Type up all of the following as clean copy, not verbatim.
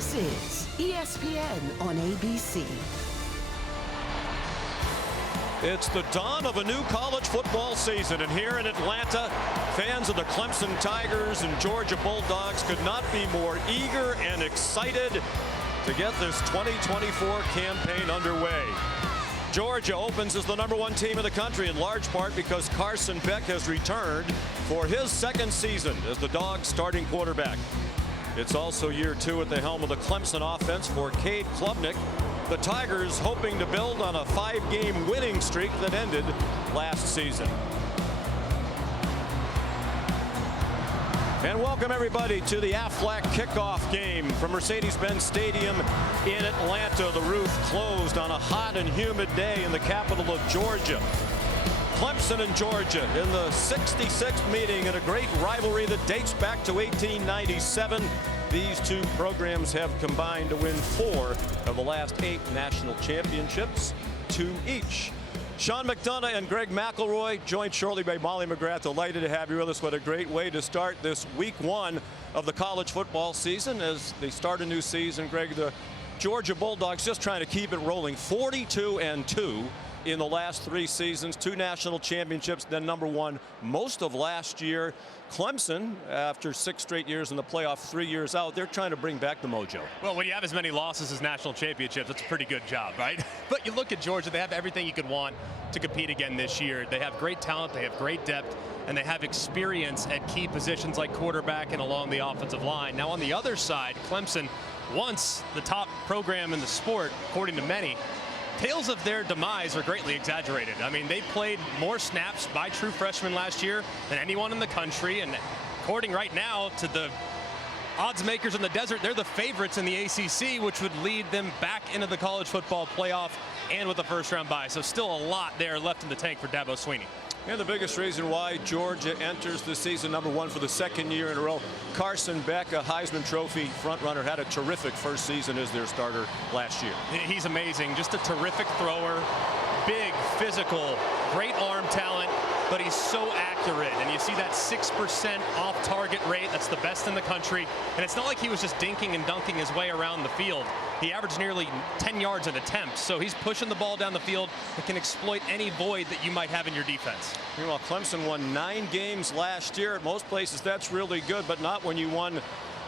This is ESPN on ABC. It's the dawn of a new college football season, and here in Atlanta, fans of the Clemson Tigers and Georgia Bulldogs could not be more eager and excited to get this 2024 campaign underway. Georgia opens as the #1 team in the country, in large part because Carson Beck has returned for his second season as the Dogs' starting quarterback. It's also year 2 at the helm of the Clemson offense for Cade Klubnik. The Tigers hoping to build on a 5-game winning streak that ended last season. And welcome everybody to the Aflac kickoff game from Mercedes-Benz Stadium in Atlanta. The roof closed on a hot and humid day in the capital of Georgia. Clemson and Georgia in the 66th meeting in a great rivalry that dates back to 1897. These two programs have combined to win 4 of the last 8 national championships, 2 each. Sean McDonough and Greg McElroy, joined shortly by Molly McGrath. Delighted to have you with us. What a great way to start this week 1 of the college football season as they start a new season. Greg, the Georgia Bulldogs just trying to keep it rolling. 42-2 in the last 3 seasons, 2 national championships, then #1 most of last year. Clemson, after 6 straight years in the playoff, 3 years out, they're trying to bring back the mojo. Well, when you have as many losses as national championships, it's a pretty good job, right? But you look at Georgia, they have everything you could want to compete again this year. They have great talent, they have great depth, and they have experience at key positions like quarterback and along the offensive line. Now on the other side, Clemson, once the top program in the sport, according to many, tales of their demise are greatly exaggerated. I mean, they played more snaps by true freshmen last year than anyone in the country, and according right now to the odds makers in the desert, they're the favorites in the ACC, which would lead them back into the college football playoff and with a first-round bye. So still a lot there left in the tank for Dabo Swinney. And the biggest reason why Georgia enters the season #1 for the 2nd year in a row, Carson Beck, a Heisman Trophy frontrunner, had a terrific first season as their starter last year. He's amazing, just a terrific thrower, big, physical, great arm talent, but he's so accurate. And you see that 6% off-target rate, that's the best in the country. And it's not like he was just dinking and dunking his way around the field. He averaged nearly 10 yards an attempt, so he's pushing the ball down the field and can exploit any void that you might have in your defense. Meanwhile, Clemson won 9 games last year. At most places, that's really good, but not when you won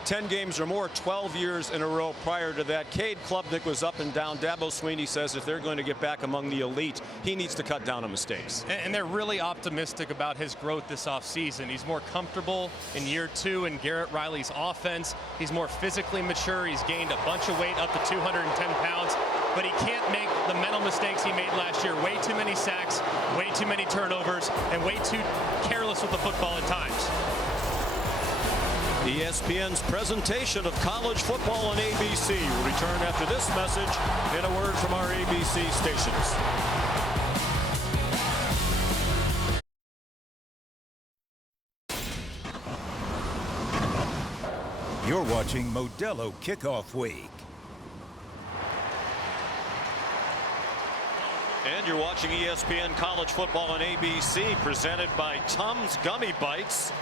10 games or more 12 years in a row prior to that. Cade Klubnik was up and down. Dabo Swinney says if they're going to get back among the elite, he needs to cut down on mistakes. And they're really optimistic about his growth this offseason. He's more comfortable in year 2 in Garrett Riley's offense. He's more physically mature. He's gained a bunch of weight, up to 210 pounds. But he can't make the mental mistakes he made last year. Way too many sacks, way too many turnovers, and way too careless with the football at times. ESPN's presentation of college football on ABC will return after this message and a word from our ABC stations. You're watching Modelo Kickoff Week. And you're watching ESPN College Football on ABC, presented by Tums Gummy Bites,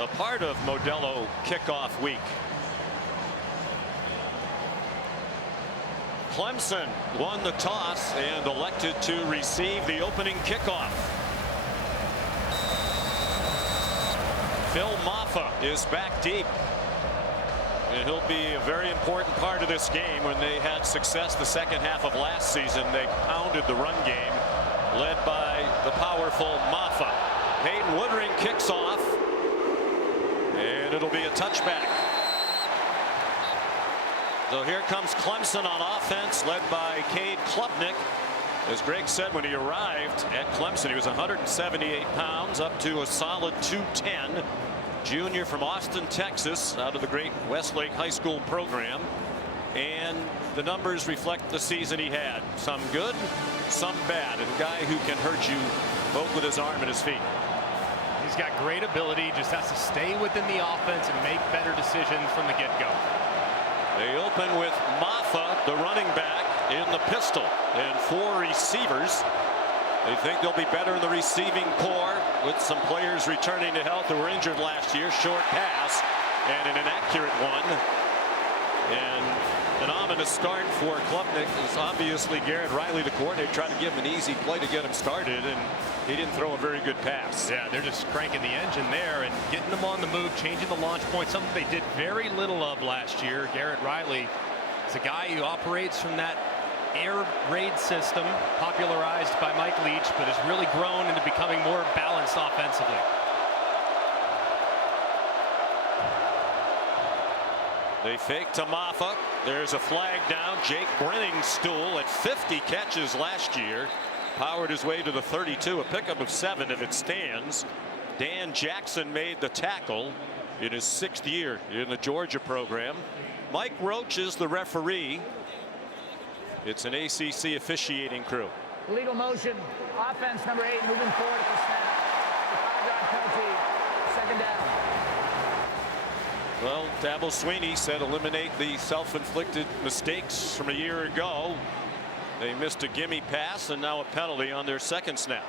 a part of Modelo Kickoff Week. Clemson won the toss and elected to receive the opening kickoff. Phil Maffa is back deep, and he'll be a very important part of this game. When they had success the second half of last season, they pounded the run game, led by the powerful Maffa. Hayden Woodring kicks off, and it'll be a touchback. So here comes Clemson on offense, led by Cade Klubnik. As Greg said, when he arrived at Clemson, he was 178 pounds, up to a solid 210. Junior from Austin, Texas, out of the great Westlake High School program. And the numbers reflect the season he had. Some good, some bad. And a guy who can hurt you both with his arm and his feet. He's got great ability, just has to stay within the offense and make better decisions from the get-go. They open with Maffa, the running back, in the pistol, and 4 receivers. They think they'll be better in the receiving core with some players returning to health who were injured last year. Short pass and an inaccurate one. And An ominous start for Klubnik. Is obviously Garrett Riley, the coordinator, tried to give him an easy play to get him started, and he didn't throw a very good pass. Yeah, they're just cranking the engine there and getting them on the move, changing the launch point, something they did very little of last year. Garrett Riley is a guy who operates from that air raid system popularized by Mike Leach, but has really grown into becoming more balanced offensively. They fake to Maffa. There's a flag down. Jake Brenningstool at 50 catches last year powered his way to the 32, a pickup of 7 if it stands. Dan Jackson made the tackle in his 6th year in the Georgia program. Mike Roach is the referee. It's an ACC officiating crew. Illegal motion. Offense number 8 moving forward at the snap. 5-yard penalty. 2nd down. Well, Dabo Swinney said eliminate the self-inflicted mistakes from a year ago. They missed a gimme pass and now a penalty on their 2nd snap.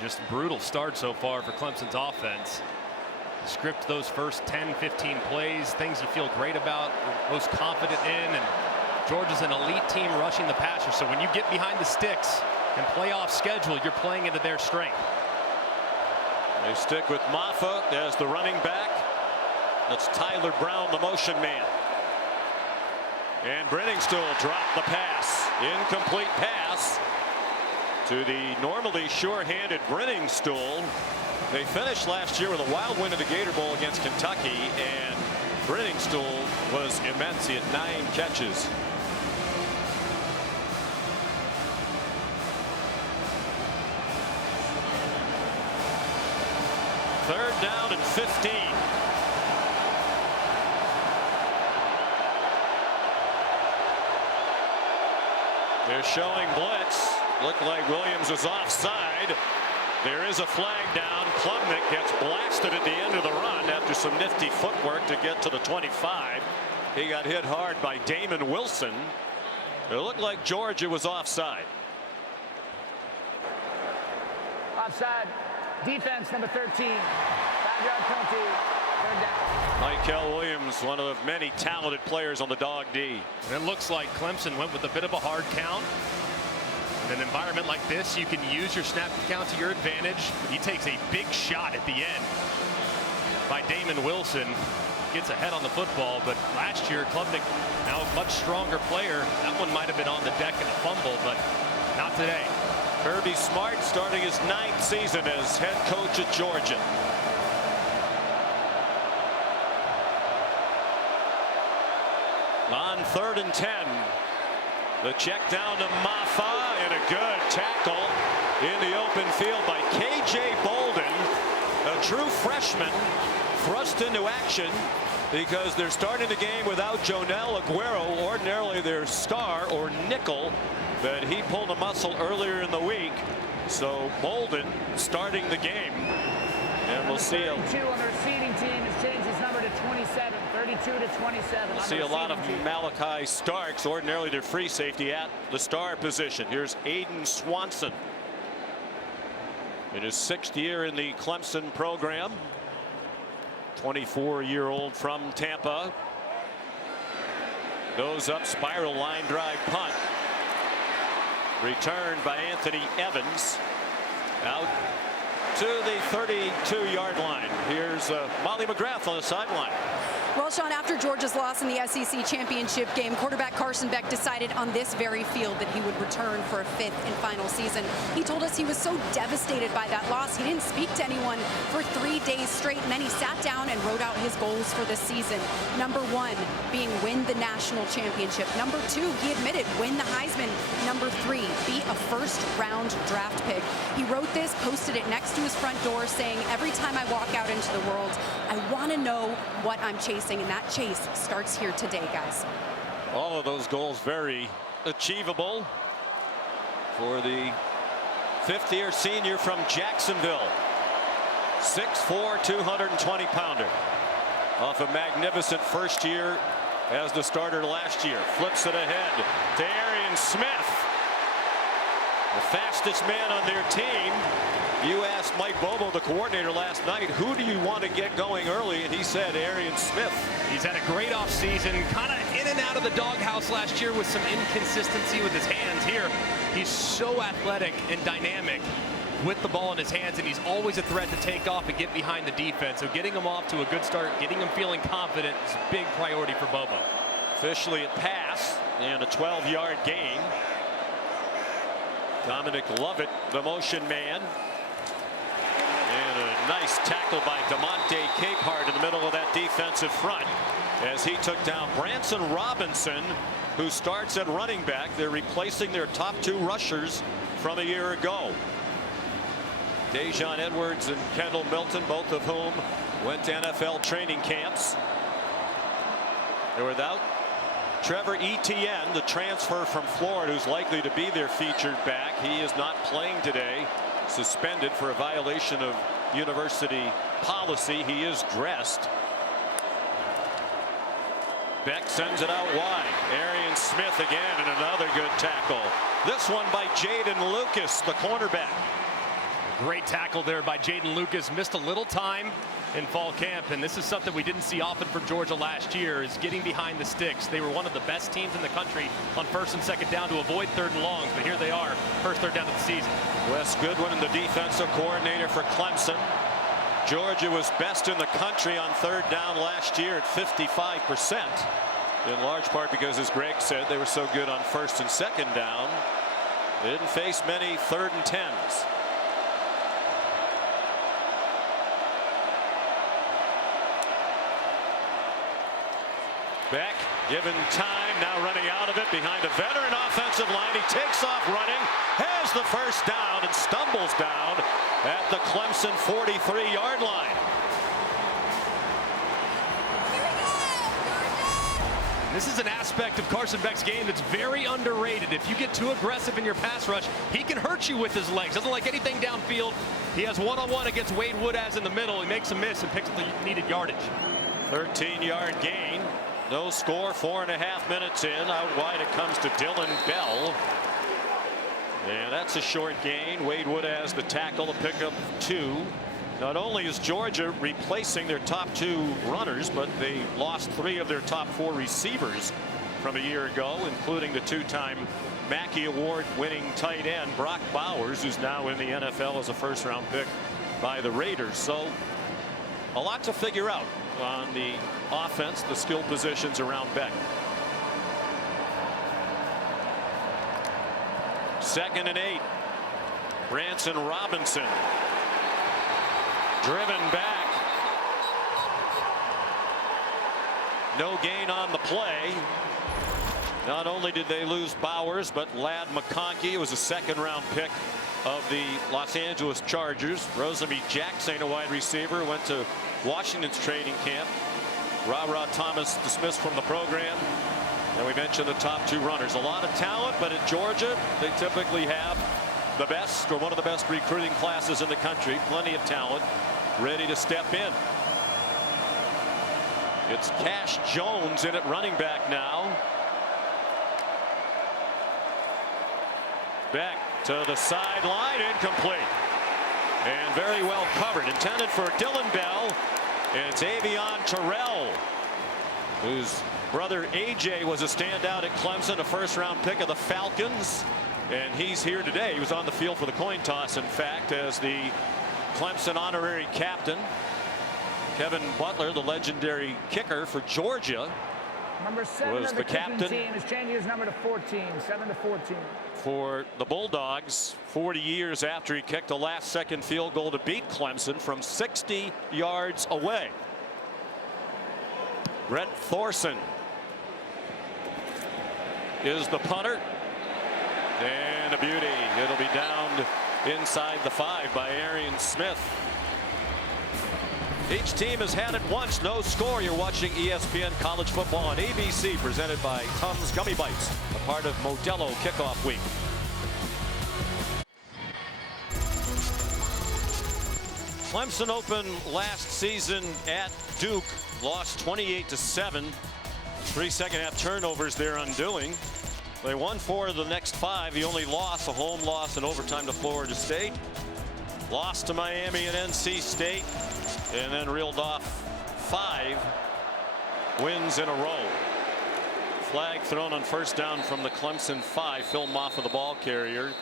Just a brutal start so far for Clemson's offense. Script those first 10-15 plays, things you feel great about, most confident in, and Georgia's an elite team rushing the passer. So when you get behind the sticks and playoff schedule, you're playing into their strength. They stick with Maffa as the running back. That's Tyler Brown, the motion man. And Brenningstool dropped the pass. Incomplete pass to the normally sure-handed Brenningstool. They finished last year with a wild win at the Gator Bowl against Kentucky, and Brenningstool was immense. He had 9 catches. Third down and 15. They're showing blitz. Looked like Williams was offside. There is a flag down. Klubnik gets blasted at the end of the run after some nifty footwork to get to the 25. He got hit hard by Damon Wilson. It looked like Georgia was offside. Offside. Defense number 13. 5-yard penalty. 3rd down. Michael Williams, one of the many talented players on the Dog D. And it looks like Clemson went with a bit of a hard count. In an environment like this, you can use your snap count to your advantage. He takes a big shot at the end by Damon Wilson. Gets ahead on the football, but last year Klubnik, now a much stronger player. That one might have been on the deck in a fumble, but not today. Kirby Smart starting his 9th season as head coach at Georgia. On 3rd and 10. The check down to Maffa, and a good tackle in the open field by K.J. Bolden, a true freshman, thrust into action because they're starting the game without Jonel Aguero, ordinarily their star or nickel, but he pulled a muscle earlier in the week. So Bolden starting the game, and we'll see a 32 on the receiving team has changed his number to 27. 32 to 27. See a lot of Malachi Starks, ordinarily their free safety, at the star position. Here's Aiden Swanson in his 6th year in the Clemson program. 24-year-old from Tampa. Goes up, spiral line drive punt. Returned by Anthony Evans. Out to the 32-yard line. Here's Molly McGrath on the sideline. Well, Sean, after Georgia's loss in the SEC championship game, quarterback Carson Beck decided on this very field that he would return for a 5th and final season. He told us he was so devastated by that loss, he didn't speak to anyone for 3 days straight, and then he sat down and wrote out his goals for this season. Number 1 being win the national championship. Number 2, he admitted, win the Heisman. Number 3, be a first-round draft pick. He wrote this, posted it next to his front door, saying, every time I walk out into the world, I want to know what I'm chasing, and that chase starts here today, guys. All of those goals very achievable for the 5th-year senior from Jacksonville. 6'4", 220-pounder. Off a magnificent first year as the starter last year. Flips it ahead to Arian Smith, the fastest man on their team. You asked Mike Bobo, the coordinator, last night, who do you want to get going early? And he said Arian Smith. He's had a great offseason, kind of in and out of the doghouse last year with some inconsistency with his hands. Here, he's so athletic and dynamic with the ball in his hands, and he's always a threat to take off and get behind the defense. So getting him off to a good start, getting him feeling confident is a big priority for Bobo. Officially a pass and a 12-yard gain. Dominic Lovett, the motion man. And a nice tackle by DeMonte Capehart in the middle of that defensive front as he took down Branson Robinson, who starts at running back. They're replacing their top 2 rushers from a year ago. Dejon Edwards and Kendall Milton, both of whom went to NFL training camps. They're without Trevor Etienne, the transfer from Florida, who's likely to be their featured back. He is not playing today, suspended for a violation of university policy. He is dressed. Beck sends it out wide. Arian Smith again, and another good tackle. This one by Jaden Lucas, the cornerback. Great tackle there by Jaden Lucas. Missed a little time in fall camp, and this is something we didn't see often from Georgia last year, is getting behind the sticks. They were one of the best teams in the country on 1st and 2nd down to avoid 3rd and longs, but here they are, 1st, 3rd down of the season. Wes Goodwin, the defensive coordinator for Clemson. Georgia was best in the country on 3rd down last year at 55%, in large part because, as Greg said, they were so good on 1st and 2nd down. They didn't face many 3rd and 10s. Beck given time, now running out of it behind a veteran offensive line. He takes off running, has the 1st down, and stumbles down at the Clemson 43-yard line. This is an aspect of Carson Beck's game that's very underrated. If you get too aggressive in your pass rush, he can hurt you with his legs. Doesn't like anything downfield. He has one-on-one against Wade Woodaz in the middle. He makes a miss and picks up the needed yardage. 13-yard gain. No score, 4.5 minutes in. Out wide it comes to Dylan Bell. And that's a short gain. Wade Woodaz the tackle, to pick up 2. Not only is Georgia replacing their top 2 runners, but they lost 3 of their top 4 receivers from a year ago, including the 2-time Mackey Award winning tight end Brock Bowers, who's now in the NFL as a 1st-round pick by the Raiders. So a lot to figure out on the offense, the skill positions around Beck. 2nd and 8. Branson Robinson driven back. No gain on the play. Not only did they lose Bowers, but Ladd McConkey was a 2nd-round pick of the Los Angeles Chargers. Rosemy Jackson, a wide receiver, went to Washington's training camp. Ra Thomas dismissed from the program. And we mentioned the top 2 runners. A lot of talent, but at Georgia, they typically have the best, or one of the best recruiting classes in the country. Plenty of talent ready to step in. It's Cash Jones in at running back now. Beck to the sideline, incomplete. And very well covered. Intended for Dylan Bell. And it's Avion Terrell, whose brother AJ was a standout at Clemson, a 1st-round pick of the Falcons. And he's here today. He was on the field for the coin toss, in fact, as the Clemson honorary captain. Kevin Butler, the legendary kicker for Georgia, Number 7 was of the captain. Team is changing his number to 14, 7 to 14. For the Bulldogs, 40 years after he kicked a last-second field goal to beat Clemson from 60 yards away. Brett Thorson is the punter. And a beauty. It'll be downed inside the 5 by Arian Smith. Each team has had it once. No score. You're watching ESPN College Football on ABC, presented by Tums Gummy Bites, a part of Modelo Kickoff Week. Clemson opened last season at Duke, lost 28-7. 3 second-half turnovers their undoing. They won 4 of the next 5. The only loss, a home loss in overtime to Florida State. Lost to Miami and NC State, and then reeled off 5 wins in a row. Flag thrown on first down from the Clemson 5. Phil Maffa, the ball carrier.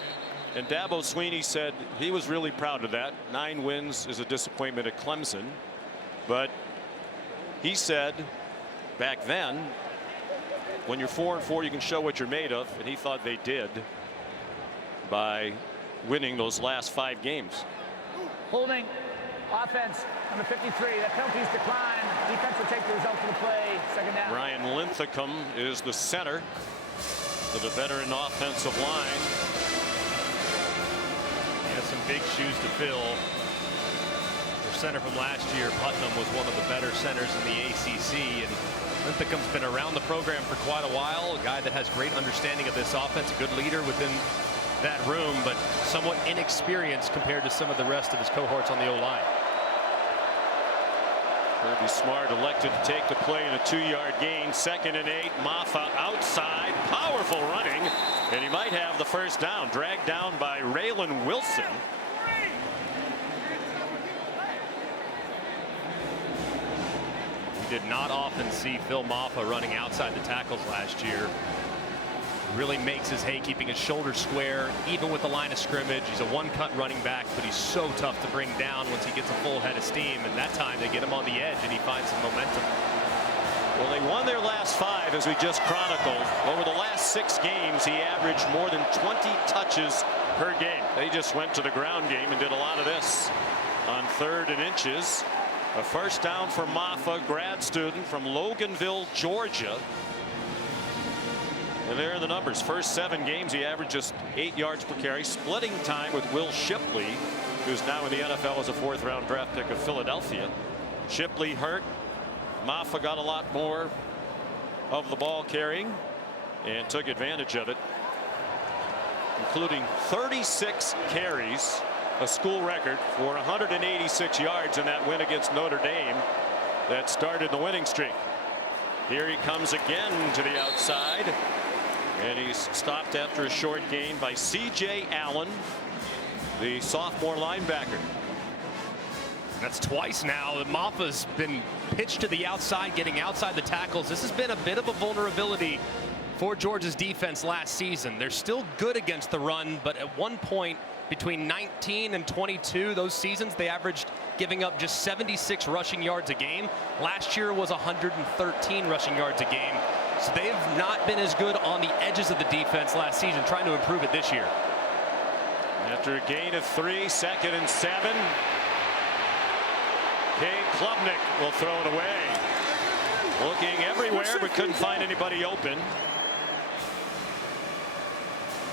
And Dabo Swinney said he was really proud of that. 9 wins is a disappointment at Clemson. But he said back then, when you're 4-4, you can show what you're made of. And he thought they did by winning those last 5 games. Holding. Offense, number 53. That penalty's declined. Defense will take the result of the play. Second down. Ryan Linthicum is the center for the veteran offensive line. He has some big shoes to fill. Their center from last year, Putnam, was one of the better centers in the ACC, and Linthicum's been around the program for quite a while. A guy that has great understanding of this offense, a good leader within that room, but somewhat inexperienced compared to some of the rest of his cohorts on the O-line. Kirby Smart elected to take the play in a 2-yard gain. 2nd and 8. Maffa outside. Powerful running. And he might have the first down. Dragged down by Raylan Wilson. We did not often see Phil Maffa running outside the tackles last year. Really makes his hay keeping his shoulders square, even with the line of scrimmage. He's a one-cut running back, but he's so tough to bring down once he gets a full head of steam. And that time they get him on the edge and he finds some momentum. Well, they won their last 5, as we just chronicled. Over the last 6 games, he averaged more than 20 touches per game. They just went to the ground game and did a lot of this on 3rd and inches. A first down for Maffa, grad student from Loganville, Georgia. And there are the numbers. First 7 games, he averaged just 8 yards per carry, splitting time with Will Shipley, who's now in the NFL as a 4th-round draft pick of Philadelphia. Shipley hurt. Maffa got a lot more of the ball carrying and took advantage of it, including 36 carries, a school record, for 186 yards in that win against Notre Dame that started the winning streak. Here he comes again to the outside. And he's stopped after a short gain by C.J. Allen, the sophomore linebacker. That's twice now that Maffa's been pitched to the outside, getting outside the tackles. This has been a bit of a vulnerability for Georgia's defense last season. They're still good against the run, but at one point between 19 and 22, those seasons, they averaged giving up just 76 rushing yards a game. Last year was 113 rushing yards a game. So they've not been as good on the edges of the defense last season, trying to improve it this year. After a gain of 3, 2nd and 7. Cade Klubnik will throw it away. Looking everywhere, but couldn't find anybody open.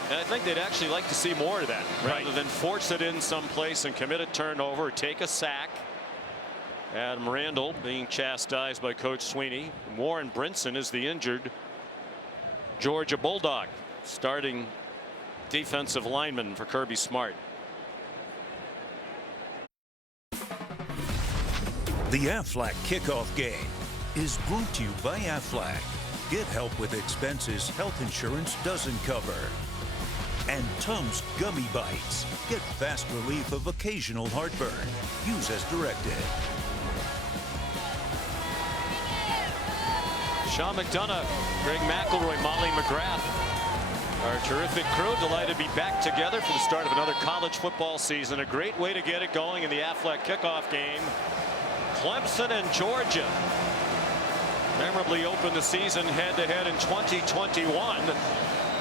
And I think they'd actually like to see more of that, rather than force it in someplace and commit a turnover or take a sack. Adam Randall being chastised by Coach Swinney. Warren Brinson is the injured Georgia Bulldog, starting defensive lineman for Kirby Smart. The Aflac kickoff game is brought to you by Aflac. Get help with expenses health insurance doesn't cover. And Tums Gummy Bites. Get fast relief of occasional heartburn. Use as directed. Sean McDonough, Greg McElroy, Molly McGrath, our terrific crew, delighted to be back together for the start of another college football season. A great way to get it going in the Aflac kickoff game. Clemson and Georgia memorably opened the season head-to-head in 2021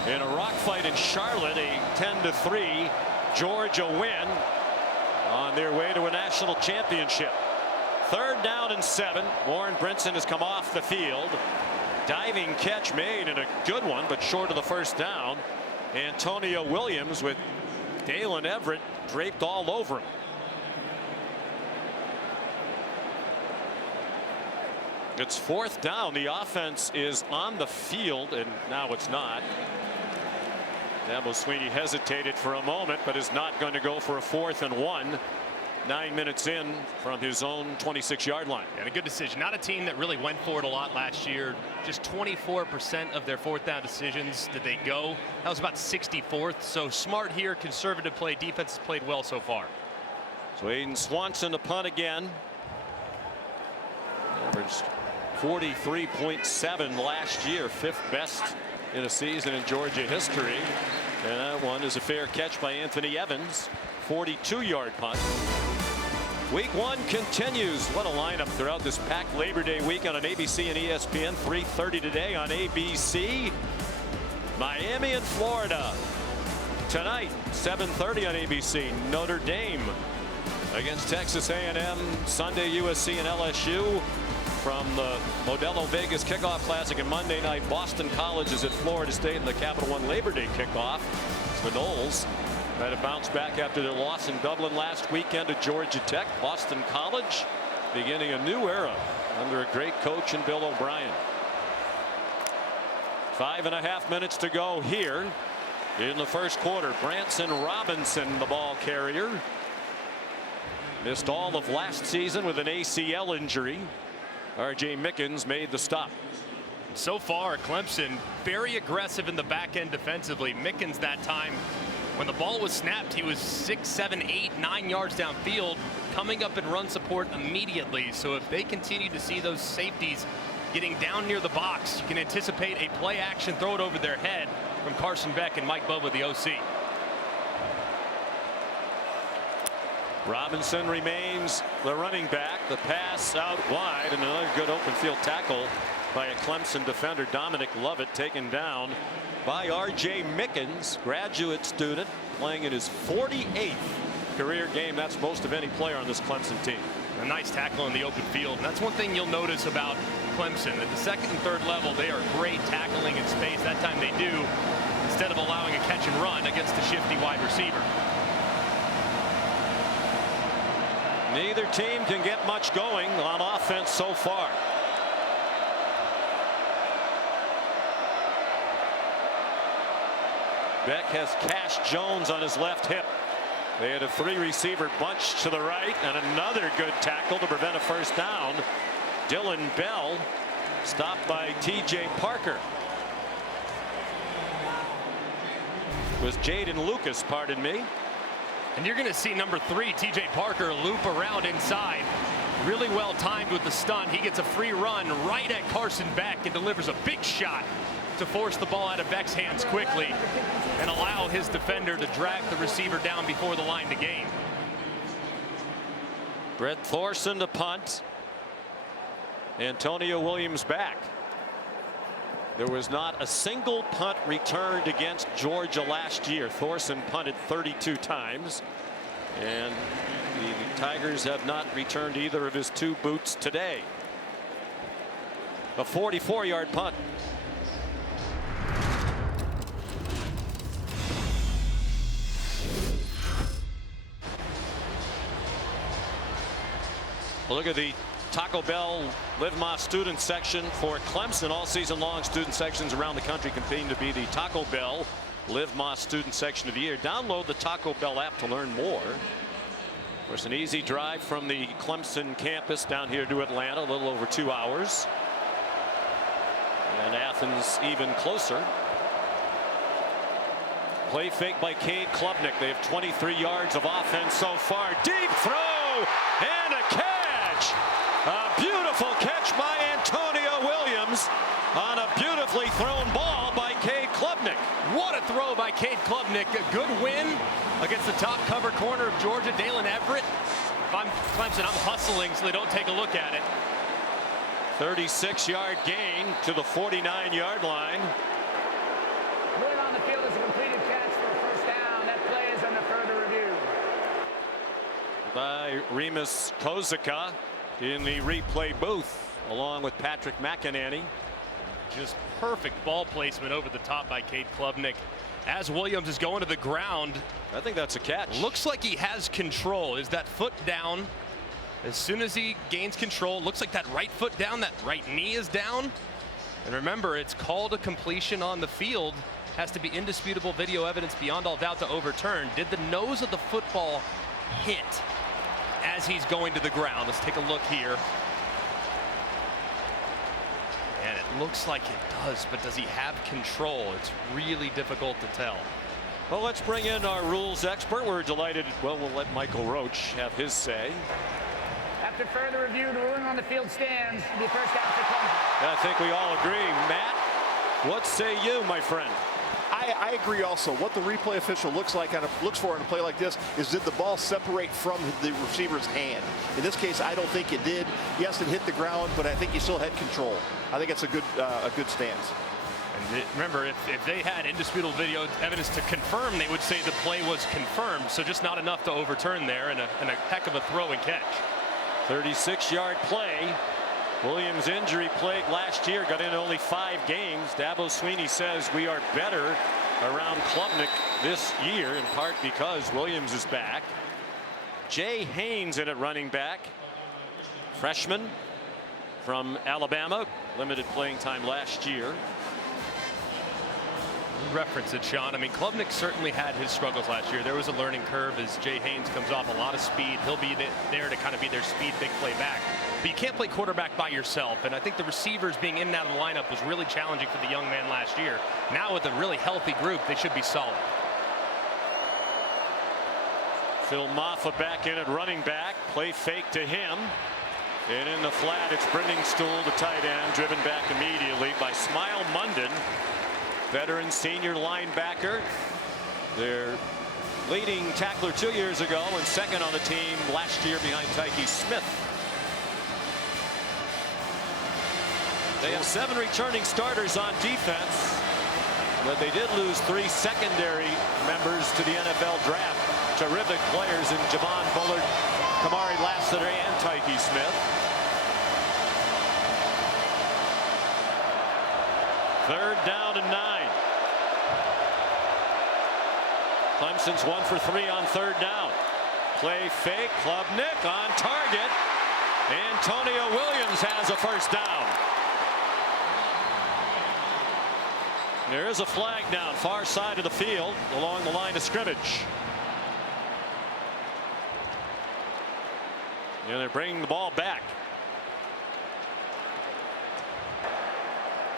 in a rock fight in Charlotte, a 10-3 Georgia win on their way to a national championship. 3rd down and 7. Warren Brinson has come off the field. Diving catch made, and a good one, but short of the first down. Antonio Williams with Dalen Everett draped all over him. It's 4th down. The offense is on the field, and now it's not. Dabo Swinney hesitated for a moment, but is not going to go for a 4th and 1. 9 minutes in from his own 26-yard line. And a good decision. Not a team that really went for it a lot last year. Just 24% of their 4th down decisions did they go. That was about 64th. So smart here, conservative play. Defense has played well so far. So Aiden Swanson to punt again. Averaged 43.7 last year, 5th best in a season in Georgia history. And that one is a fair catch by Anthony Evans. 42-yard punt. Week 1 continues. What a lineup throughout this packed Labor Day weekend on ABC and ESPN. 3:30 today on ABC. Miami and Florida. Tonight, 7:30 on ABC. Notre Dame against Texas A&M. Sunday, USC and LSU. From the Modelo Vegas Kickoff Classic, and Monday night, Boston College is at Florida State in the Capital One Labor Day kickoff. The Noles had to bounce back after their loss in Dublin last weekend to Georgia Tech. Boston College beginning a new era under a great coach in Bill O'Brien. 5.5 minutes to go here in the first quarter. Branson Robinson, the ball carrier, missed all of last season with an ACL injury. R.J. Mickens made the stop. So far, Clemson very aggressive in the back end defensively. Mickens that time, when the ball was snapped, he was 6, 7, 8, 9 yards downfield, coming up in run support immediately. So if they continue to see those safeties getting down near the box, you can anticipate a play action, throw it over their head from Carson Beck and Mike Bubba, the OC. Robinson remains the running back. The pass out wide, and another good open field tackle by a Clemson defender. Dominic Lovett taken down by R.J. Mickens, graduate student, playing in his 48th career game. That's most of any player on this Clemson team. A nice tackle in the open field. And that's one thing you'll notice about Clemson. At the second and third level, they are great tackling in space. That time they do, instead of allowing a catch and run against a shifty wide receiver. Neither team can get much going on offense so far. Beck has Cash Jones on his left hip. They had a 3-receiver bunch to the right, and another good tackle to prevent a first down. Dylan Bell stopped by T.J. Parker. It was Jaden Lucas, pardon me. And you're going to see number 3, T.J. Parker, loop around inside. Really well timed with the stunt. He gets a free run right at Carson Beck and delivers a big shot to force the ball out of Beck's hands quickly and allow his defender to drag the receiver down before the line to gain. Brett Thorson to punt. Antonio Williams back. There was not a single punt returned against Georgia last year. Thorson punted 32 times, and the Tigers have not returned either of his 2 boots today. A 44-yard punt. Look at the Taco Bell Live Más student section for Clemson. All season long, student sections around the country competing to be the Taco Bell Live Más student section of the year. Download the Taco Bell app to learn more. Of course, an easy drive from the Clemson campus down here to Atlanta, a little over 2 hours. And Athens even closer. Play fake by Cade Klubnik. They have 23 yards of offense so far. Deep throw and a catch. A beautiful catch by Antonio Williams on a beautifully thrown ball by Cade Klubnik. What a throw by Cade Klubnik. A good win against the top cover corner of Georgia, Dalen Everett. If I'm Clemson, I'm hustling so they don't take a look at it. 36-yard gain to the 49-yard line. Moving on the field is a completed catch for a first down. That play is under further review. By Remus Kozika in the replay booth, along with Patrick McEnany. Just perfect ball placement over the top by Cade Klubnik. As Williams is going to the ground, I think that's a catch. Looks like he has control. Is that foot down? As soon as he gains control, looks like that right foot down, that right knee is down. And remember, it's called a completion on the field. Has to be indisputable video evidence beyond all doubt to overturn. Did the nose of the football hit as he's going to the ground? Let's take a look here. And it looks like it does, but does he have control? It's really difficult to tell. Well, let's bring in our rules expert. We're delighted. Well, we'll let Michael Roach have his say. After further review, the ruling on the field stands. The first down for Clemson. I think we all agree. Matt, what say you, my friend? I agree also. What the replay official looks for in a play like this is, did the ball separate from the receiver's hand? In this case, I don't think it did. Yes, it hit the ground, but I think he still had control. I think it's a good stance. And remember, if they had indisputable video evidence to confirm, they would say the play was confirmed. So just not enough to overturn there, and a heck of a throw and catch. 36-yard play. Williams injury plagued last year, got in only 5 games. Dabo Swinney says we are better around Klubnik this year, in part because Williams is back. Jay Haynes in at running back, freshman from Alabama, limited playing time last year. Reference it, Sean. I mean, Klubnik certainly had his struggles last year. There was a learning curve as Jay Haynes comes off a lot of speed. He'll be there to kind of be their speed big play back. But you can't play quarterback by yourself. And I think the receivers being in and out of the lineup was really challenging for the young man last year. Now with a really healthy group, they should be solid. Phil Maffa back in at running back. Play fake to him. And in the flat, it's Brenningstool, the tight end, driven back immediately by Smile Munden, veteran senior linebacker. Their leading tackler 2 years ago and second on the team last year behind Tyke Smith. They have 7 returning starters on defense, but they did lose 3 secondary members to the NFL draft. Terrific players in Javon Bullard, Kamari Lassiter, and Tyke Smith. 3rd down and 9. Clemson's 1 for 3 on 3rd down. Play fake. Klubnik on target. Antonio Williams has a first down. There is a flag down far side of the field along the line of scrimmage. And they're bringing the ball back.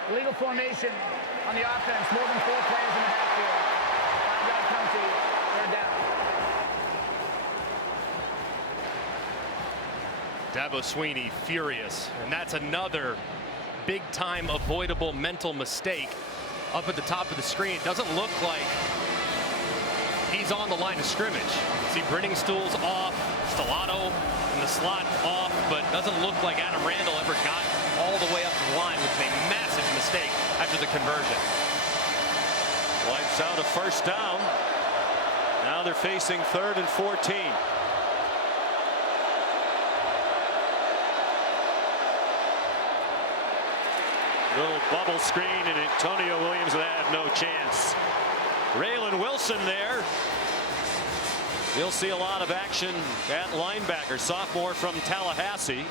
Illegal formation on the offense. More than 4 players in the backfield. 5-yard penalty. 3rd down. Dabo Swinney furious, and that's another big time avoidable mental mistake up at the top of the screen. It doesn't look like he's on the line of scrimmage. See Brenningstool's off, Stellato in the slot off, but doesn't look like Adam Randall ever got all the way up the line, which is a massive mistake after the conversion. Wipes out a first down. Now they're facing 3rd and 14. Little bubble screen, and Antonio Williams will have no chance. Raylan Wilson there. He'll see a lot of action at linebacker, sophomore from Tallahassee.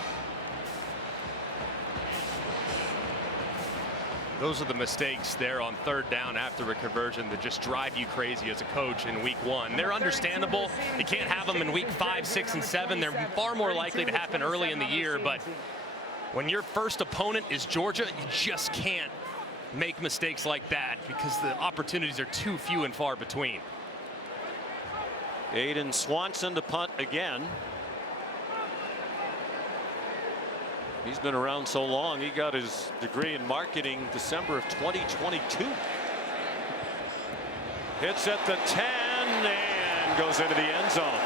Those are the mistakes there on 3rd down after a conversion that just drive you crazy as a coach in week 1. They're understandable. You can't have them in week 5, 6, and 7. They're far more likely to happen early in the year, but when your first opponent is Georgia, you just can't make mistakes like that because the opportunities are too few and far between. Aiden Swanson to punt again. He's been around so long. He got his degree in marketing December of 2022. Hits at the 10 and goes into the end zone.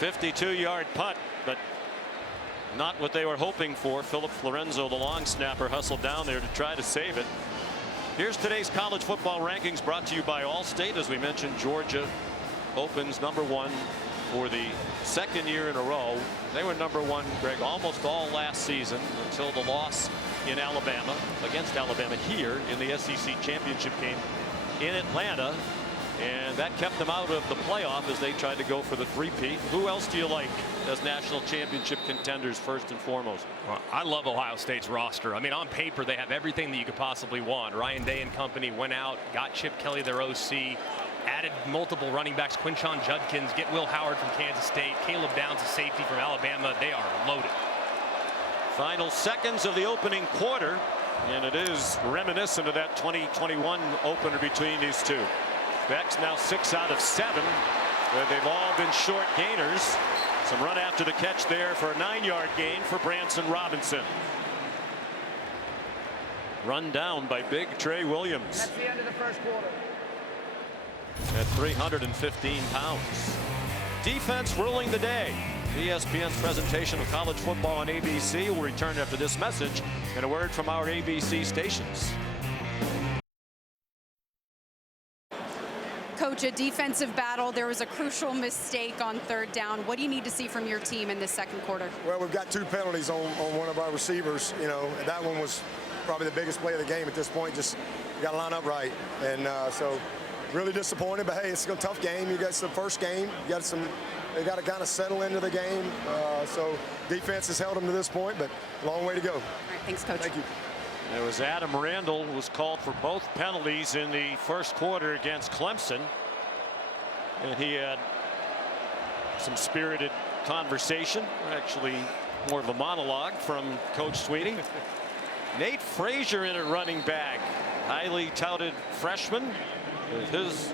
52-yard punt, but not what they were hoping for. Philip Florenzo, the long snapper, hustled down there to try to save it. Here's today's college football rankings brought to you by Allstate. As we mentioned, Georgia opens #1 for the 2nd year in a row. They were #1, Greg, almost all last season until the loss in Alabama against Alabama here in the SEC championship game in Atlanta. And that kept them out of the playoff as they tried to go for the 3-peat. Who else do you like as national championship contenders first and foremost? Well, I love Ohio State's roster. I mean, on paper, they have everything that you could possibly want. Ryan Day and company went out, got Chip Kelly, their OC, added multiple running backs, Quinshon Judkins, get Will Howard from Kansas State, Caleb Downs, a safety from Alabama. They are loaded. Final seconds of the opening quarter, and it is reminiscent of that 2021 opener between these two. Beck's now 6 out of 7, where they've all been short gainers. Some run after the catch there for a 9-yard gain for Branson Robinson. Run down by big Trey Williams. That's the end of the first quarter. At 315 pounds. Defense ruling the day. ESPN's presentation of college football on ABC will return after this message and a word from our ABC stations. Coach, a defensive battle. There was a crucial mistake on 3rd down. What do you need to see from your team in this second quarter? Well, we've got 2 penalties on one of our receivers. You know, that one was probably the biggest play of the game at this point. Just got to line up right. And so really disappointed, but hey, it's a tough game. You got the first game. They got to kind of settle into the game. So defense has held them to this point, but a long way to go. All right, thanks, Coach. Thank you. It was Adam Randall who was called for both penalties in the first quarter against Clemson. And he had some spirited conversation, actually more of a monologue from Coach Sweeting. Nate Frazier in at running back, highly touted freshman, with his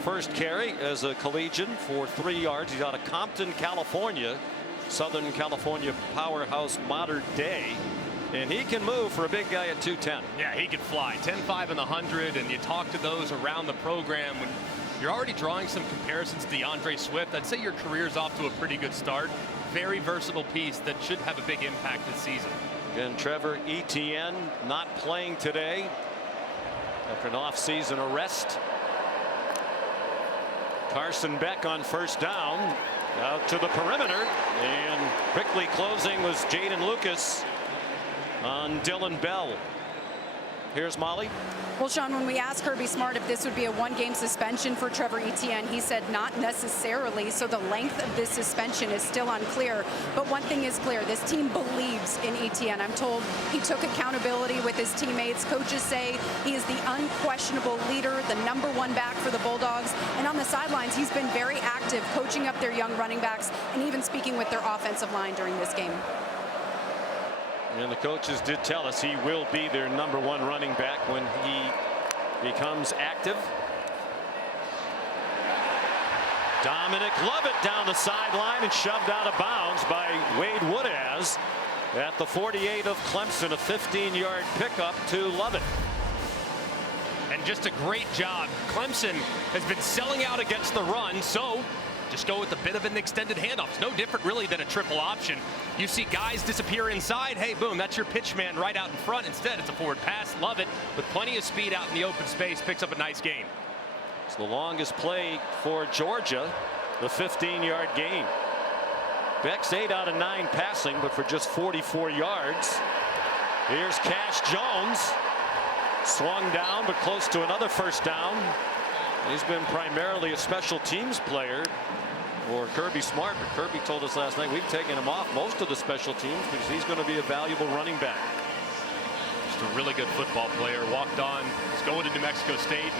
first carry as a collegian for 3 yards. He's out of Compton, California, Southern California powerhouse modern day. And he can move for a big guy at 210. Yeah, he can fly 10.5 in the 100, and you talk to those around the program when you're already drawing some comparisons to DeAndre Swift. I'd say your career's off to a pretty good start. Very versatile piece that should have a big impact this season. Again, Trevor Etienne not playing today after an off-season arrest. Carson Beck on first down, out to the perimeter, and quickly closing was Jaden Lucas on Dylan Bell. Here's Molly. Well, Sean, when we asked Kirby Smart if this would be a 1-game suspension for Trevor Etienne, he said not necessarily. So the length of this suspension is still unclear. But one thing is clear, this team believes in Etienne. I'm told he took accountability with his teammates. Coaches say he is the unquestionable leader, the #1 back for the Bulldogs. And on the sidelines, he's been very active, coaching up their young running backs and even speaking with their offensive line during this game. And the coaches did tell us he will be their #1 running back when he becomes active. Dominic Lovett down the sideline and shoved out of bounds by Wade Woodaz at the 48 of Clemson. A 15-yard pickup to Lovett. And just a great job. Clemson has been selling out against the run, so just go with a bit of an extended handoff. It's no different really than a triple option. You see guys disappear inside. Hey, boom, that's your pitch man right out in front. Instead, it's a forward pass. Love it. With plenty of speed out in the open space, picks up a nice gain. It's the longest play for Georgia, the 15-yard gain. Beck's 8 out of 9 passing, but for just 44 yards. Here's Cash Jones. Swung down, but close to another first down. He's been primarily a special teams player for Kirby Smart, but Kirby told us last night we've taken him off most of the special teams because he's going to be a valuable running back. Just a really good football player. Walked on. He's going to New Mexico State.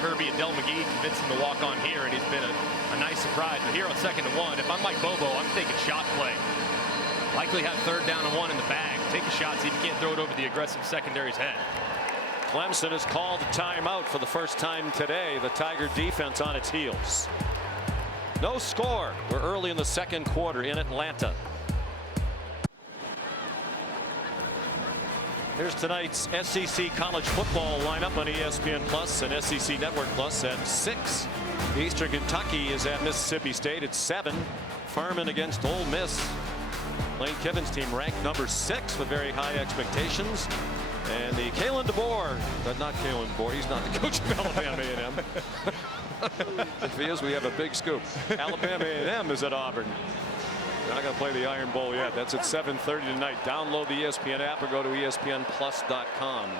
Kirby and Del McGee convinced him to walk on here, and he's been a nice surprise. But here on 2nd and 1, if I'm Mike Bobo, I'm taking shot play. Likely have 3rd down and 1 in the bag. Take a shot, see if you can't throw it over the aggressive secondary's head. Clemson has called a timeout for the first time today. The Tiger defense on its heels. No score. We're early in the second quarter in Atlanta. Here's tonight's SEC college football lineup on ESPN Plus and SEC Network Plus at 6. Eastern Kentucky is at Mississippi State at 7. Furman against Ole Miss. Lane Kiffin's team ranked number 6 with very high expectations. And the Kalen DeBoer, but not Kalen DeBoer, he's not the coach of Alabama A&M. If he is, we have a big scoop. Alabama A&M is at Auburn. They're not going to play the Iron Bowl yet. That's at 7:30 tonight. Download the ESPN app or go to ESPNplus.com.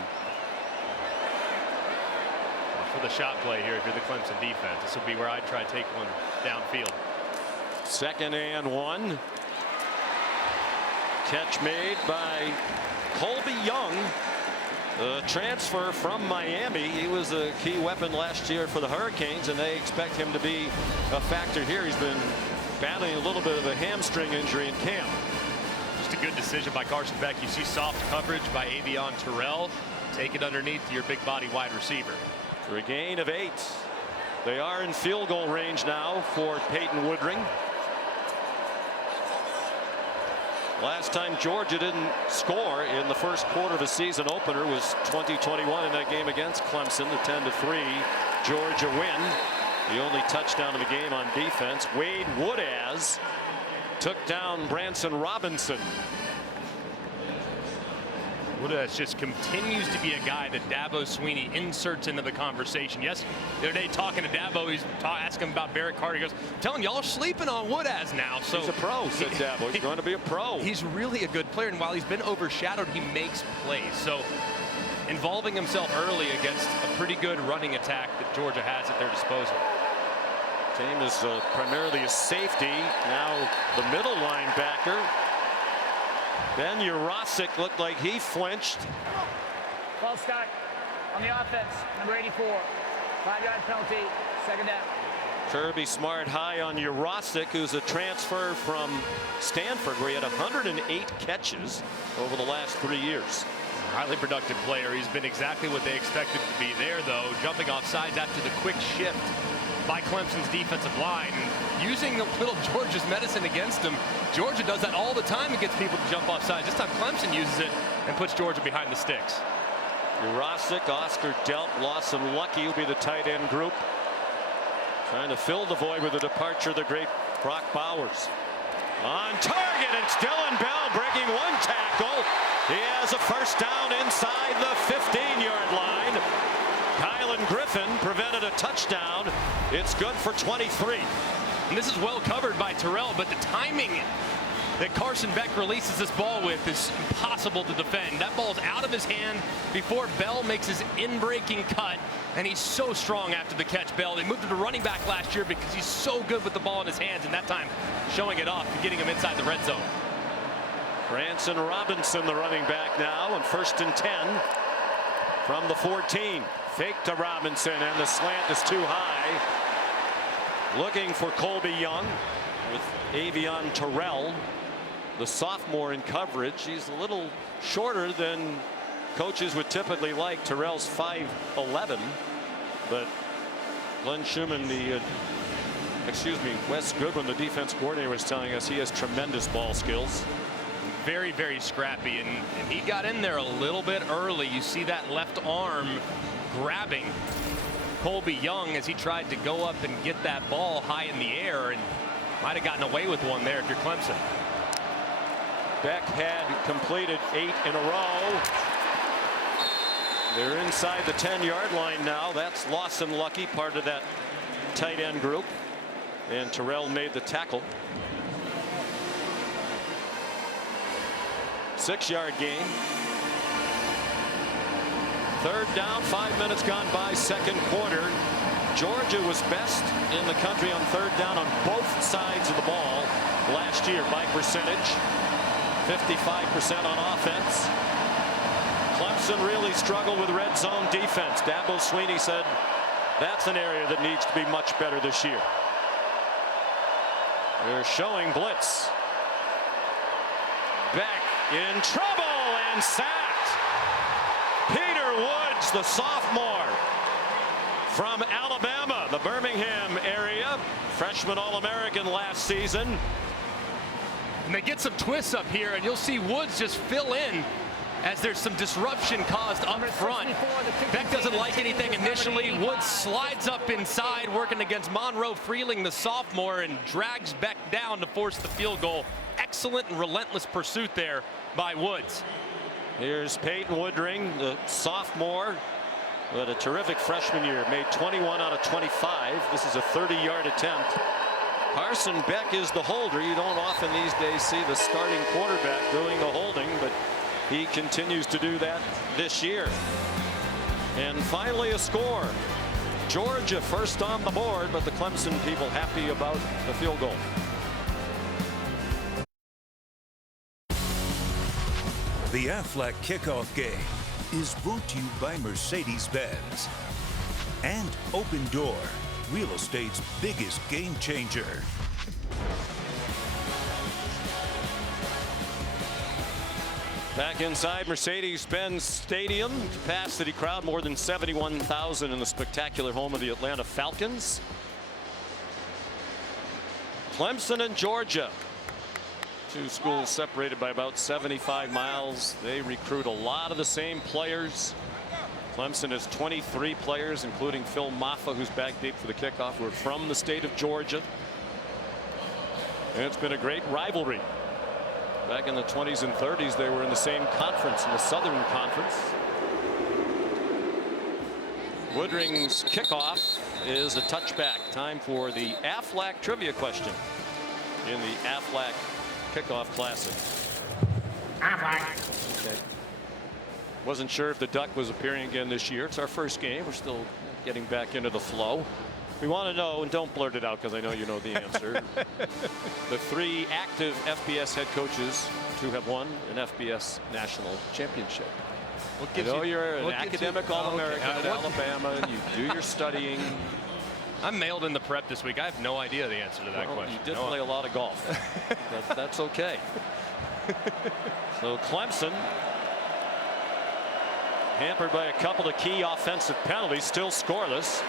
For the shot play here, if you're the Clemson defense, this would be where I'd try to take one downfield. 2nd and 1. Catch made by Colby Young, a transfer from Miami. He was a key weapon last year for the Hurricanes, and they expect him to be a factor here. He's been battling a little bit of a hamstring injury in camp. Just a good decision by Carson Beck. You see soft coverage by Avion Terrell. Take it underneath your big body wide receiver. For a gain of 8. They are in field goal range now for Peyton Woodring. Last time Georgia didn't score in the first quarter of the season opener was 2021 in that game against Clemson, the 10-3 Georgia win. The only touchdown of the game on defense. Wade Woodaz took down Branson Robinson. Woodaz just continues to be a guy that Dabo Swinney inserts into the conversation. Yes, the other day talking to Dabo, he's asking him about Barrett Carter. He goes, telling y'all are sleeping on Woodaz now. So he's a pro, said Dabo. He's going to be a pro. He's really a good player, and while he's been overshadowed, he makes plays. So involving himself early against a pretty good running attack that Georgia has at their disposal. Team is primarily a safety. Now the middle linebacker. Ben Urosic looked like he flinched. False start on the offense, number 84. 5-yard penalty, second down. Kirby Smart high on Urosic, who's a transfer from Stanford, where he had 108 catches over the last 3 years. Highly productive player. He's been exactly what they expected to be there, though, jumping off sides after the quick shift by Clemson's defensive line. Using a little Georgia's medicine against him. Georgia does that all the time and gets people to jump off sides. This time Clemson uses it and puts Georgia behind the sticks. Urosic, Oscar Delp, Lawson Lucky will be the tight end group. Trying to fill the void with the departure of the great Brock Bowers. On target, it's Dylan Bell breaking one tackle. He has a first down inside the 15-yard line. Kylan Griffin prevented a touchdown. It's good for 23. And this is well covered by Terrell, but the timing that Carson Beck releases this ball with is impossible to defend. That ball's out of his hand before Bell makes his in-breaking cut, and he's so strong after the catch. Bell, they moved him to running back last year because he's so good with the ball in his hands, and that time showing it off and getting him inside the red zone. Branson Robinson, the running back now, on 1st and 10 from the 14. Fake to Robinson, and the slant is too high. Looking for Colby Young with Avion Terrell, the sophomore, in coverage. He's a little shorter than coaches would typically like. Terrell's 5'11", but Glenn Schumann, Wes Goodwin, the defense coordinator, was telling us he has tremendous ball skills. Very, very scrappy, and he got in there a little bit early. You see that left arm grabbing Colby Young as he tried to go up and get that ball high in the air, and might have gotten away with one there if you're Clemson. Beck had completed 8 in a row. They're inside the 10-yard line now. That's Lawson Lucky, part of that tight end group, and Terrell made the tackle. 6-yard gain. 3rd down, 5 minutes gone by, second quarter. Georgia was best in the country on 3rd down on both sides of the ball last year by percentage. 55% on offense. Clemson really struggled with red zone defense. Dabo Swinney said that's an area that needs to be much better this year. They're showing blitz. Beck in trouble and sacked. Peter Woods, the sophomore from Alabama, the Birmingham area, freshman All-American last season. And they get some twists up here, and you'll see Woods just fill in as there's some disruption caused up front. Beck doesn't like anything initially. Woods slides up inside, working against Monroe Freeling, the sophomore, and drags Beck down to force the field goal. Excellent and relentless pursuit there by Woods. Here's Peyton Woodring, the sophomore, who had a terrific freshman year, made 21 out of 25. This is a 30-yard attempt. Carson Beck is the holder. You don't often these days see the starting quarterback doing the holding, but he continues to do that this year. And finally a score. Georgia first on the board, but the Clemson people happy about the field goal. The Aflac kickoff game is brought to you by Mercedes-Benz and Open Door, real estate's biggest game changer. Back inside Mercedes-Benz Stadium, capacity crowd more than 71,000 in the spectacular home of the Atlanta Falcons. Clemson and Georgia Two schools separated by about 75 miles. They recruit a lot of the same players. Clemson has 23 players, including Phil Maffa, who's back deep for the kickoff, who are from the state of Georgia. And it's been a great rivalry. Back in the 20s and 30s, they were in the same conference, in the Southern Conference. Woodring's kickoff is a touchback. Time for the Aflac trivia question in the Aflac Kickoff Classic. Okay. Wasn't sure if the Duck was appearing again this year. It's our first game. We're still getting back into the flow. We want to know, and don't blurt it out because I know you know the answer. The 3 active FBS head coaches to have won an FBS national championship. I know you're an academic All-American at Alabama, and you do your studying. I'm mailed in the prep this week. I have no idea the answer to that question. You did play a lot of golf. That's okay. So Clemson, hampered by a couple of key offensive penalties, still scoreless.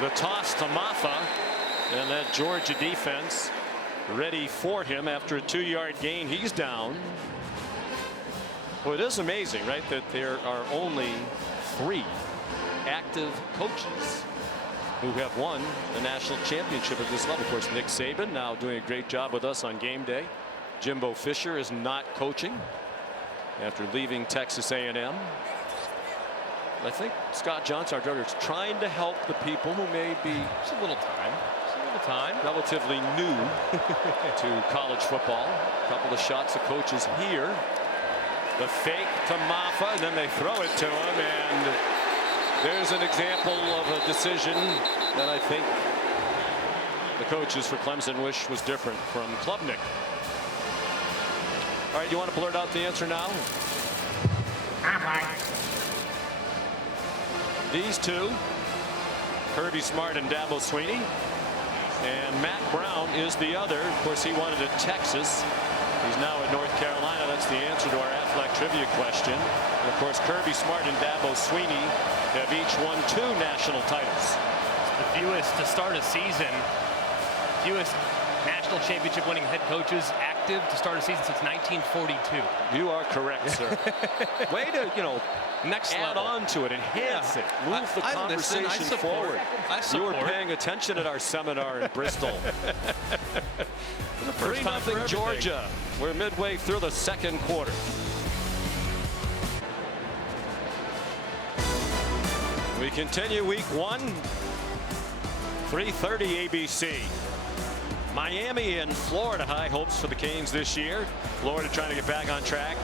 The toss to Maffa, and that Georgia defense ready for him after a 2-yard gain. He's down. Well, it is amazing, right, that there are only 3 active coaches who have won the national championship at this level. Of course, Nick Saban now doing a great job with us on game day. Jimbo Fisher is not coaching after leaving Texas A&M. I think Scott Johnson, our director, is trying to help the people who may be Just a little time. Relatively new to college football. A couple of shots of coaches here. The fake to Maffa, and then they throw it to him, and there's an example of a decision that I think the coaches for Clemson wish was different from Klubnik. All right, you want to blurt out the answer now? These two, Kirby Smart and Dabo Swinney, and Matt Brown is the other. Of course, he wanted at Texas. He's now at North Carolina. That's the answer to our Aflac trivia question. And of course, Kirby Smart and Dabo Swinney have each won 2 national titles. The fewest to start a season, fewest national championship winning head coaches active to start a season since 1942. You are correct, sir. Way to, next add level. on to it, enhance it, move the conversation forward. You were paying attention at our seminar in Bristol. 3-0 Georgia. We're midway through the second quarter. We continue week 1. 3:30 ABC. Miami and Florida, high hopes for the Canes this year. Florida trying to get back on track.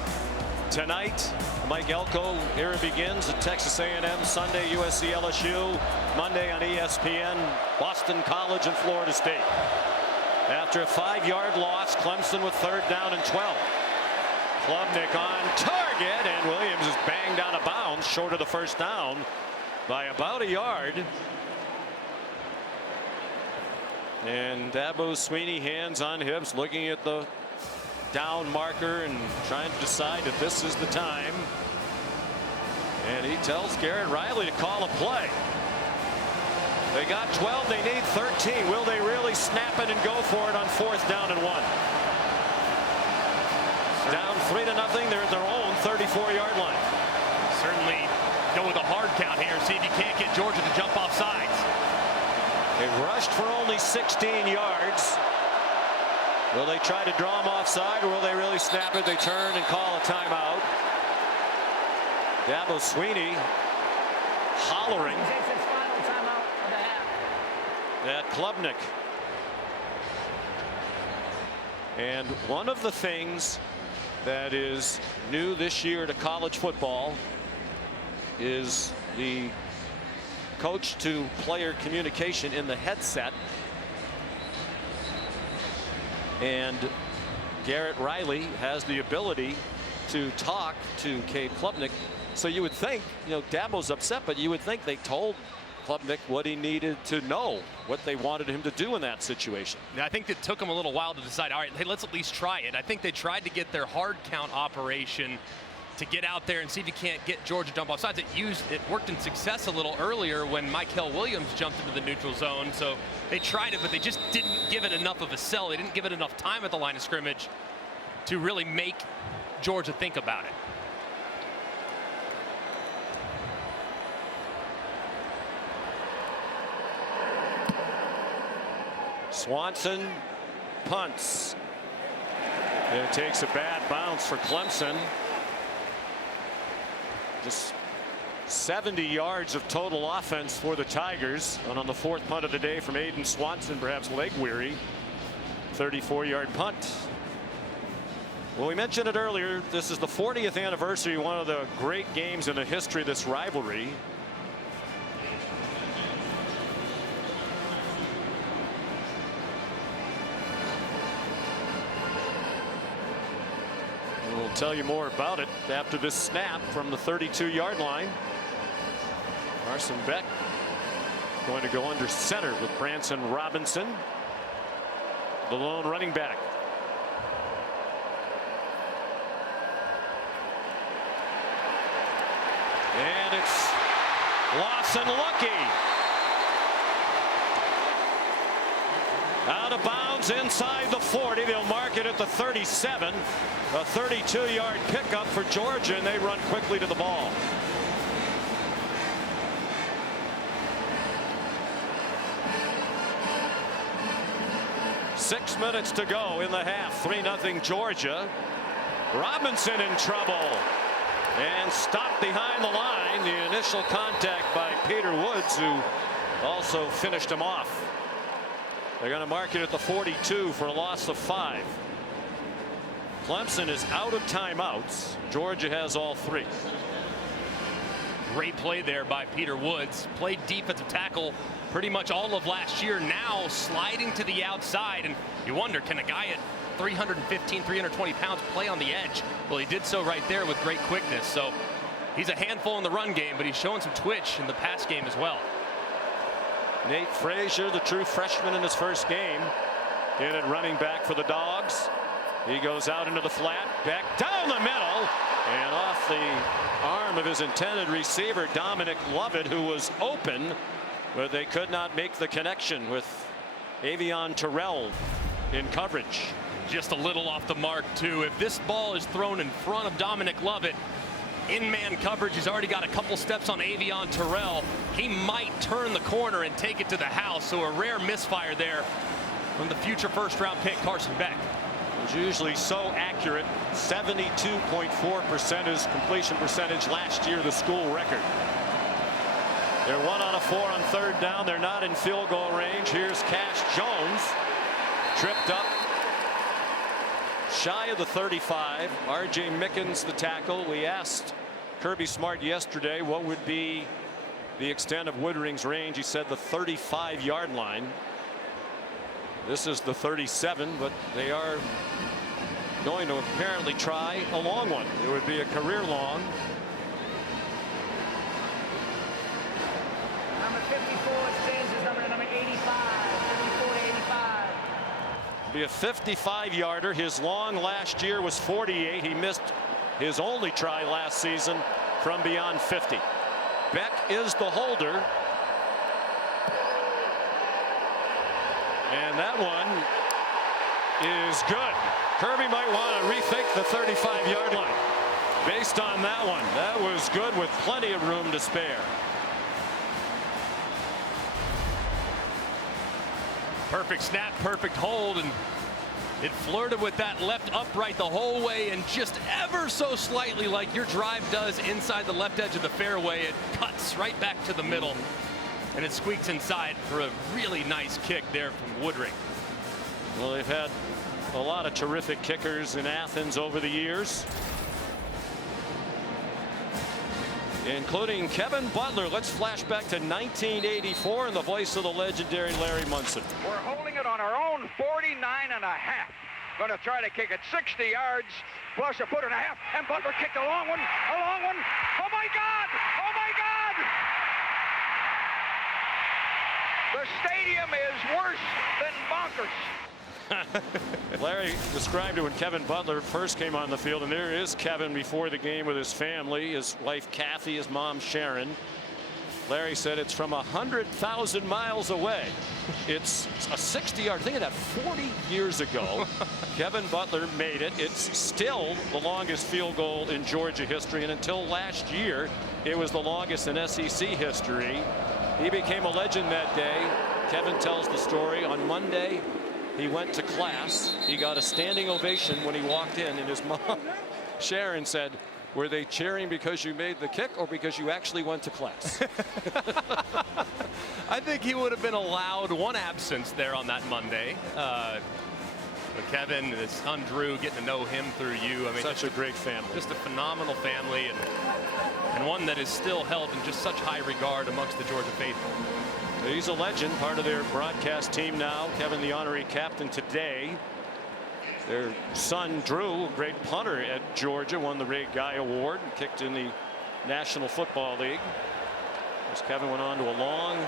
Tonight, Mike Elko, era begins at Texas A&M. Sunday, USC LSU. Monday on ESPN, Boston College and Florida State. After a 5-yard loss, Clemson with 3rd down and 12. Klubnik on target, and Williams is banged out of bounds short of the first down by about a yard. And Dabo Swinney, hands on hips, looking at the down marker and trying to decide if this is the time. And he tells Garrett Riley to call a play. They got 12, they need 13. Will they really snap it and go for it on 4th down and 1? Down 3-0. They're at their own 34-yard line. Certainly go with a hard count here. See if you can't get Georgia to jump off sides. They rushed for only 16 yards. Will they try to draw him offside, or will they really snap it? They turn and call a timeout. Dabo Swinney hollering at Klubnik. And one of the things that is new this year to college football is the coach to player communication in the headset. And Garrett Riley has the ability to talk to Cade Klubnik. So you would think, Dabo's upset, but you would think they told Klubnik what he needed to know, what they wanted him to do in that situation. Now, I think it took them a little while to decide, all right, hey, let's at least try it. I think they tried to get their hard count operation to get out there and see if you can't get Georgia jump off sides. It worked in success a little earlier when Michael Williams jumped into the neutral zone. So they tried it, but they just didn't give it enough of a sell. They didn't give it enough time at the line of scrimmage to really make Georgia think about it. Swanson punts. It takes a bad bounce for Clemson. Just 70 yards of total offense for the Tigers. And on the fourth punt of the day from Aiden Swanson, perhaps leg weary, 34-yard punt. Well, we mentioned it earlier. This is the 40th anniversary, one of the great games in the history of this rivalry. We'll tell you more about it after this snap from the 32-yard line. Carson Beck going to go under center with Branson Robinson, the lone running back. And it's Lawson Lucky. Out of bounds inside the 40. They'll mark it at the 37. A 32-yard pickup for Georgia, and they run quickly to the ball. Six minutes to go in the half. 3-0 Georgia. Robinson in trouble and stopped behind the line. The initial contact by Peter Woods, who also finished him off. They're going to mark it at the 42 for a loss of 5. Clemson is out of timeouts. Georgia has all 3. Great play there by Peter Woods. Played defensive tackle pretty much all of last year. Now sliding to the outside, and you wonder, can a guy at 315, 320 pounds play on the edge? Well, he did so right there with great quickness. So he's a handful in the run game, but he's showing some twitch in the pass game as well. Nate Frazier, the true freshman in his first game, in at running back for the Dogs. He goes out into the flat, back down the middle, and off the arm of his intended receiver, Dominic Lovett, who was open, but they could not make the connection with Avion Terrell in coverage. Just a little off the mark, too. If this ball is thrown in front of Dominic Lovett, in man coverage, he's already got a couple steps on Avion Terrell. He might turn the corner and take it to the house. So a rare misfire there from the future first-round pick Carson Beck. It was usually so accurate. 72.4% his completion percentage last year, the school record. They're 1 out of 4 on third down. They're not in field goal range. Here's Cash Jones, tripped up shy of the 35. R.J. Mickens, the tackle. We asked Kirby Smart yesterday what would be the extent of Woodring's range. He said the 35-yard line. This is the 37, but they are going to apparently try a long one. It would be a career long. Number 54 changes number to number 85. 54 to 85. Be a 55-yarder. His long last year was 48. He missed his only try last season from beyond 50. Beck is the holder. And that one is good. Kirby might want to rethink the 35-yard line based on that one. That was good with plenty of room to spare. Perfect snap, perfect hold, and it flirted with that left upright the whole way, and just ever so slightly, like your drive does inside the left edge of the fairway, it cuts right back to the middle, and it squeaks inside for a really nice kick there from Woodring. Well, they've had a lot of terrific kickers in Athens over the years, including Kevin Butler. Let's flash back to 1984 in the voice of the legendary Larry Munson. We're holding it on our own 49 and a half. Going to try to kick it 60 yards plus a foot and a half, and Butler kicked a long one, a long one. Oh my God! Oh my God! The stadium is worse than bonkers. Larry described it when Kevin Butler first came on the field, and there is Kevin before the game with his family, his wife Kathy, his mom Sharon. Larry said it's from 100,000 miles away. It's a 60-yard. Think of that, 40 years ago, Kevin Butler made it. It's still the longest field goal in Georgia history, and until last year, it was the longest in SEC history. He became a legend that day. Kevin tells the story. On Monday, he went to class. He got a standing ovation when he walked in, and his mom, Sharon, said, "Were they cheering because you made the kick or because you actually went to class?" I think he would have been allowed one absence there on that Monday. But Kevin, his son Drew, getting to know him through you. I mean, such a great family. Just a phenomenal family, and one that is still held in just such high regard amongst the Georgia faithful. He's a legend, part of their broadcast team now. Kevin, the honorary captain today. Their son Drew, great punter at Georgia, won the Ray Guy Award and kicked in the National Football League. As Kevin went on to a long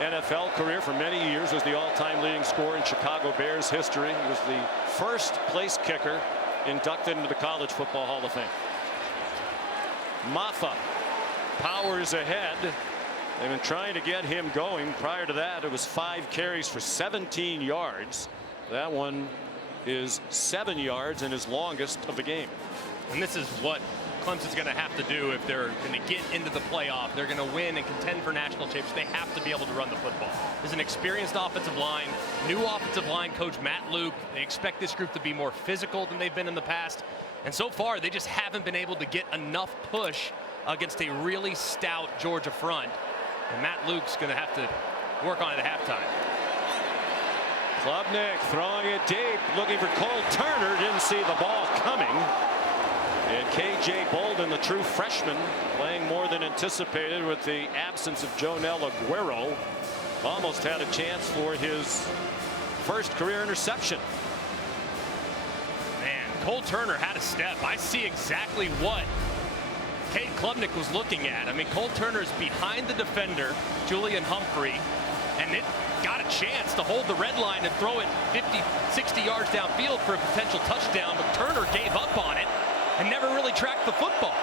NFL career for many years, was the all-time leading scorer in Chicago Bears history. He was the first place kicker inducted into the College Football Hall of Fame. Maffa powers ahead. They've been trying to get him going. Prior to that, it was 5 carries for 17 yards. That one is 7 yards and his longest of the game. And this is what Clemson's going to have to do if they're going to get into the playoff. They're going to win and contend for national championships. They have to be able to run the football. There's an experienced offensive line, new offensive line coach Matt Luke. They expect this group to be more physical than they've been in the past. And so far, they just haven't been able to get enough push against a really stout Georgia front. And Matt Luke's going to have to work on it at halftime. Klubnik throwing it deep, looking for Cole Turner. Didn't see the ball coming. And KJ Bolden, the true freshman, playing more than anticipated with the absence of Jonel Aguero. Almost had a chance for his first career interception. Man, Cole Turner had a step. I see exactly what Cade Klubnik was looking at. I mean, Cole Turner's behind the defender, Julian Humphrey, and it got a chance to hold the red line and throw it 50, 60 yards downfield for a potential touchdown, but Turner gave up on it and never really tracked the football.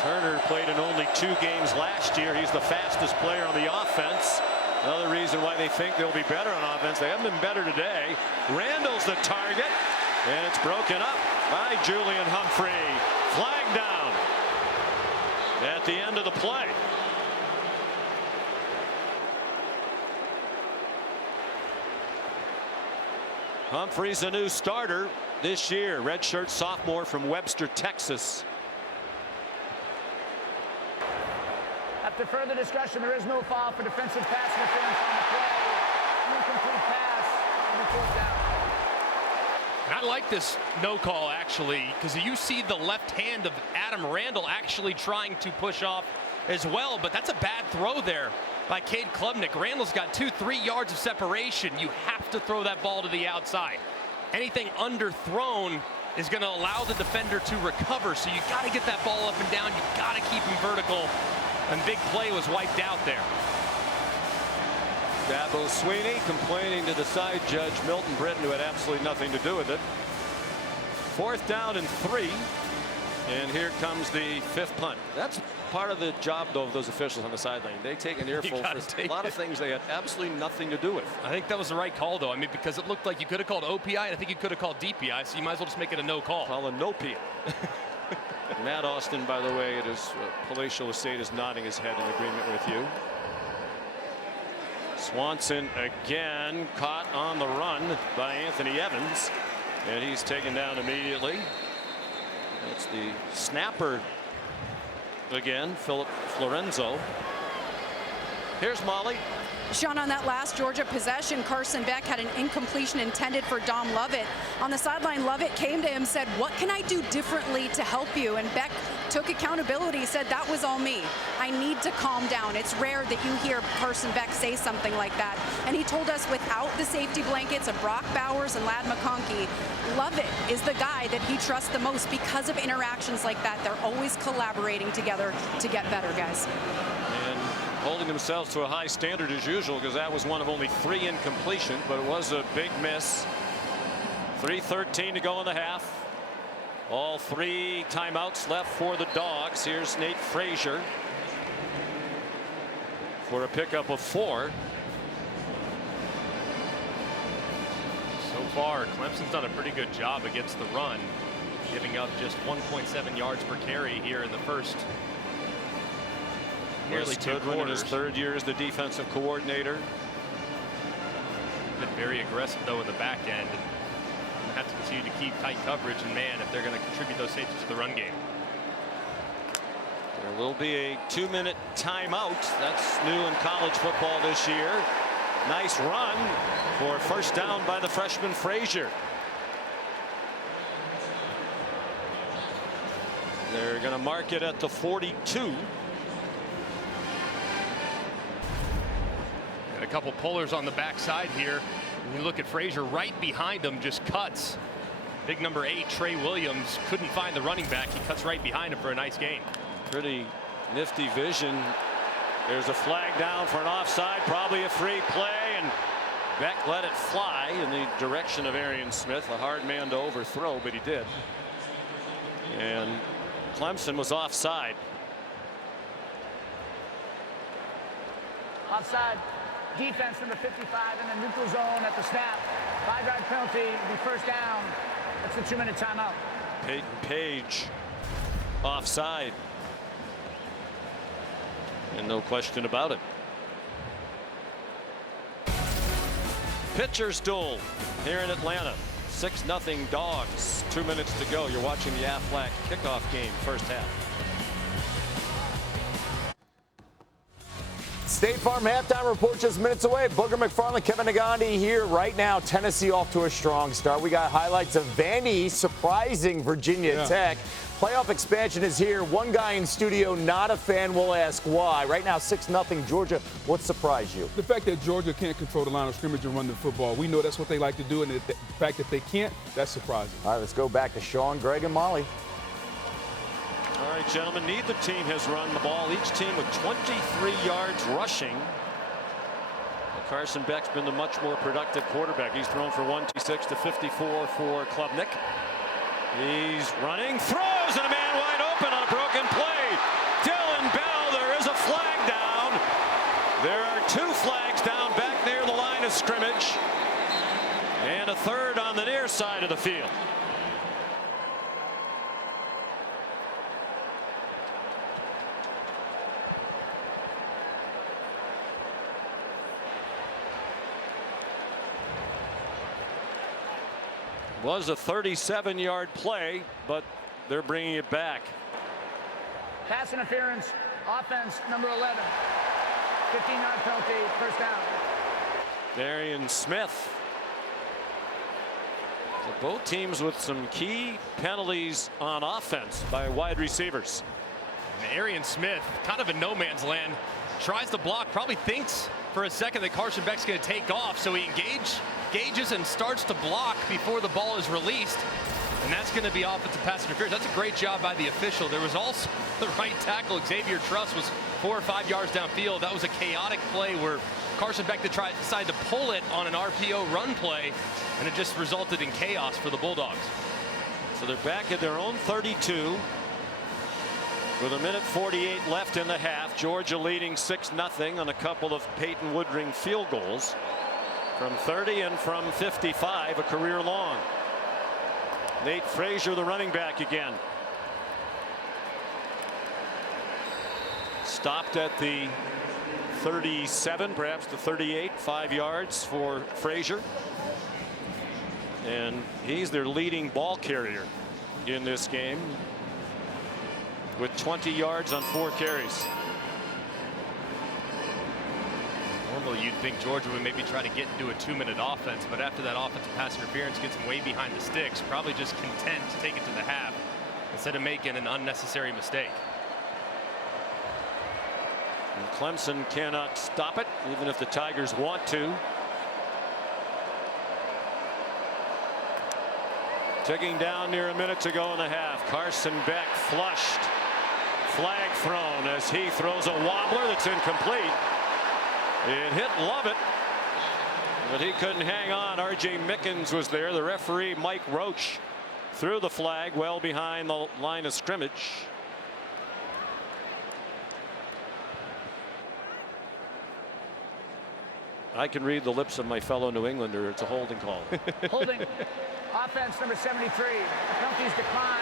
Turner played in only 2 games last year. He's the fastest player on the offense. Another reason why they think they'll be better on offense. They haven't been better today. Randall's the target, and it's broken up by Julian Humphrey. Flag down at the end of the play. Humphrey's a new starter this year. Redshirt sophomore from Webster, Texas. After further discussion, there is no foul for defensive pass interference on the play. Incomplete pass. On the 4th down. And I like this no call, actually, because you see the left hand of Adam Randall actually trying to push off as well, but that's a bad throw there by Cade Klubnik. Randall's got 2-3 yards of separation. You have to throw that ball to the outside. Anything underthrown is going to allow the defender to recover, so you got to get that ball up and down. You got to keep him vertical, and big play was wiped out there. Dabo Sweeney complaining to the side judge Milton Britton, who had absolutely nothing to do with it. 4th down and 3. And here comes the 5th punt. That's part of the job, though, of those officials on the sideline. They take an earful for a lot of things they had absolutely nothing to do with. I think that was the right call, though. I mean, because it looked like you could have called OPI, and I think you could have called DPI, so you might as well just make it a no call. Call a no PI. Matt Austin, by the way, at his palatial estate, is nodding his head in agreement with you. Swanson again caught on the run by Anthony Evans, and he's taken down immediately. That's the snapper again, Philip Florenzo. Here's Molly. Sean, on that last Georgia possession, Carson Beck had an incompletion intended for Dom Lovett. On the sideline, Lovett came to him, said, "What can I do differently to help you?" And Beck took accountability, said, "That was all me. I need to calm down." It's rare that you hear Carson Beck say something like that. And he told us without the safety blankets of Brock Bowers and Ladd McConkey, Lovett is the guy that he trusts the most because of interactions like that. They're always collaborating together to get better, guys. And holding themselves to a high standard as usual, because that was one of only 3 incompletions, but it was a big miss. 3:13 to go in the half. All 3 timeouts left for the Dogs. Here's Nate Frazier. for a pickup of 4. So far, Clemson's done a pretty good job against the run, giving up just 1.7 yards per carry here in the first nearly 2 Goodwin in his quarters. 3rd year as the defensive coordinator. Been very aggressive though in the back end, and have to continue to keep tight coverage, and man, if they're going to contribute those safeties to the run game. There will be a 2-minute timeout. That's new in college football this year. Nice run for first down by the freshman Frazier. They're going to mark it at the 42. And a couple pullers on the backside here. When you look at Frazier, right behind him, just cuts. Big number 8, Trey Williams, couldn't find the running back. He cuts right behind him for a nice gain. Pretty nifty vision. There's a flag down for an offside, probably a free play, and Beck let it fly in the direction of Arian Smith. A hard man to overthrow, but he did. And Clemson was offside. Offside. Defense number 55 in the neutral zone at the snap. 5-yard penalty. It'll be first down. That's the 2-minute timeout. Peyton Page offside. And no question about it. Pitcher's duel here in Atlanta. 6-0 Dogs. 2 minutes to go. You're watching the Aflac kickoff game, first half. State Farm halftime report just minutes away. Booger McFarland, Kevin Negandhi here right now. Tennessee off to a strong start. We got highlights of Vandy surprising Virginia Tech. Playoff expansion is here. One guy in studio not a fan will ask why. Right now 6-0 Georgia. What surprised you? The fact that Georgia can't control the line of scrimmage and run the football. We know that's what they like to do, and the fact that they can't, that's surprising. All right, let's go back to Sean, Greg, and Molly. All right, gentlemen, neither team has run the ball. Each team with 23 yards rushing. Carson Beck's been the much more productive quarterback. He's thrown for 126 to 54 for Klubnik. He's running, throws, and a man wide open on a broken play. Dylan Bell, there is a flag down. There are 2 flags down back near the line of scrimmage. And a third on the near side of the field. Was a 37-yard play, but they're bringing it back. Pass interference, offense number 11. 15-yard penalty, first down. Arian Smith. So both teams with some key penalties on offense by wide receivers. And Arian Smith, kind of in no man's land, tries to block, probably thinks for a second that Carson Beck's going to take off, so he engages and starts to block before the ball is released, and that's going to be offensive pass interference. That's a great job by the official. There was also the right tackle, Xavier Truss, was 4 or 5 yards downfield. That was a chaotic play where Carson Beck decided to pull it on an RPO run play, and it just resulted in chaos for the Bulldogs. So they're back at their own 32 with 1:48 left in the half. Georgia leading 6-0 on a couple of Peyton Woodring field goals from 30 and from 55, a career long. Nate Frazier, the running back again. Stopped at the 37, perhaps the 38, 5 yards for Frazier. And he's their leading ball carrier in this game with 20 yards on 4 carries. Normally you'd think Georgia would maybe try to get into a 2-minute offense, but after that offensive pass interference gets him way behind the sticks, probably just content to take it to the half instead of making an unnecessary mistake. And Clemson cannot stop it, even if the Tigers want to. Ticking down near a minute to go in the half. Carson Beck flushed. Flag thrown as he throws a wobbler that's incomplete. It hit Lovett, but he couldn't hang on. R.J. Mickens was there. The referee, Mike Roach, threw the flag well behind the line of scrimmage. I can read the lips of my fellow New Englander. It's a holding call. Holding. Offense number 73. Penalties decline.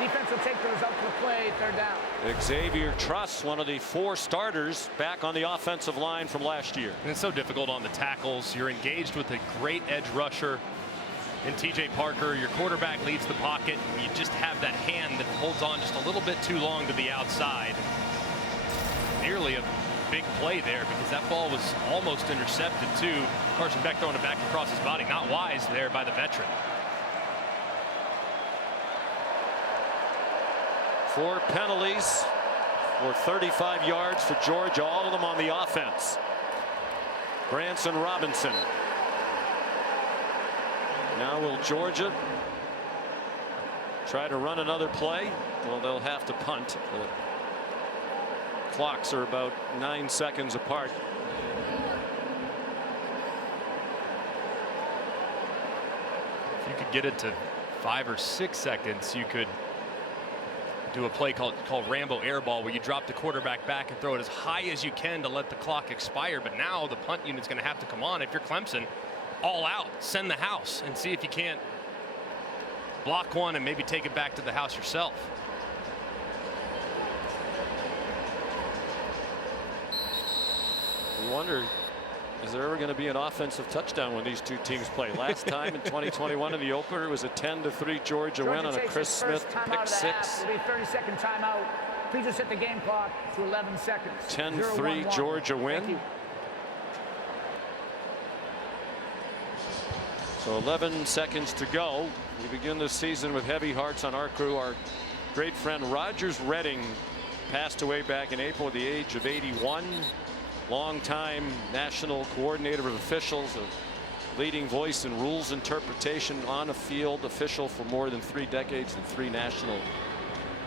Defense will take the result of the play. Third down. Xavier Truss, one of the 4 starters, back on the offensive line from last year. And it's so difficult on the tackles. You're engaged with a great edge rusher in TJ Parker. Your quarterback leaves the pocket, and you just have that hand that holds on just a little bit too long to the outside. Nearly a big play there because that ball was almost intercepted too. Carson Beck throwing it back across his body. Not wise there by the veteran. 4 penalties for 35 yards for Georgia, all of them on the offense. Branson Robinson. Now will Georgia try to run another play? Well, they'll have to punt. The clocks are about 9 seconds apart. If you could get it to 5 or 6 seconds, you could do a play called Rambo airball, where you drop the quarterback back and throw it as high as you can to let the clock expire. But now the punt unit's going to have to come on. If you're Clemson, all out, send the house and see if you can't block one and maybe take it back to the house yourself. You wonder, is there ever going to be an offensive touchdown when these two teams play? Last time in 2021 in the opener, it was a 10-3 Georgia win on a Chris Smith pick 6. It'll be a 30-second timeout. Please just hit the game clock to 11 seconds. 10-3 Georgia win. So 11 seconds to go. We begin this season with heavy hearts on our crew. Our great friend Rogers Redding passed away back in April at the age of 81. Longtime national coordinator of officials, a leading voice in rules interpretation on a field, official for more than 3 decades and 3 national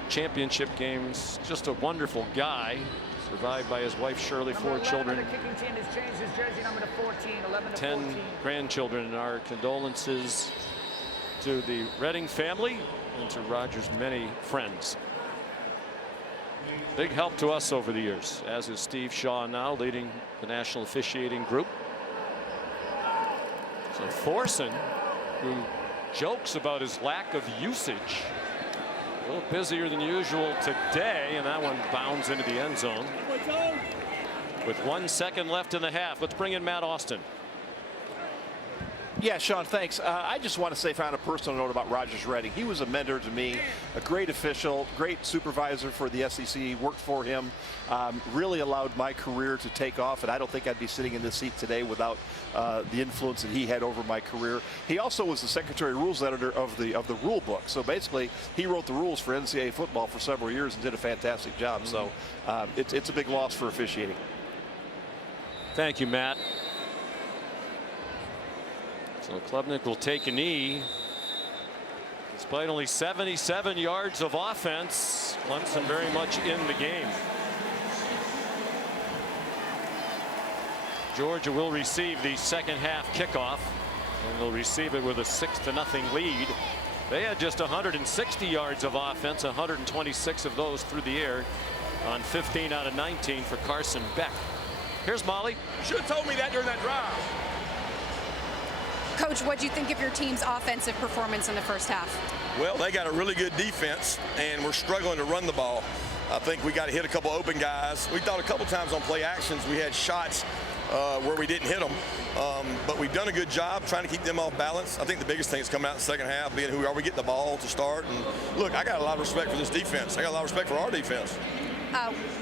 championship games. Just a wonderful guy. Survived by his wife Shirley, 4 children, 10 grandchildren. And our condolences to the Redding family and to Rogers' many friends. Big help to us over the years, as is Steve Shaw now, leading the national officiating group. So Thorson, who jokes about his lack of usage, a little busier than usual today, and that one bounds into the end zone. With 1 second left in the half, let's bring in Matt Austin. Yeah, Sean, thanks. I just want to say, on a personal note about Rogers Redding, he was a mentor to me, a great official, great supervisor for the SEC, worked for him, really allowed my career to take off, and I don't think I'd be sitting in this seat today without the influence that he had over my career. He also was the secretary rules editor of the rule book, so basically he wrote the rules for NCAA football for several years and did a fantastic job. So it's a big loss for officiating. Thank you, Matt. So Klubnik will take a knee. Despite only 77 yards of offense, Clemson very much in the game. Georgia will receive the second half kickoff, and they'll receive it with a 6-0 lead. They had just 160 yards of offense, 126 of those through the air on 15 out of 19 for Carson Beck. Here's Molly. You should have told me that during that drive. Coach, what do you think of your team's offensive performance in the first half? Well, they got a really good defense, and we're struggling to run the ball. I think we got to hit a couple open guys. We thought a couple times on play actions we had shots where we didn't hit them, but we've done a good job trying to keep them off balance. I think the biggest thing is coming out in the second half, being who are we getting the ball to start. And look, I got a lot of respect for this defense. I got a lot of respect for our defense.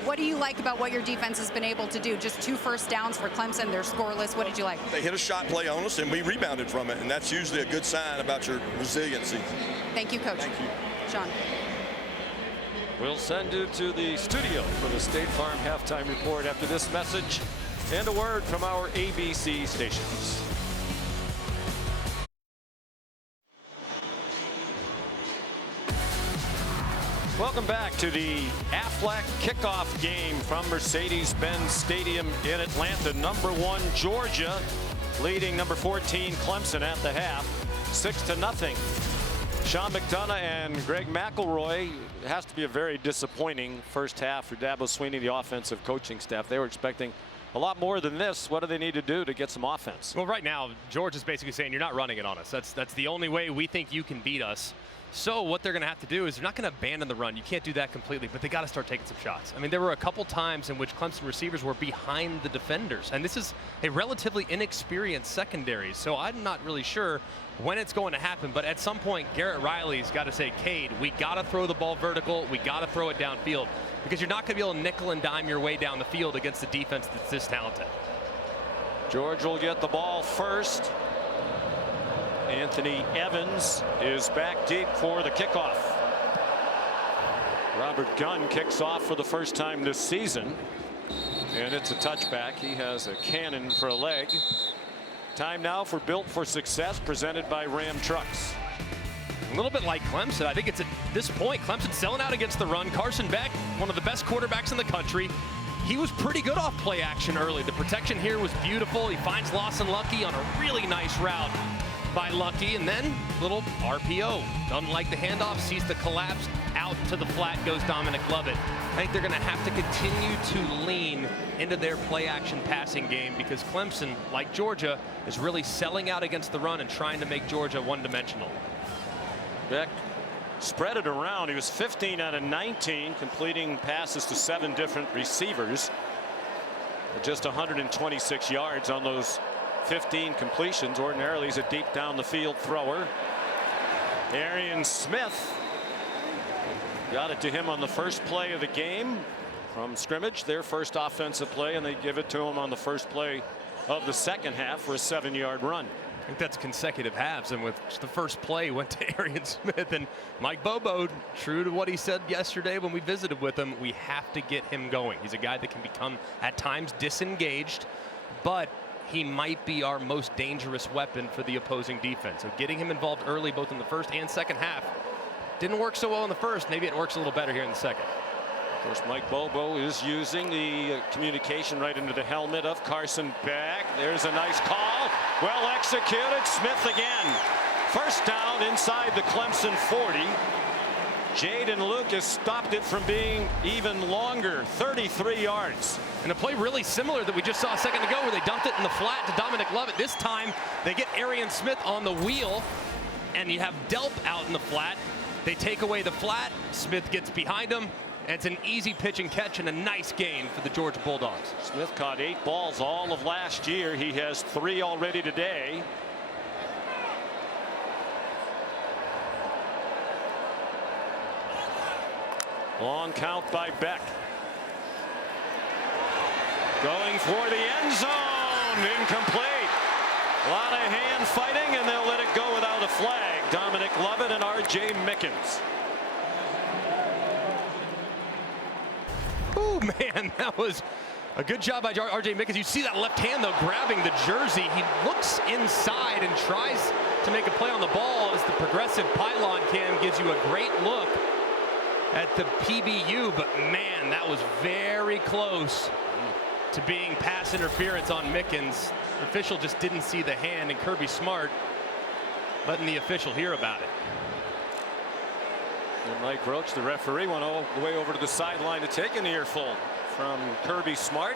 What do you like about what your defense has been able to do? Just 2 first downs for Clemson. They're scoreless. What did you like? They hit a shot play on us, and we rebounded from it, and that's usually a good sign about your resiliency. Thank you, Coach. Thank you. Sean. We'll send you to the studio for the State Farm halftime report after this message and a word from our ABC stations. Welcome back to the Aflac kickoff game from Mercedes-Benz Stadium in Atlanta. Number 1 Georgia leading number 14 Clemson at the half, 6-0. Sean McDonough and Greg McElroy. It has to be a very disappointing first half for Dabo Swinney, the offensive coaching staff. They were expecting a lot more than this. What do they need to do to get some offense? Well, right now, George is basically saying you're not running it on us. That's the only way we think you can beat us. So what they're going to have to do is they're not going to abandon the run. You can't do that completely, but they got to start taking some shots. I mean, there were a couple times in which Clemson receivers were behind the defenders, and this is a relatively inexperienced secondary. So I'm not really sure when it's going to happen, but at some point, Garrett Riley's got to say, Cade, we got to throw the ball vertical. We got to throw it downfield, because you're not going to be able to nickel and dime your way down the field against a defense that's this talented. George will get the ball first. Anthony Evans is back deep for the kickoff. Robert Gunn kicks off for the first time this season, and it's a touchback. He has a cannon for a leg. Time now for Built for Success, presented by Ram Trucks. A little bit like Clemson. I think it's at this point Clemson selling out against the run. Carson Beck, one of the best quarterbacks in the country. He was pretty good off play action early. The protection here was beautiful. He finds Lawson Lucky on a really nice route by Lucky, and then little RPO. Doesn't like the handoff, sees the collapse, out to the flat goes Dominic Lovett. I think they're going to have to continue to lean into their play action passing game, because Clemson, like Georgia, is really selling out against the run and trying to make Georgia one-dimensional. Beck spread it around. He was 15 out of 19, completing passes to 7 different receivers. Just 126 yards on those 15 completions. Ordinarily, he's a deep down the field thrower. Arian Smith got it to him on the first play of the game from scrimmage, their first offensive play, and they give it to him on the first play of the second half for a 7-yard run. I think that's consecutive halves, and with the first play went to Arian Smith, and Mike Bobo, true to what he said yesterday when we visited with him, we have to get him going. He's a guy that can become at times disengaged, but he might be our most dangerous weapon for the opposing defense. So getting him involved early, both in the first and second half, didn't work so well in the first. Maybe it works a little better here in the second. Of course, Mike Bobo is using the communication right into the helmet of Carson Beck. There's a nice call. Well executed. Smith again. First down inside the Clemson 40. Jaden Lucas stopped it from being even longer, 33 yards. And a play really similar that we just saw a second ago, where they dumped it in the flat to Dominic Lovett. This time they get Arian Smith on the wheel, and you have Delp out in the flat. They take away the flat. Smith gets behind him, and it's an easy pitch and catch and a nice gain for the Georgia Bulldogs. Smith caught 8 balls all of last year. He has 3 already today. Long count by Beck. Going for the end zone. Incomplete. A lot of hand fighting, and they'll let it go without a flag. Dominic Lovett and R.J. Mickens. Oh, man, that was a good job by R.J. Mickens. You see that left hand, though, grabbing the jersey. He looks inside and tries to make a play on the ball as the progressive pylon cam gives you a great look at the PBU, but man, that was very close to being pass interference on Mickens. The official just didn't see the hand, and Kirby Smart letting the official hear about it. And Mike Roach, the referee, went all the way over to the sideline to take an earful from Kirby Smart.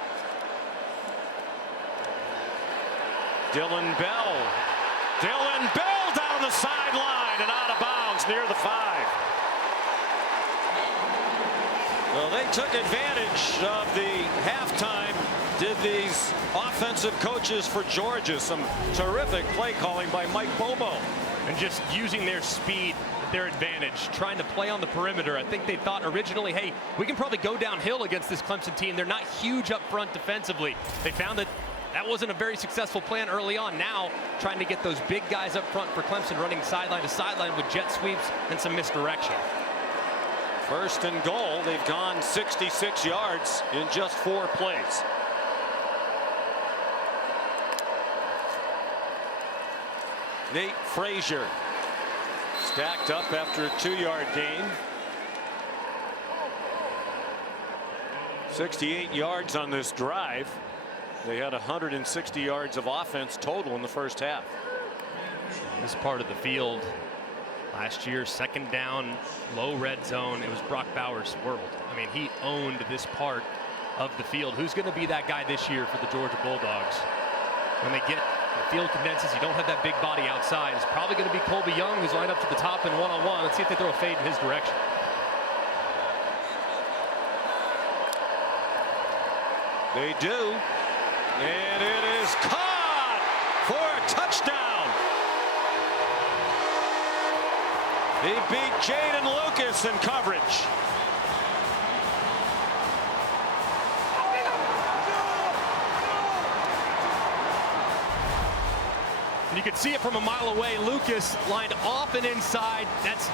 Dylan Bell down the sideline and out of bounds near the 5. Well, they took advantage of the halftime, did these offensive coaches for Georgia. Some terrific play calling by Mike Bobo. And just using their speed at their advantage, trying to play on the perimeter. I think they thought originally, hey, we can probably go downhill against this Clemson team. They're not huge up front defensively. They found that that wasn't a very successful plan early on. Now trying to get those big guys up front for Clemson, running sideline to sideline with jet sweeps and some misdirection. First and goal. They've gone 66 yards in just 4 plays. Nate Frazier stacked up after a 2-yard gain. 68 yards on this drive. They had 160 yards of offense total in the first half. This part of the field last year, second down, low red zone. It was Brock Bowers' world. I mean, he owned this part of the field. Who's going to be that guy this year for the Georgia Bulldogs? When they get the field condenses, you don't have that big body outside. It's probably going to be Colby Young, who's lined up to the top in one-on-one. Let's see if they throw a fade in his direction. They do, and it is caught for a touchdown. He beat Jaden Lucas in coverage. And you can see it from a mile away. Lucas lined off and inside. That's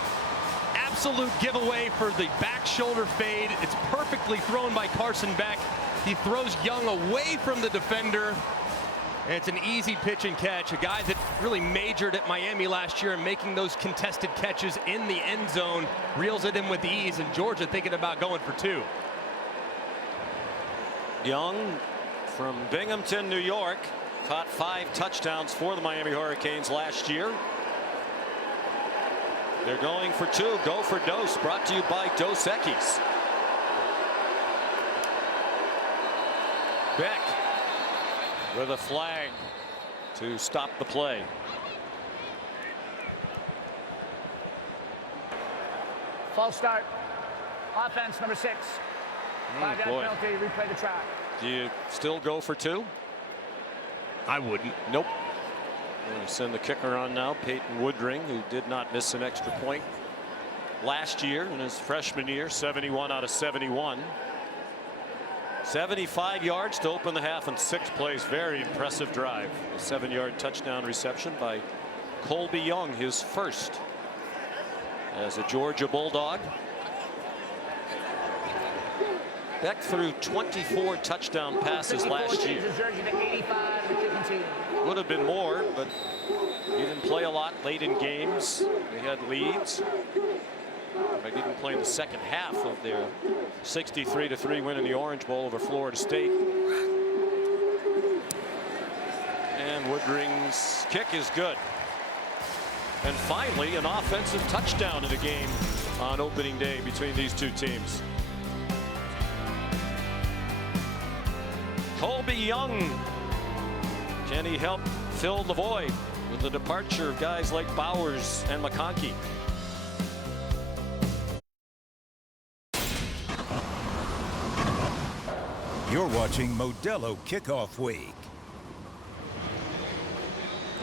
absolute giveaway for the back shoulder fade. It's perfectly thrown by Carson Beck. He throws Young away from the defender. And it's an easy pitch and catch. A guy that really majored at Miami last year and making those contested catches in the end zone. Reels it in with ease, and Georgia thinking about going for 2. Young from Binghamton, New York, caught 5 touchdowns for the Miami Hurricanes last year. They're going for 2. Go for Dose, brought to you by Dos Equis. Beck with a flag to stop the play. False start. Offense number 6. 5-yard penalty. Replay the try. Do you still go for 2? I wouldn't. Nope. We're going to send the kicker on now, Peyton Woodring, who did not miss an extra point last year in his freshman year. 71 out of 71. 75 yards to open the half in 6 plays. Very impressive drive. A 7-yard touchdown reception by Colby Young, his first as a Georgia Bulldog. Beck threw 24 touchdown passes last year. Would have been more, but he didn't play a lot late in games. They had leads. They didn't play in the second half of their 63-3 win in the Orange Bowl over Florida State. And Woodring's kick is good. And finally, an offensive touchdown in the game on opening day between these two teams. Colby Young, can he help fill the void with the departure of guys like Bowers and McConkey? You're watching Modelo Kickoff Week.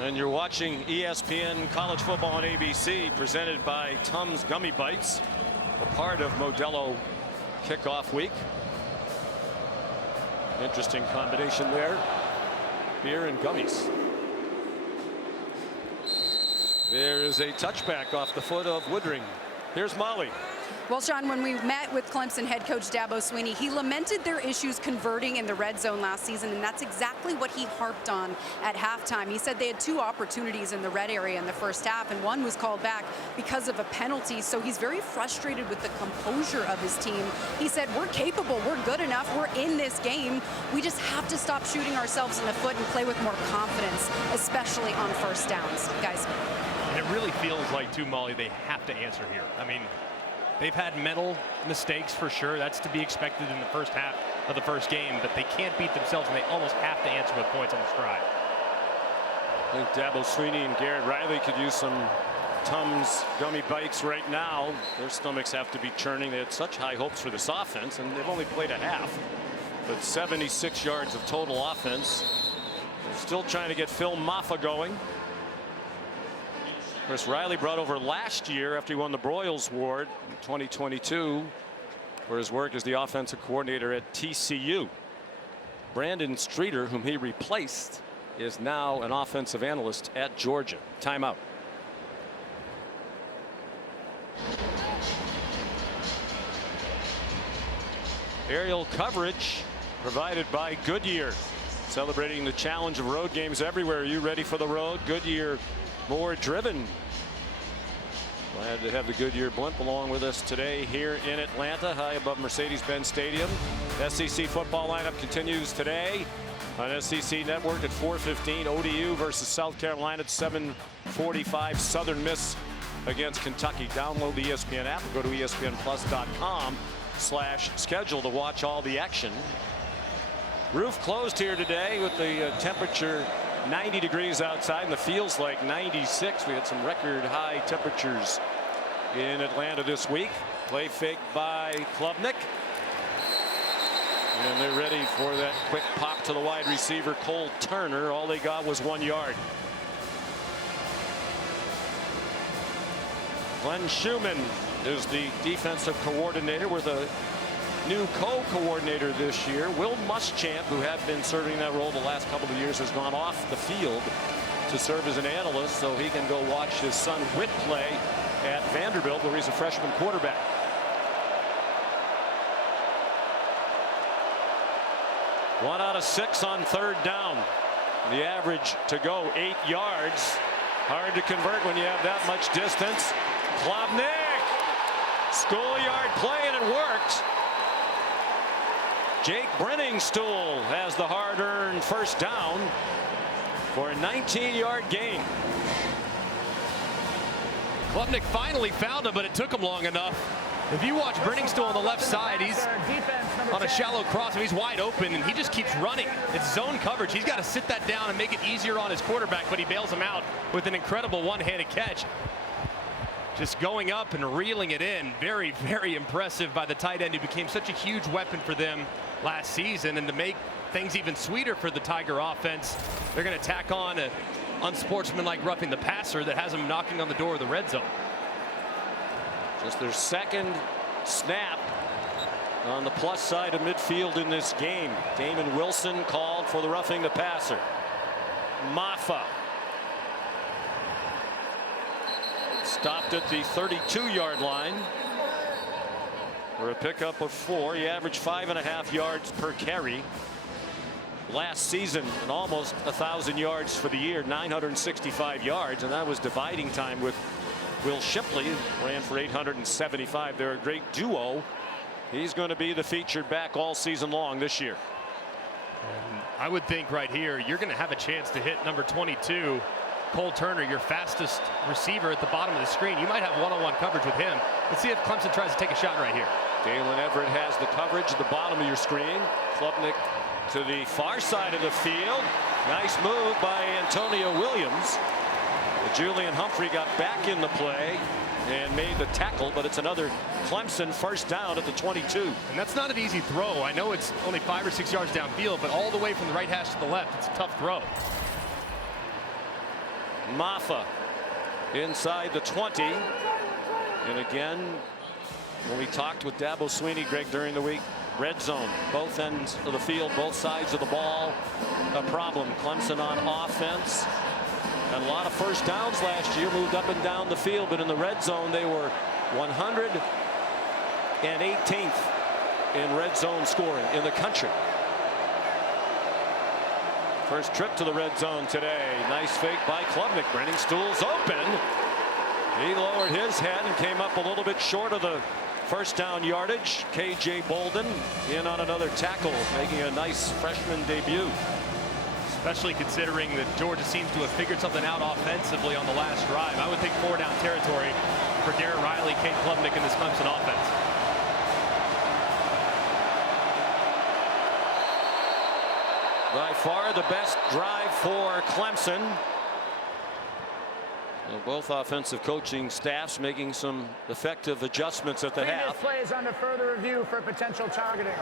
And you're watching ESPN College Football on ABC, presented by Tums Gummy Bites, a part of Modelo Kickoff Week. Interesting combination there. Beer and gummies. There is a touchback off the foot of Woodring. Here's Molly. Well, Sean, when we met with Clemson head coach Dabo Swinney, he lamented their issues converting in the red zone last season, and that's exactly what he harped on at halftime. He said they had 2 opportunities in the red area in the first half, and one was called back because of a penalty. So he's very frustrated with the composure of his team. He said, we're capable, we're good enough, we're in this game. We just have to stop shooting ourselves in the foot and play with more confidence, especially on first downs. Guys. And it really feels like, too, Molly, they have to answer here. I mean, they've had mental mistakes for sure. That's to be expected in the first half of the first game, but they can't beat themselves, and they almost have to answer with points on the stride. I think Dabo Swinney and Garrett Riley could use some Tums Gummy Bites right now. Their stomachs have to be churning. They had such high hopes for this offense, and they've only played a half. But 76 yards of total offense. They're still trying to get Phil Maffa going. Chris Riley brought over last year after he won the Broyles Award in 2022 for his work as the offensive coordinator at TCU. Brandon Streeter, whom he replaced, is now an offensive analyst at Georgia. Timeout. Aerial coverage provided by Goodyear, celebrating the challenge of road games everywhere. Are you ready for the road? Goodyear, more driven. Glad to have the Goodyear blimp along with us today here in Atlanta, high above Mercedes-Benz Stadium. SEC football lineup continues today on SEC Network at 4:15. ODU versus South Carolina at 7:45. Southern Miss against Kentucky. Download the ESPN app. Go to ESPNplus.com schedule to watch all the action. Roof closed here today with the temperature 90 degrees outside and the feels like 96. We had some record high temperatures in Atlanta this week. Play fake by Klubnik. And they're ready for that quick pop to the wide receiver, Cole Turner. All they got was 1 yard. Glenn Schumann is the defensive coordinator with a new co-coordinator this year. Will Muschamp, who had been serving that role the last couple of years, has gone off the field to serve as an analyst so he can go watch his son Whit play at Vanderbilt, where he's a freshman quarterback. One out of 6 on 3rd down. The average to go 8 yards. Hard to convert when you have that much distance. Klubnik, schoolyard play, and it worked. Jake Brenningstool has the hard-earned 1st down for a 19-yard gain. Klubnik finally found him, but it took him long enough. If you watch Brenningstool on the left side, he's on a shallow cross and he's wide open and he just keeps running. It's zone coverage. He's got to sit that down and make it easier on his quarterback, but he bails him out with an incredible one-handed catch. Just going up and reeling it in. Very, very impressive by the tight end who became such a huge weapon for them last season. And to make things even sweeter for the Tiger offense, they're going to tack on an unsportsmanlike roughing the passer that has them knocking on the door of the red zone. Just their 2nd snap on the plus side of midfield in this game. Damon Wilson called for the roughing the passer. Maffa stopped at the 32-yard line for a pickup of 4. He averaged 5.5 yards per carry last season and almost 1,000 yards for the year, 965 yards, and that was dividing time with Will Shipley, ran for 875. They're a great duo. He's going to be the featured back all season long this year. And I would think right here you're going to have a chance to hit number 22, Cole Turner, your fastest receiver at the bottom of the screen. You might have one-on-one coverage with him. Let's see if Clemson tries to take a shot right here. Dalen Everett has the coverage at the bottom of your screen. Klubnik to the far side of the field. Nice move by Antonio Williams. Julian Humphrey got back in the play and made the tackle, but it's another Clemson 1st down at the 22. And that's not an easy throw. I know it's only 5 or 6 yards downfield, but all the way from the right hash to the left, it's a tough throw. Maffa inside the 20. And again, when we talked with Dabo Swinney, Greg, during the week, red zone, both ends of the field, both sides of the ball, a problem. Clemson on offense. And a lot of 1st downs last year, moved up and down the field, but in the red zone they were 118th in red zone scoring in the country. First trip to the red zone today. Nice fake by Klubnik. Brenningstool's open. He lowered his head and came up a little bit short of the 1st down yardage. KJ Bolden in on another tackle, making a nice freshman debut. Especially considering that Georgia seems to have figured something out offensively on the last drive. I would think 4-down territory for Garrett Riley, Cade Klubnik in this Clemson offense. By far the best drive for Clemson. Well, both offensive coaching staffs making some effective adjustments at the half. Play is under further review for potential targeting.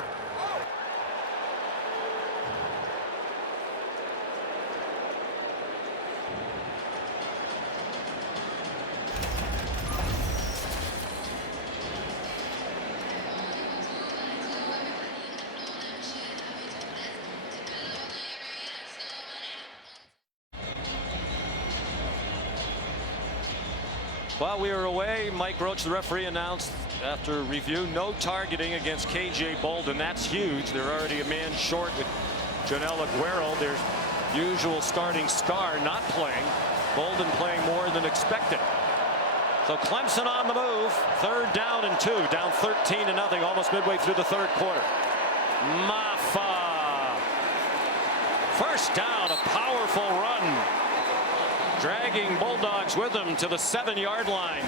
While we were away, Mike Roach, the referee, announced after review no targeting against KJ Bolden. That's huge. They're already a man short with Janelle Aguero, their usual starting star, not playing. Bolden playing more than expected. So Clemson on the move. 3rd down and 2, down 13-0, almost midway through the 3rd quarter. Maffa. 1st down, a powerful run, dragging Bulldogs with them to the 7-yard line.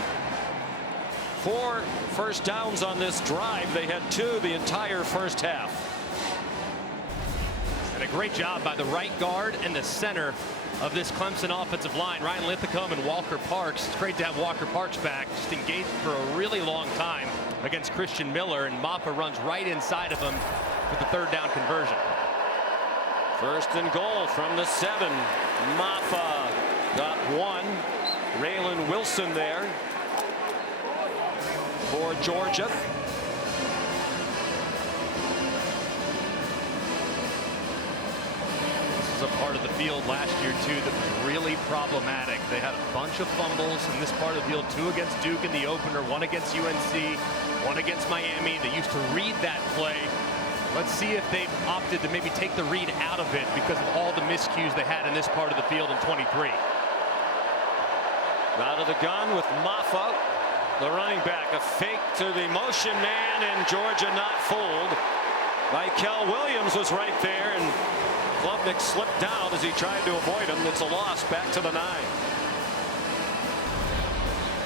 4 first downs on this drive. They had 2 the entire first half. And a great job by the right guard and the center of this Clemson offensive line, Ryan Linthicum and Walker Parks. It's great to have Walker Parks back, just engaged for a really long time against Christian Miller, and Maffa runs right inside of him with the 3rd down conversion. First and goal from the 7. Maffa got 1. Raylan Wilson there for Georgia. A part of the field last year too that was really problematic. They had a bunch of fumbles in this part of the field, 2 against Duke in the opener, 1 against UNC, 1 against Miami. They used to read that play. Let's see if they've opted to maybe take the read out of it because of all the miscues they had in this part of the field in 23. Out of the gun with Maffa, the running back. A fake to the motion man, and Georgia not fooled. Michael Williams was right there, and Klubnik slipped down as he tried to avoid him. It's a loss, back to the 9.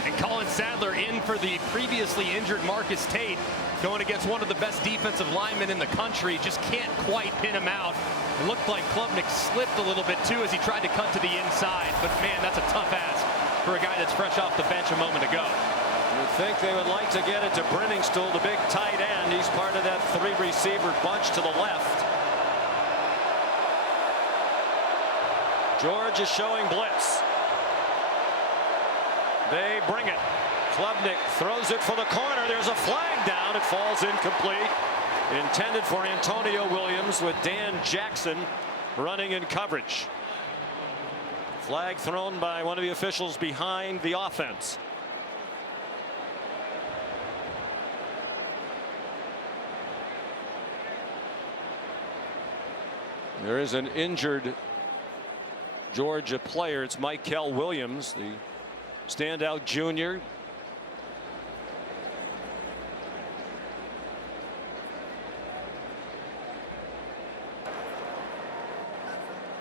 And Colin Sadler in for the previously injured Marcus Tate, going against one of the best defensive linemen in the country. Just can't quite pin him out. It looked like Klubnik slipped a little bit too as he tried to cut to the inside. But man, that's a tough ask for a guy that's fresh off the bench a moment ago. You'd think they would like to get it to Brenningstool, the big tight end. He's part of that 3-receiver bunch to the left. George is showing blitz. They bring it. Klubnik throws it for the corner. There's a flag down. It falls incomplete. Intended for Antonio Williams with Dan Jackson running in coverage. Flag thrown by one of the officials behind the offense. There is an injured Georgia player. It's Michael Williams, the standout junior.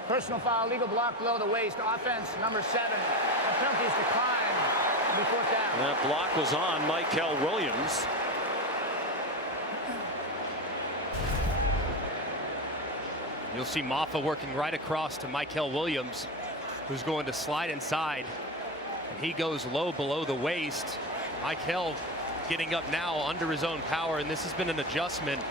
Personal foul, legal block below the waist. Offense, number 7. The penalties decline. It'll be 4th down. That block was on Michael Williams. You'll see Maffa working right across to Michael Williams, who's going to slide inside. And he goes low below the waist. Michael getting up now under his own power, and this has been an adjustment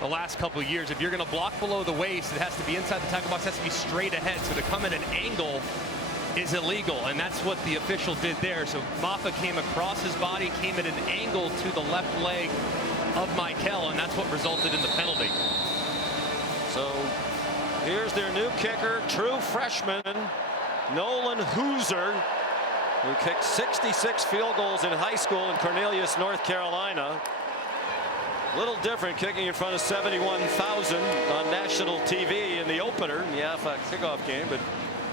the last couple of years. If you're going to block below the waist, it has to be inside the tackle box, it has to be straight ahead. So to come at an angle is illegal, and that's what the official did there. So Maffa came across his body, came at an angle to the left leg of Michael, and that's what resulted in the penalty. So here's their new kicker, true freshman, Nolan Hooser, who kicked 66 field goals in high school in Cornelius, North Carolina. A little different kicking in front of 71,000 on national TV in the opener in the AFA kickoff game, but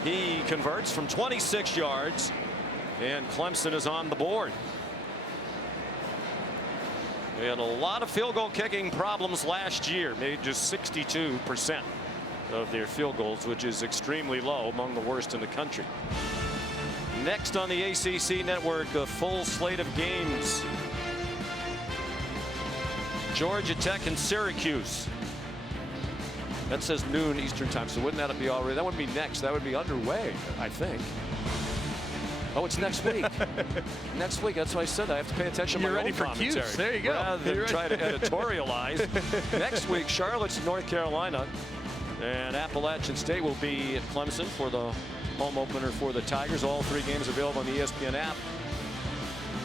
he converts from 26 yards, and Clemson is on the board. They had a lot of field goal kicking problems last year, made just 62% of their field goals, which is extremely low, among the worst in the country. Next on the ACC network, a full slate of games. Georgia Tech and Syracuse. That says noon Eastern time, so wouldn't that be already? That wouldn't be next. That would be underway, I think. Oh, it's next week. Next week. That's why I said I have to pay attention to my own commentary. You're ready for cues. There you go. Rather than try to editorialize. Next week, Charlotte's North Carolina, and Appalachian State will be at Clemson for the home opener for the Tigers. All 3 games available on the ESPN app.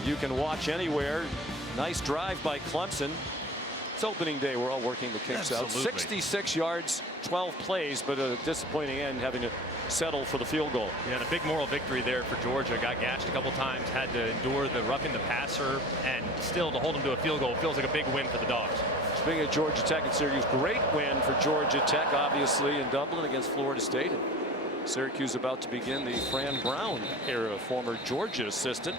You can watch anywhere. Nice drive by Clemson. It's opening day. We're all working the kicks out. 66 yards, 12 plays, but a disappointing end, having to settle for the field goal. Yeah, and a big moral victory there for Georgia. Got gashed a couple times, had to endure the roughing the passer, and still to hold him to a field goal feels like a big win for the Dogs. Speaking of Georgia Tech and Syracuse, great win for Georgia Tech, obviously, in Dublin against Florida State. And Syracuse about to begin the Fran Brown era, former Georgia assistant.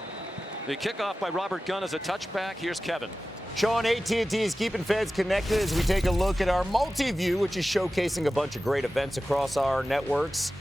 The kickoff by Robert Gunn as a touchback. Here's Kevin. Sean, AT&T is keeping fans connected as we take a look at our multi-view, which is showcasing a bunch of great events across our networks.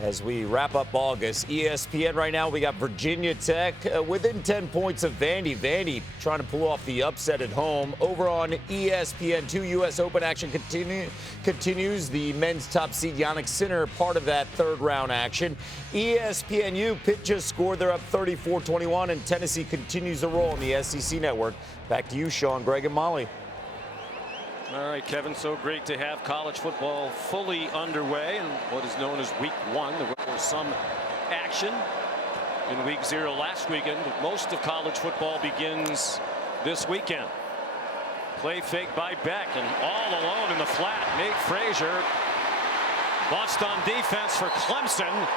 As we wrap up August, ESPN right now, we got Virginia Tech within 10 points of Vandy. Vandy trying to pull off the upset at home. Over on ESPN2, U.S. Open action continues. The men's top seed Yannick Sinner part of that third round action. ESPNU, Pitt just scored. They're up 34-21, and Tennessee continues to roll on the SEC network. Back to you, Sean, Greg, and Molly. All right, Kevin, so great to have college football fully underway in what is known as week 1. There was some action in week 0 last weekend, but most of college football begins this weekend. Play fake by Beck, and all alone in the flat, Nate Frazier bust on defense for Clemson,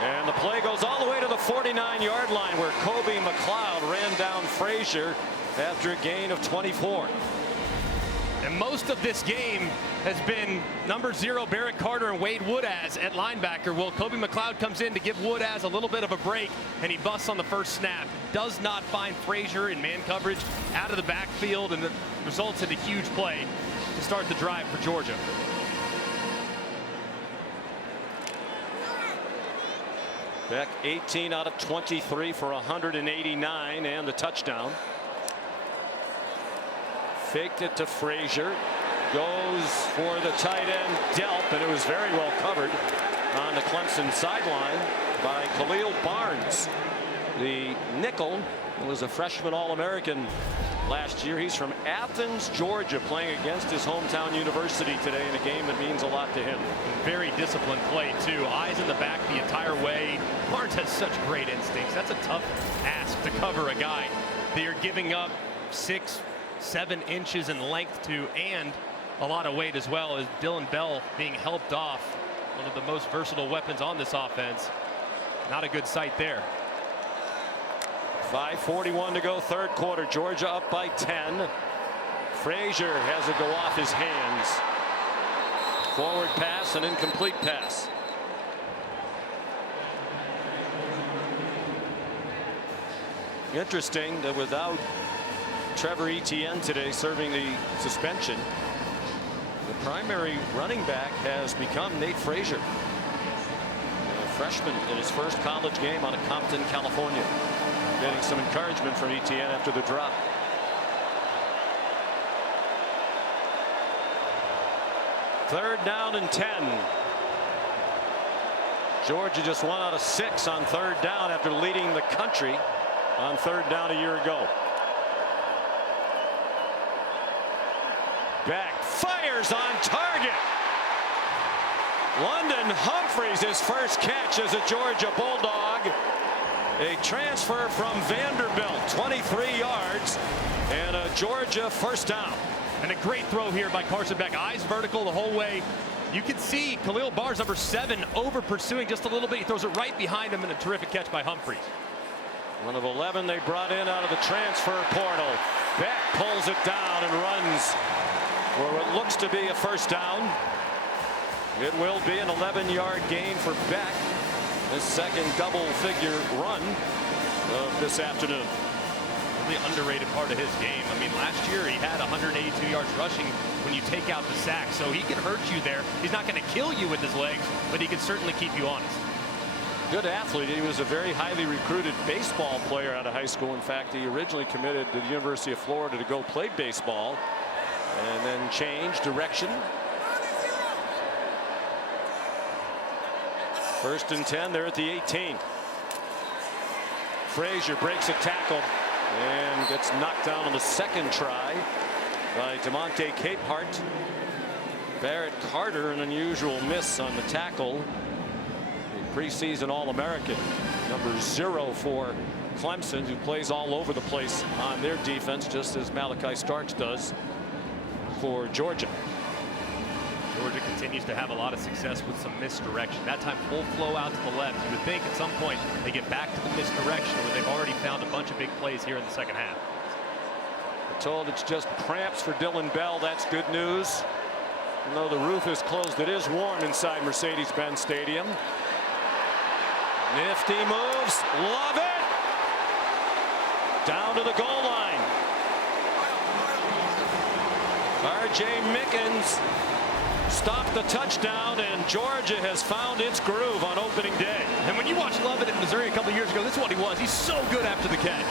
and the play goes all the way to the 49-yard line where Kobe McLeod ran down Frazier after a gain of 24. And most of this game has been number 0 Barrett Carter and Wade Woodaz at linebacker. Well, Kobe McLeod comes in to give Woodaz a little bit of a break, and he busts on the first snap. Does not find Frazier in man coverage out of the backfield, and it results in a huge play to start the drive for Georgia. Beck 18 out of 23 for 189 and the touchdown. Faked it to Frazier, goes for the tight end Delp, and it was very well covered on the Clemson sideline by Khalil Barnes. The nickel was a freshman All-American last year. He's from Athens, Georgia, playing against his hometown university today in a game that means a lot to him. Very disciplined play, too. Eyes in the back the entire way. Barnes has such great instincts. That's a tough ask to cover a guy that you're giving up 6-7 inches in length to, and a lot of weight as well, as Dylan Bell being helped off. One of the most versatile weapons on this offense. Not a good sight there. 5:41 to go, third quarter. Georgia up by 10. Frazier has it go off his hands. Forward pass, an incomplete pass. Interesting that without Trevor Etienne today serving the suspension, the primary running back has become Nate Frazier, a freshman in his first college game out of Compton, California. Getting some encouragement from Etienne after the drop. Third down and 10. Georgia just 1 out of 6 on third down after leading the country on third down a year ago. Beck fires on target. London Humphreys, his first catch as a Georgia Bulldog. A transfer from Vanderbilt, 23 yards, and a Georgia first down. And a great throw here by Carson Beck. Eyes vertical the whole way. You can see Khalil Barnes, number 7, over pursuing just a little bit. He throws it right behind him, and a terrific catch by Humphreys. One of 11 they brought in out of the transfer portal. Beck pulls it down and runs for what looks to be a first down. It will be an 11-yard gain for Beck. His second double-figure run of this afternoon. Really underrated part of his game. I mean, last year he had 182 yards rushing when you take out the sack, so he can hurt you there. He's not going to kill you with his legs, but he can certainly keep you honest. Good athlete. He was a very highly recruited baseball player out of high school. In fact, he originally committed to the University of Florida to go play baseball and then changed direction. First and 10, they're at the 18. Frazier breaks a tackle and gets knocked down on the second try by DeMonte Capehart. Barrett Carter, an unusual miss on the tackle. A preseason All-American, number 0 for Clemson, who plays all over the place on their defense, just as Malachi Starks does for Georgia. Georgia continues to have a lot of success with some misdirection. That time full flow out to the left. You would think at some point they get back to the misdirection, where they've already found a bunch of big plays here in the second half. We're told it's just cramps for Dylan Bell. That's good news. Even though the roof is closed, it is warm inside Mercedes-Benz Stadium. Nifty moves. Love it. Down to the goal line. R.J. Mickens stopped the touchdown, and Georgia has found its groove on opening day. And when you watch Lovett in Missouri a couple years ago, this is what he was. He's so good after the catch.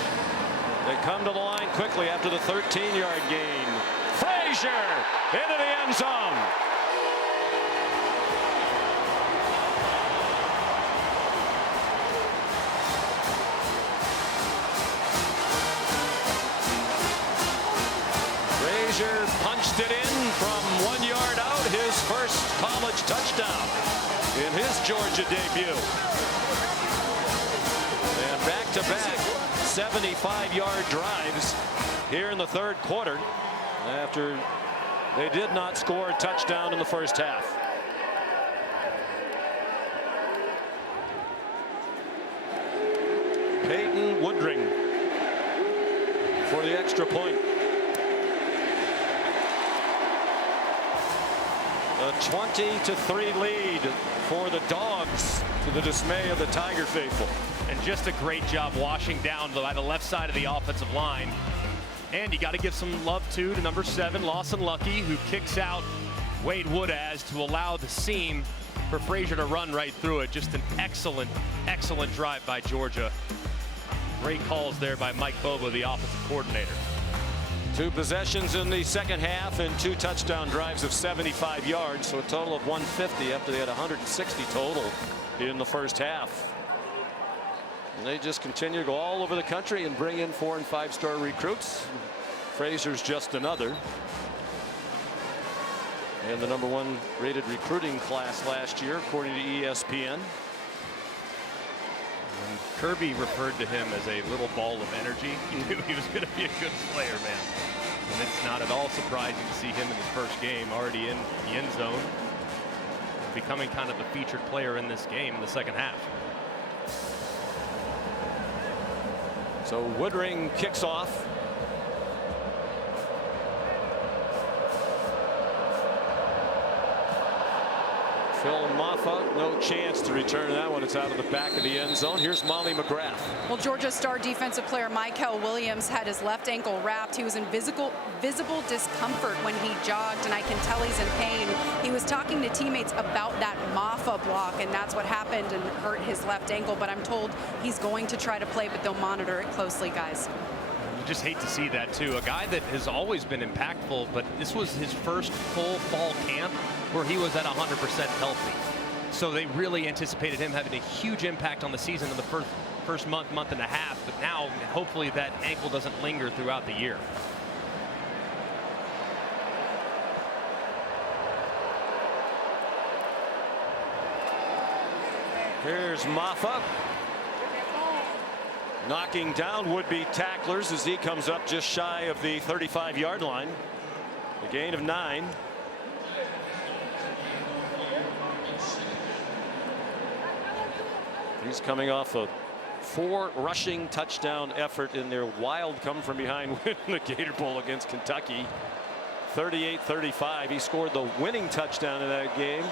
They come to the line quickly after the 13-yard gain. Frazier into the end zone. Frazier punched it in from 1 yard out, his first college touchdown in his Georgia debut. And back-to-back 75-yard drives here in the third quarter after they did not score a touchdown in the first half. Peyton Woodring for the extra point. A 20-3 lead for the Dogs, to the dismay of the Tiger faithful. And just a great job washing down by the left side of the offensive line. And you got to give some love to number 7, Lawson Lucky, who kicks out Wade Woodaz to allow the seam for Frazier to run right through it. Just an excellent, excellent drive by Georgia. Great calls there by Mike Bobo, the offensive coordinator. 2 possessions in the second half and 2 touchdown drives of 75 yards, so a total of 150 after they had 160 total in the first half. And they just continue to go all over the country and bring in 4- and 5-star recruits. Frazier's just another. And the #1 rated recruiting class last year, according to ESPN. And Kirby referred to him as a little ball of energy. He knew he was going to be a good player, man. And it's not at all surprising to see him in his first game already in the end zone, becoming kind of a featured player in this game in the second half. So Woodring kicks off. Phil Maffa, no chance to return that one. It's out of the back of the end zone. Here's Molly McGrath. Well, Georgia star defensive player Michael Williams had his left ankle wrapped. He was in visible discomfort when he jogged, and I can tell he's in pain. He was talking to teammates about that Maffa block, and that's what happened and hurt his left ankle. But I'm told he's going to try to play, but they'll monitor it closely, guys. You just hate to see that, too. A guy that has always been impactful, but this was his first full fall camp where he was at 100% healthy. So they really anticipated him having a huge impact on the season in the first month and a half. But now, hopefully, that ankle doesn't linger throughout the year. Here's Maffa. Knocking down would-be tacklers as he comes up just shy of the 35-yard line. A gain of 9. He's coming off a 4 rushing touchdown effort in their wild come-from-behind win in the Gator Bowl against Kentucky. 38-35. He scored the winning touchdown in that game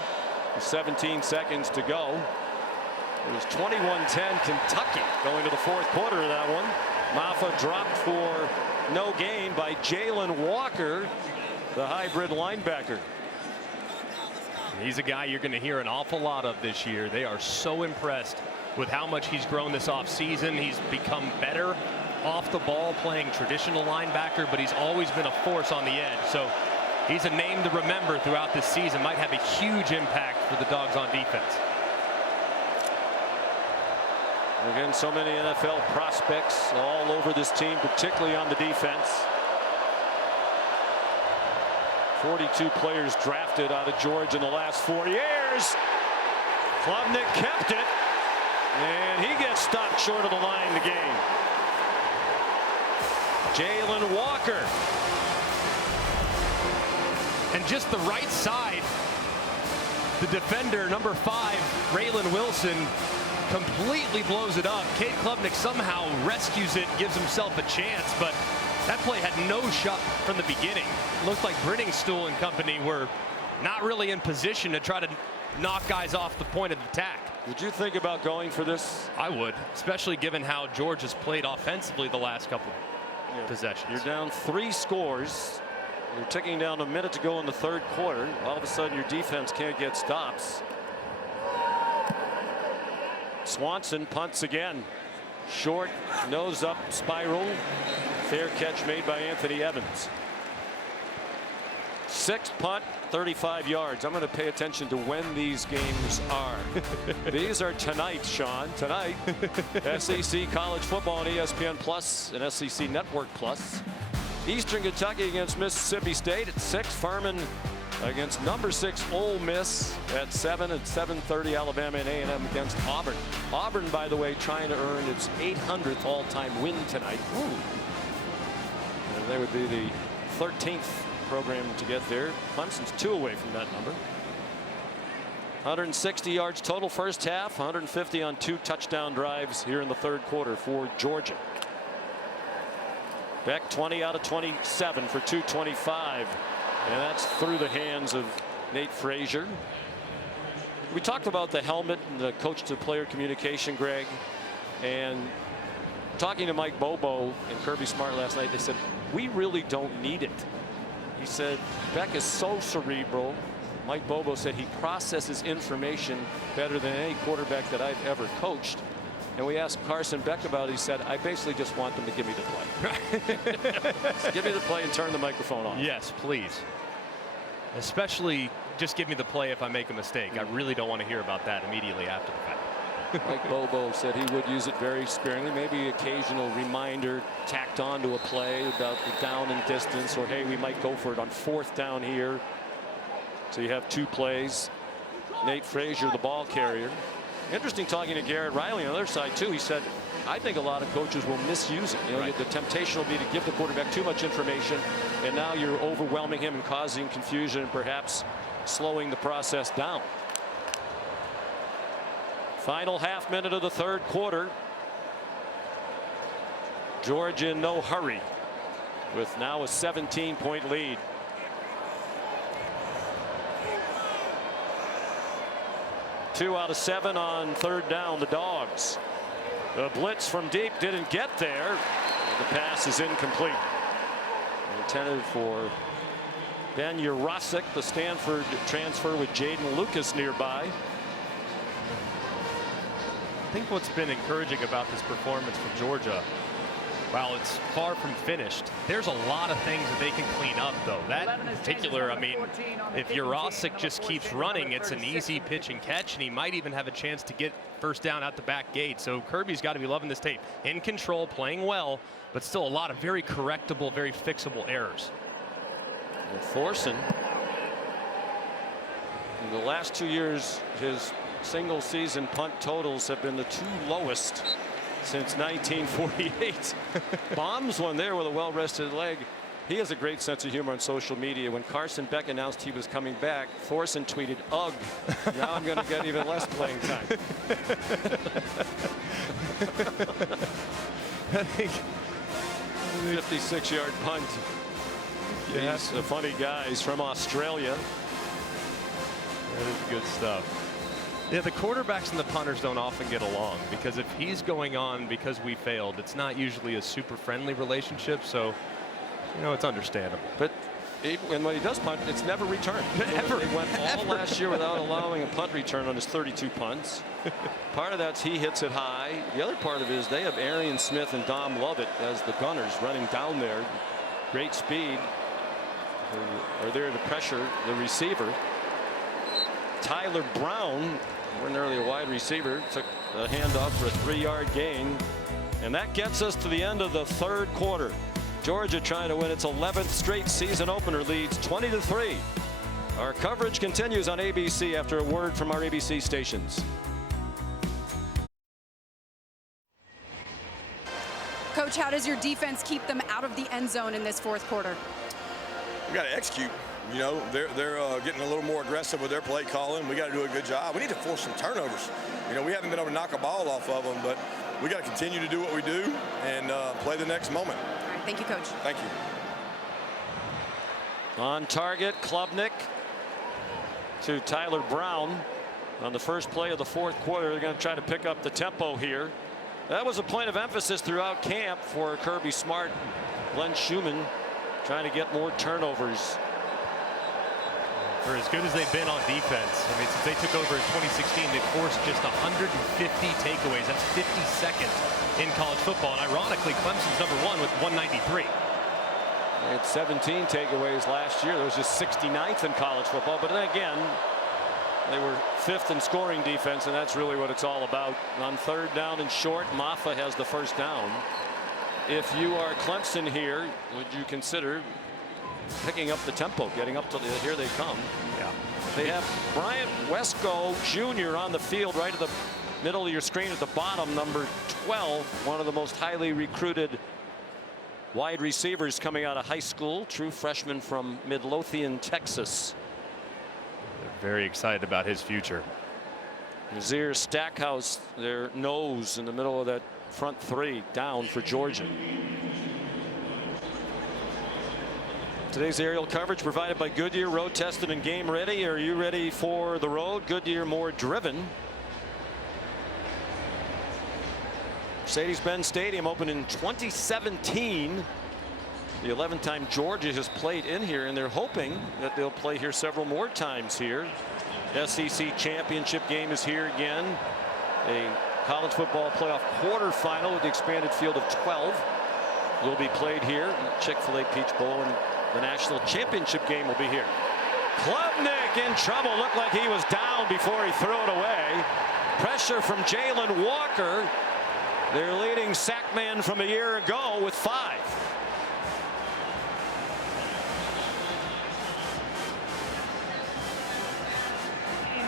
with 17 seconds to go. It was 21-10 Kentucky going to the fourth quarter of that one. Maffa dropped for no gain by Jalen Walker, the hybrid linebacker. He's a guy you're going to hear an awful lot of this year. They are so impressed with how much he's grown this offseason. He's become better off the ball playing traditional linebacker, but he's always been a force on the edge. So he's a name to remember throughout this season. Might have a huge impact for the Dogs on defense. Again, so many NFL prospects all over this team, particularly on the defense. 42 players drafted out of Georgia in the last 4 years. Klubnik kept it, and he gets stopped short of the line of the game. Jalen Walker. And just the right side, the defender, number 5, Raylan Wilson, completely blows it up. Cade Klubnik somehow rescues it, gives himself a chance, but that play had no shot from the beginning. Looked like Brenningstool and company were not really in position to try to knock guys off the point of attack. Would you think about going for this? I would, especially given how Georgia's played offensively the last couple possessions. You're down 3 scores You're ticking down a minute to go in the third quarter. All of a sudden, your defense can't get stops. Swanson punts again. Short, nose up, spiral. Fair catch made by Anthony Evans. Sixth punt, 35 yards. I'm going to pay attention to when these games are. These are tonight, Sean. Tonight, SEC College Football on ESPN Plus and SEC Network Plus. Eastern Kentucky against Mississippi State at 6. Furman against number 6 Ole Miss at 7. At 7:30, Alabama and A&M against Auburn. Auburn, by the way, trying to earn its 800th all-time win tonight. And they would be the 13th program to get there. Clemson's 2 away from that number. 160 yards total first half. 150 on 2 touchdown drives here in the third quarter for Georgia. Beck 20 out of 27 for 225. And that's through the hands of Nate Frazier. We talked about the helmet and the coach to player communication, Greg, and talking to Mike Bobo and Kirby Smart last night, they said, we really don't need it. He said, Beck is so cerebral. Mike Bobo said he processes information better than any quarterback that I've ever coached. And we asked Carson Beck about it. He said, I basically just want them to give me the play. Give me the play and turn the microphone off. Yes, please. Especially just give me the play if I make a mistake. I really don't want to hear about that immediately after the fact. Mike Bobo said he would use it very sparingly, maybe occasional reminder tacked onto a play about the down and distance, or hey, we might go for it on 4th down here. So you have 2 plays. Nate Frazier, the ball carrier. Interesting talking to Garrett Riley on the other side too. He said, I think a lot of coaches will misuse it. You know, the temptation will be to give the quarterback too much information, and now you're overwhelming him and causing confusion and perhaps slowing the process down. Final half minute of the third quarter. Georgia in no hurry with now a 17-point lead. Two out of 7 on 3rd down, the Dogs. The blitz from deep didn't get there. The pass is incomplete. Intended for Ben Urosic, the Stanford transfer, with Jaden Lucas nearby. I think what's been encouraging about this performance from Georgia, while it's far from finished, there's a lot of things that they can clean up, though. That in particular, I mean, if Urosic just keeps running, it's an easy pitch and catch, and he might even have a chance to get first down out the back gate. So Kirby's got to be loving this tape. In control, playing well, but still a lot of very correctable, very fixable errors. And Thorson, in the last 2 years, his single season punt totals have been the 2 lowest since 1948. Bombs one there with a well-rested leg. He has a great sense of humor on social media. When Carson Beck announced he was coming back, Thorson tweeted, ugh, now I'm going to get even less playing time. I think 56-yard punt. Yeah. He's a funny guy. He's from Australia. That is good stuff. Yeah, the quarterbacks and the punters don't often get along, because if he's going on because we failed, it's not usually a super friendly relationship. So, you know, it's understandable. But when he does punt, it's never returned. Ever. He went all last year without allowing a punt return on his 32 punts. Part of that's he hits it high. The other part of it is they have Arian Smith and Dom Lovett as the gunners running down there. Great speed. Who are there to pressure the receiver. Tyler Brown, ordinarily a wide receiver, took the handoff for a 3-yard gain. And that gets us to the end of the third quarter. Georgia trying to win its 11th straight season opener, leads 20-3. Our coverage continues on ABC after a word from our ABC stations. Coach, how does your defense keep them out of the end zone in this fourth quarter? We got to execute. You know, they're getting a little more aggressive with their play calling. We got to do a good job. We need to force some turnovers. You know, we haven't been able to knock a ball off of them, but we got to continue to do what we do and play the next moment. All right, thank you, Coach. Thank you. On target, Klubnik to Tyler Brown on the first play of the fourth quarter. They're going to try to pick up the tempo here. That was a point of emphasis throughout camp for Kirby Smart, Glenn Schumann, trying to get more turnovers. For as good as they've been on defense, I mean, since they took over in 2016, they've forced just 150 takeaways. That's 52nd in college football. And ironically, Clemson's #1 with 193. They had 17 takeaways last year. That was just 69th in college football. But then again, they were 5th in scoring defense, and that's really what it's all about. On 3rd down and short, Maffa has the first down. If you are Clemson here, would you consider picking up the tempo, getting up to here they come? Yeah. They have Bryant Wesco Jr. on the field right at the middle of your screen at the bottom, number 12, one of the most highly recruited wide receivers coming out of high school, true freshman from Midlothian, Texas. They're very excited about his future. Nazir Stackhouse, their nose in the middle of that front 3 down for Georgia. Today's aerial coverage provided by Goodyear, road tested and game ready. Are you ready for the road? Goodyear, more driven. Mercedes-Benz Stadium opened in 2017. The 11th time Georgia has played in here, and they're hoping that they'll play here several more times here. SEC championship game is here again. A college football playoff quarterfinal with the expanded field of 12 will be played here. Chick-fil-A Peach Bowl and the national championship game will be here. Klubnik in trouble. Looked like he was down before he threw it away. Pressure from Jalen Walker, their leading sack man from a year ago, with 5.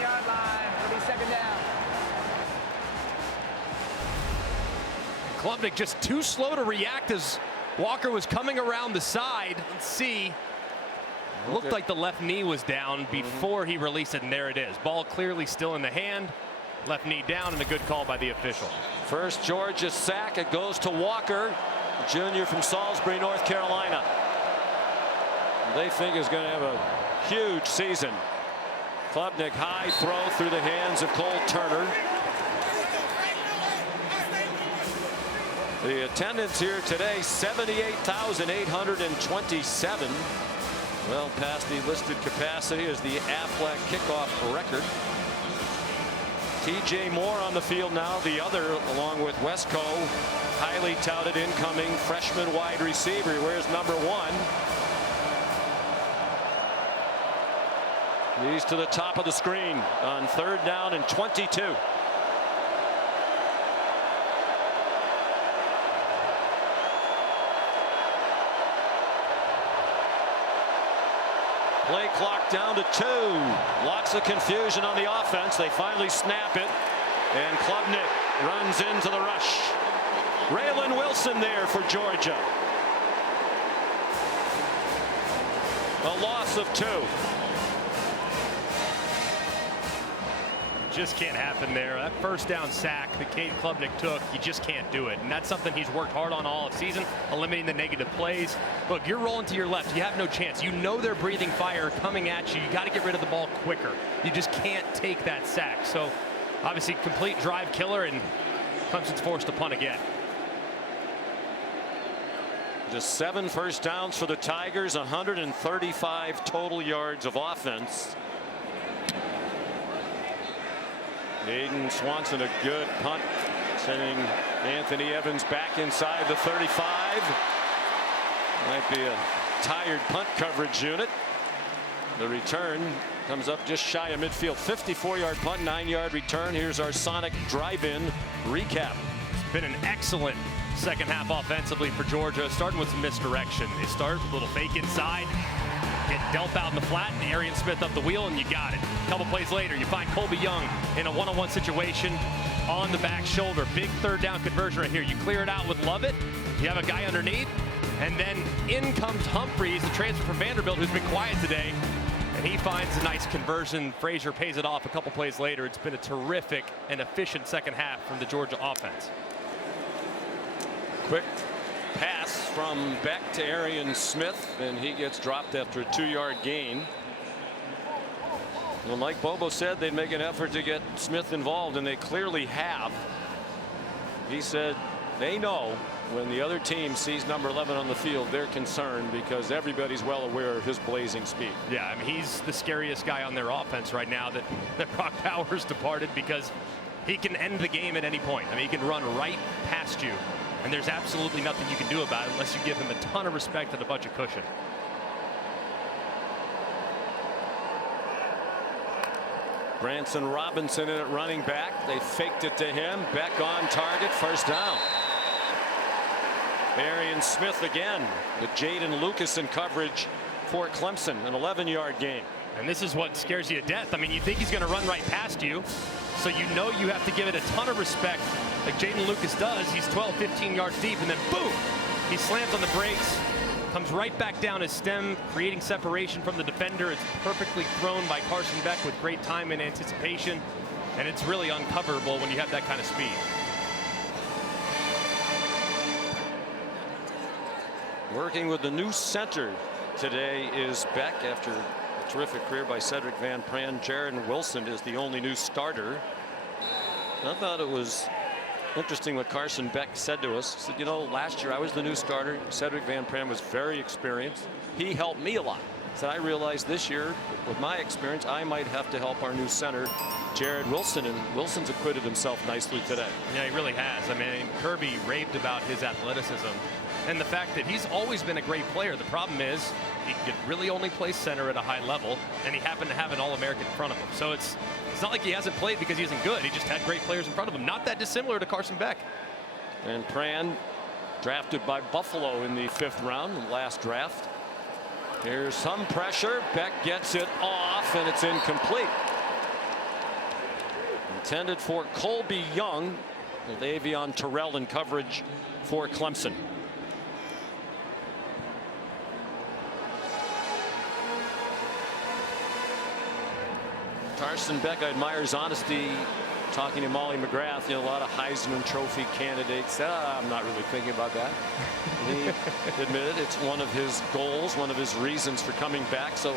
Yard line. It'll be 2nd down. Klubnik just too slow to react as Walker was coming around the side. Let's see. Looked like the left knee was down before he released it, and there it is. Ball clearly still in the hand. Left knee down, and a good call by the official. First Georgia sack. It goes to Walker, junior from Salisbury, North Carolina. They think is going to have a huge season. Klubnik, high throw through the hands of Cole Turner. The attendance here today, 78,827. Well past the listed capacity as the Aflac kickoff record. TJ Moore on the field now, the other, along with Wesco, highly touted incoming freshman wide receiver. Where's number 1? He's to the top of the screen on 3rd down and 22. Play clock down to 2. Lots of confusion on the offense. They finally snap it, and Klubnik runs into the rush. Raylan Wilson there for Georgia. A loss of 2. Just can't happen there. That first down sack that Cade Klubnik took, you just can't do it. And that's something he's worked hard on all of season, eliminating the negative plays. Look, you're rolling to your left. You have no chance. You know they're breathing fire coming at you. You got to get rid of the ball quicker. You just can't take that sack. So obviously complete drive killer, and Clemson's forced to punt again. Just 7 first downs for the Tigers, 135 total yards of offense. Aiden Swanson, a good punt, sending Anthony Evans back inside the 35. Might be a tired punt coverage unit. The return comes up just shy of midfield. 54-yard punt, 9-yard return. Here's our Sonic drive-in recap. It's been an excellent second half offensively for Georgia, starting with some misdirection. They start with a little fake inside, get Delp out in the flat, and Arian Smith up the wheel, and you got it. A couple plays later, you find Colby Young in a one-on-one situation on the back shoulder. Big 3rd down conversion right here. You clear it out with Lovett. You have a guy underneath, and then in comes Humphreys, the transfer from Vanderbilt, who's been quiet today, and he finds a nice conversion. Frazier pays it off a couple plays later. It's been a terrific and efficient second half from the Georgia offense. Quick pass from Beck to Arian Smith, and he gets dropped after a 2-yard gain. Well, Mike Bobo said they'd make an effort to get Smith involved, and they clearly have. He said they know when the other team sees number 11 on the field, they're concerned because everybody's well aware of his blazing speed. Yeah, I mean, he's the scariest guy on their offense right now that Brock Bowers departed, because he can end the game at any point. I mean, he can run right past you, and there's absolutely nothing you can do about it unless you give him a ton of respect and a bunch of cushion. Branson Robinson in at running back. They faked it to him. Beck on target, first down. Arian Smith again with Jaden Lucas in coverage for Clemson, an 11-yard gain. And this is what scares you to death. I mean, you think he's going to run right past you, so you know you have to give it a ton of respect like Jaden Lucas does. He's 12, 15 yards deep, and then boom, he slams on the brakes, comes right back down his stem, creating separation from the defender. It's perfectly thrown by Carson Beck with great time and anticipation, and it's really uncoverable when you have that kind of speed. Working with the new center today is Beck after a terrific career by Cedric Van Pran. Jaron Wilson is the only new starter. I thought it was interesting what Carson Beck said to us. He said, you know, last year I was the new starter. Cedric Van Pran was very experienced. He helped me a lot. He said, I realized this year with my experience I might have to help our new center, Jared Wilson, and Wilson's acquitted himself nicely today. Yeah, he really has. I mean, Kirby raved about his athleticism and the fact that he's always been a great player. The problem is he could really only play center at a high level, and he happened to have an All-American in front of him. So it's not like he hasn't played because he isn't good. He just had great players in front of him. Not that dissimilar to Carson Beck. And Pran, drafted by Buffalo in the 5th round, the last draft. Here's some pressure. Beck gets it off, and it's incomplete. Intended for Colby Young, with Avion Terrell in coverage for Clemson. Carson Beck, I admire his honesty talking to Molly McGrath. You know, a lot of Heisman Trophy candidates. I'm not really thinking about that. He admitted it's one of his goals, one of his reasons for coming back. So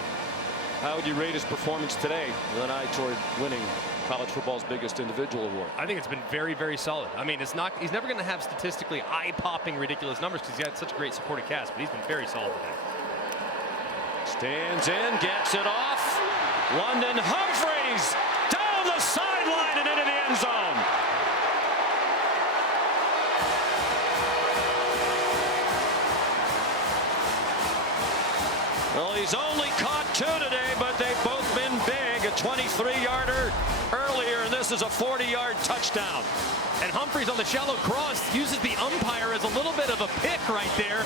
how would you rate his performance today with an eye toward winning college football's biggest individual award? I think it's been very, very solid. I mean, he's never going to have statistically eye-popping ridiculous numbers because he's got such a great supporting cast, but he's been very solid today. Stands in, gets it off. London Humphreys down the sideline and into the end zone. Well, he's only caught 2 today, but they've both been big. A 23-yarder earlier, and this is a 40-yard touchdown. And Humphreys on the shallow cross uses the umpire as a little bit of a pick right there.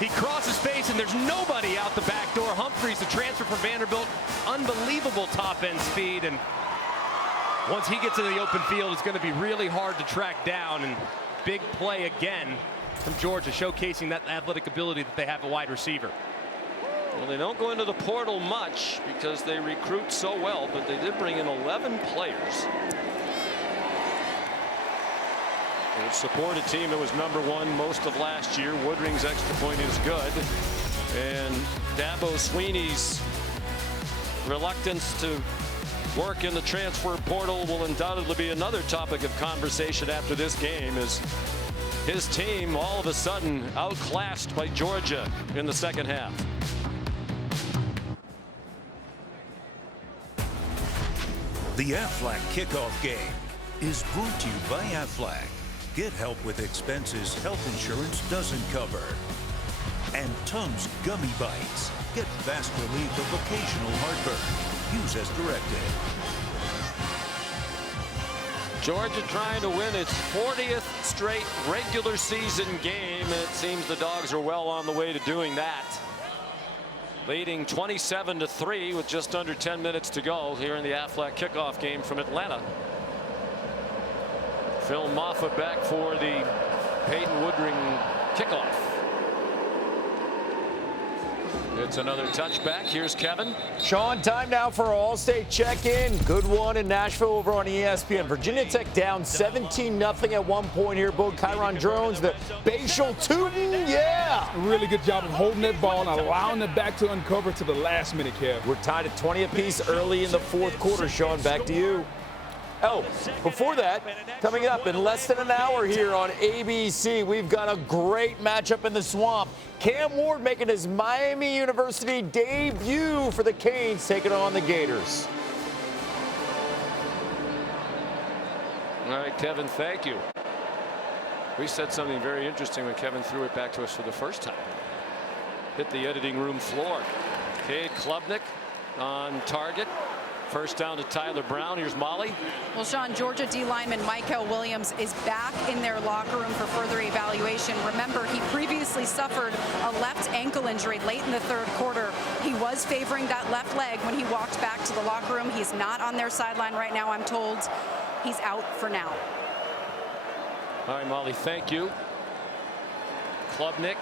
He crosses space, and there's nobody out the back door. Humphreys, the transfer from Vanderbilt, unbelievable top-end speed. And once he gets in the open field, it's going to be really hard to track down. And big play again from Georgia, showcasing that athletic ability that they have at wide receiver. Well, they don't go into the portal much because they recruit so well, but they did bring in 11 players. They support a team that was #1 most of last year. Woodring's extra point is good. And Dabo Sweeney's reluctance to work in the transfer portal will undoubtedly be another topic of conversation after this game, as his team all of a sudden outclassed by Georgia in the second half. The Aflac kickoff game is brought to you by Aflac. Get help with expenses health insurance doesn't cover. And Tums Gummy Bites. Get fast relief of occasional heartburn. Use as directed. Georgia trying to win its 40th straight regular season game, and it seems the Dogs are well on the way to doing that. Leading 27-3 with just under 10 minutes to go here in the Aflac kickoff game from Atlanta. Phil Moffitt back for the Peyton Woodring kickoff. It's another touchback. Here's Kevin. Sean, time now for our All-State check-in. Good one in Nashville over on ESPN. Virginia Tech down 17-0 at one point here. Boog Kyron Drones, the Bayshall Tootin', yeah. Really good job of holding that ball and allowing the back to uncover to the last minute, Kev. We're tied at 20 apiece early in the fourth quarter. Sean, back to you. Oh, before that, coming up in less than an hour here on ABC, we've got a great matchup in the Swamp. Cam Ward making his Miami University debut for the Canes, taking on the Gators. All right, Kevin, thank you. We said something very interesting when Kevin threw it back to us for the first time. Hit the editing room floor. Cade Klubnik on target. First down to Tyler Brown. Here's Molly. Well, Sean, Georgia D lineman Michael Williams is back in their locker room for further evaluation. Remember, he previously suffered a left ankle injury late in the third quarter. He was favoring that left leg when he walked back to the locker room. He's not on their sideline right now, I'm told. He's out for now. All right, Molly, thank you. Klubnik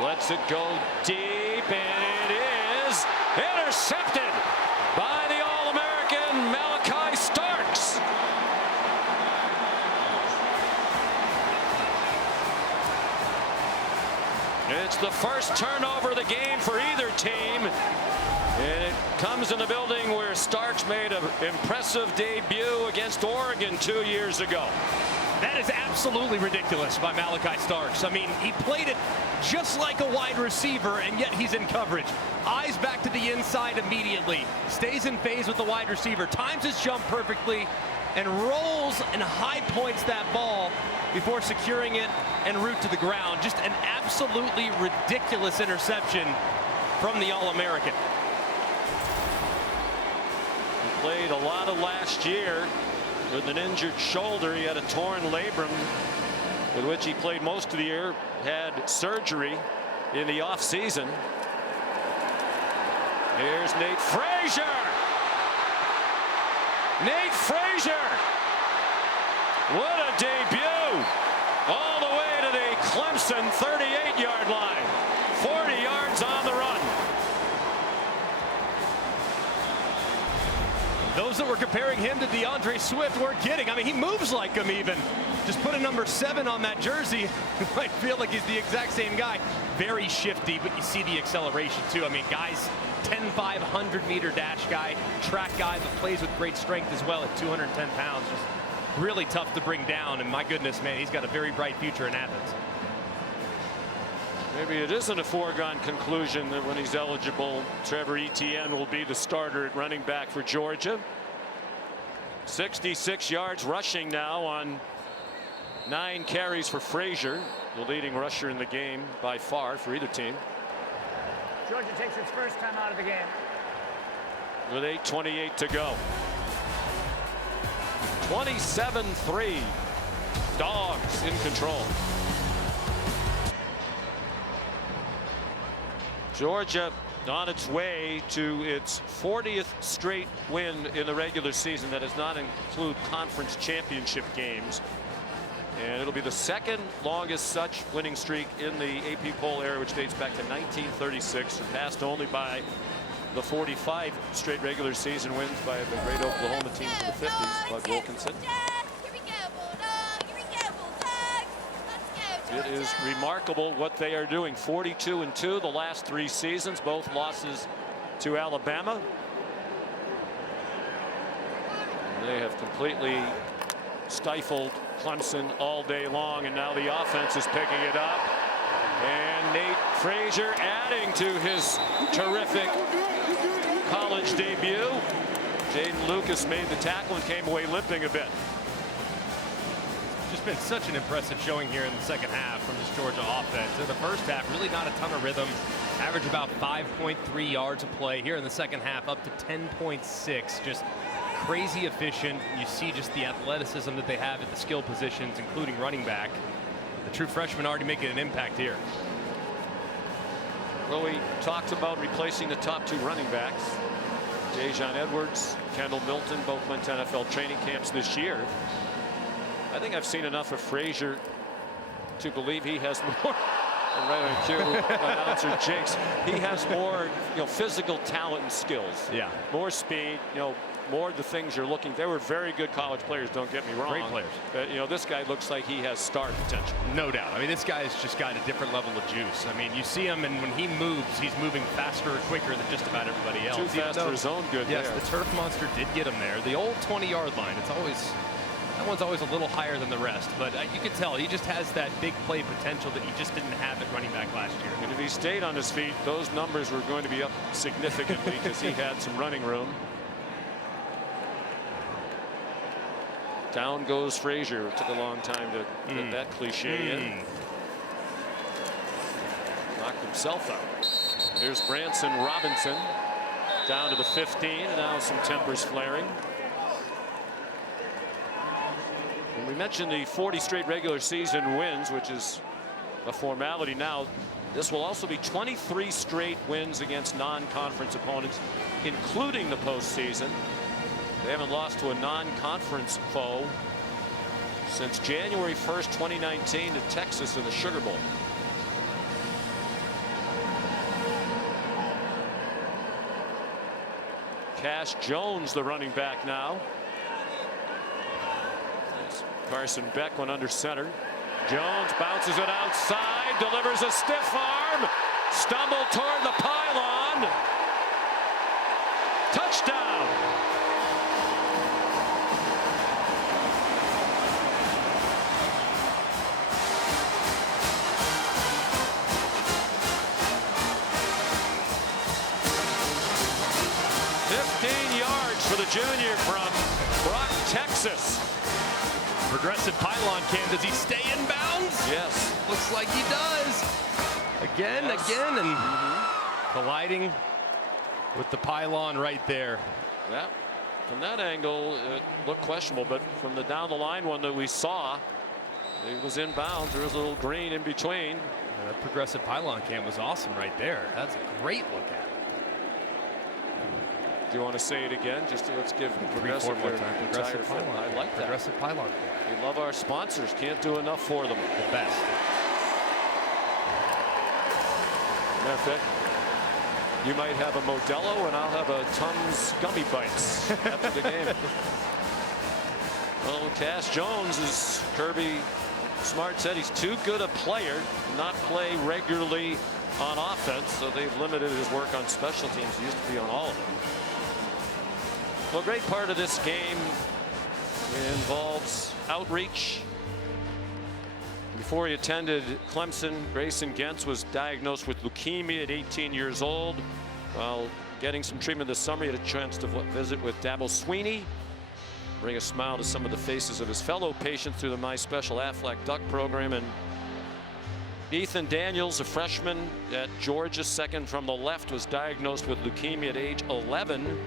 lets it go deep, and it is intercepted by the All-American Malachi Starks. It's the first turnover of the game for either team. And it comes in the building where Starks made an impressive debut against Oregon 2 years ago. That is absolutely ridiculous by Malachi Starks. I mean, he played it just like a wide receiver, and yet he's in coverage. Eyes back to the inside immediately. Stays in phase with the wide receiver. Times his jump perfectly and rolls and high points that ball before securing it en route to the ground. Just an absolutely ridiculous interception from the All-American. He played a lot of last year with an injured shoulder. He had a torn labrum with which he played most of the year. Had surgery in the offseason. Here's Nate Frazier. Nate Frazier. What a debut. All the way to the Clemson 38-yard line. 40 yards on the run. Those that were comparing him to DeAndre Swift weren't kidding. I mean, he moves like him even. Just put a number 7 on that jersey. You might feel like he's the exact same guy. Very shifty, but you see the acceleration too. I mean, guys, 10-5 100-meter dash guy, track guy that plays with great strength as well at 210 pounds. Just really tough to bring down. And my goodness, man, he's got a very bright future in Athens. Maybe it isn't a foregone conclusion that when he's eligible, Trevor Etienne will be the starter at running back for Georgia. 66 yards rushing now on 9 carries for Frazier, the leading rusher in the game by far for either team. Georgia takes its first time out of the game. With 8:28 to go. 27-3. Dogs in control. Georgia on its way to its 40th straight win in the regular season. That does not include conference championship games. And it'll be the second longest such winning streak in the AP poll era, which dates back to 1936, surpassed only by the 45 straight regular season wins by the great Oklahoma teams in the 50s. Bud Wilkinson. It is remarkable what they are doing. 42-2 the last 3 seasons, both losses to Alabama. They have completely stifled Clemson all day long, and now the offense is picking it up. And Nate Frazier adding to his terrific college debut. Jaden Lucas made the tackle and came away limping a bit. Just been such an impressive showing here in the second half from this Georgia offense. In the first half, really not a ton of rhythm. Average about 5.3 yards a play. Here in the second half, up to 10.6. Just crazy efficient. You see just the athleticism that they have at the skill positions, including running back. The true freshman already making an impact here. Well, we talked about replacing the top 2 running backs. Dejon Edwards, Kendall Milton, both went to NFL training camps this year. I think I've seen enough of Frazier to believe he has more. And right on cue, announcer Jakes, he has more, physical talent and skills. Yeah. More speed, more the things you're looking. They were very good college players, don't get me wrong. Great players. You know, this guy looks like he has star potential. No doubt. I mean, this guy's just got a different level of juice. I mean, you see him, and when he moves, he's moving faster or quicker than just about everybody else. Too fast for his own good. Yes, there. the turf monster did get him there. The old 20-yard line, it's always, that one's always a little higher than the rest. But you can tell he just has that big play potential that he just didn't have at running back last year. And if he stayed on his feet, those numbers were going to be up significantly because he had some running room. Down goes Frazier. It took a long time to get that cliche in. Knocked himself out. Here's Branson Robinson down to the 15, and now some tempers flaring. And we mentioned the 40 straight regular season wins, which is a formality now. This will also be 23 straight wins against non-conference opponents, including the postseason. They haven't lost to a non-conference foe since January 1st, 2019 to Texas in the Sugar Bowl. Cash Jones, the running back now. Carson Beck went under center. Jones bounces it outside, delivers a stiff arm, stumbled toward the pylon. Touchdown. For the junior from Brock, Texas. Progressive pylon cam. Does he stay in bounds? Yes. Looks like he does. Again, and colliding with the pylon right there. Yeah. From that angle, it looked questionable, but from the down the line one that we saw, it was in bounds. There was a little green in between. That progressive pylon cam was awesome right there. That's a great look at it. Do you want to say it again? Just let's give Progressive more time. Progressive pylon. I like that. Progressive pylon. We love our sponsors. Can't do enough for them. The best. Matter of fact, you might have a Modelo and I'll have a Tums Gummy Bites after the game. Well, Cash Jones, as Kirby Smart said, he's too good a player to not play regularly on offense, so they've limited his work on special teams. He used to be on all of them. Well, a great part of this game involves outreach. Before he attended Clemson, Grayson Gentz was diagnosed with leukemia at 18 years old. While getting some treatment this summer, he had a chance to visit with Dabo Swinney, bring a smile to some of the faces of his fellow patients through the My Special Aflac Duck program. And Ethan Daniels, a freshman at Georgia, second from the left, was diagnosed with leukemia at age 11.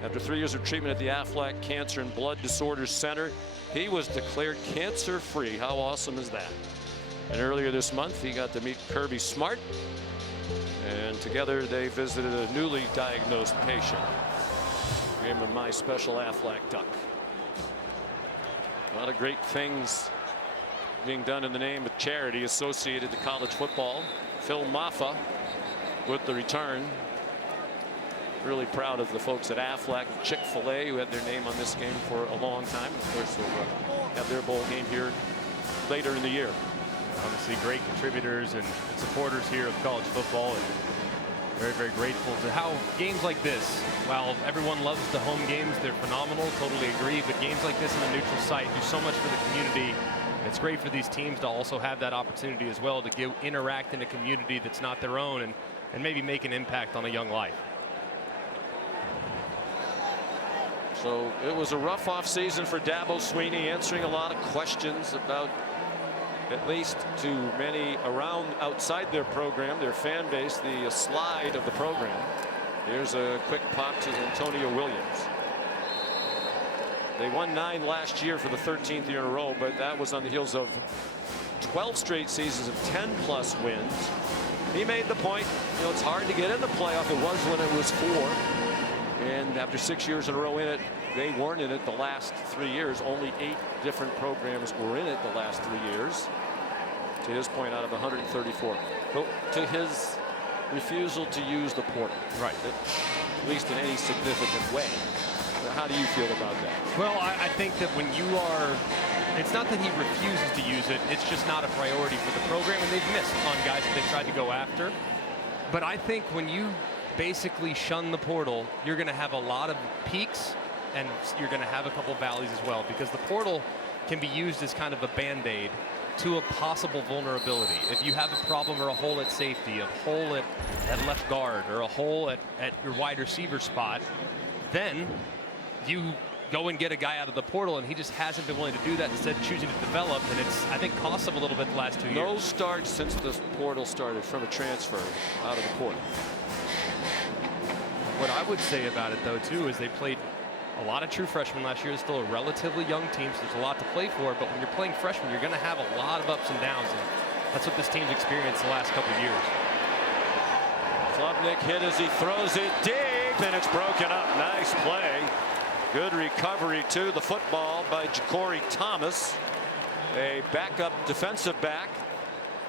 After 3 years of treatment at the Aflac Cancer and Blood Disorders Center, he was declared cancer-free. How awesome is that? And earlier this month, he got to meet Kirby Smart, and together they visited a newly diagnosed patient. Name of My Special Aflac Duck. A lot of great things being done in the name of charity associated to college football. Phil Maffa with the return. Really proud of the folks at Aflac, Chick-fil-A, who had their name on this game for a long time. Of course, they'll have their bowl game here later in the year. Obviously, great contributors and supporters here of college football, and very, very grateful to how games like this, while everyone loves the home games, they're phenomenal, totally agree, but games like this in a neutral site do so much for the community. It's great for these teams to also have that opportunity as well to interact in a community that's not their own and maybe make an impact on a young life. So it was a rough offseason for Dabo Swinney, answering a lot of questions about, at least to many around outside their program, their fan base, the slide of the program. Here's a quick pop to Antonio Williams. They won 9 last year for the 13th year in a row, but that was on the heels of 12 straight seasons of 10-plus wins. He made the point, you know, it's hard to get in the playoff. It was when it was 4. And after 6 years in a row in it, they weren't in it the last 3 years. Only 8 different programs were in it the last 3 years. To his point, out of 134. But to his refusal to use the portal. Right. At least in any significant way. how do you feel about that? Well, I think that when you are, it's not that he refuses to use it, it's just not a priority for the program, and they've missed on guys that they've tried to go after. But I think when you basically shun the portal, you're going to have a lot of peaks, and you're going to have a couple valleys as well, because the portal can be used as kind of a band-aid to a possible vulnerability. If you have a problem or a hole at safety, a hole at left guard, or a hole at your wide receiver spot, then you go and get a guy out of the portal, and he just hasn't been willing to do that, instead of choosing to develop, and it's, I think, cost him a little bit the last 2 years. No starts since the portal started from a transfer out of the portal. What I would say about it, though, too, is they played a lot of true freshmen last year. It's still a relatively young team, so there's a lot to play for. But when you're playing freshmen, you're going to have a lot of ups and downs, and that's what this team's experienced the last couple of years. Klubnik hit as he throws it deep, and it's broken up. Nice play. Good recovery to the football by Ja'Cory Thomas, a backup defensive back.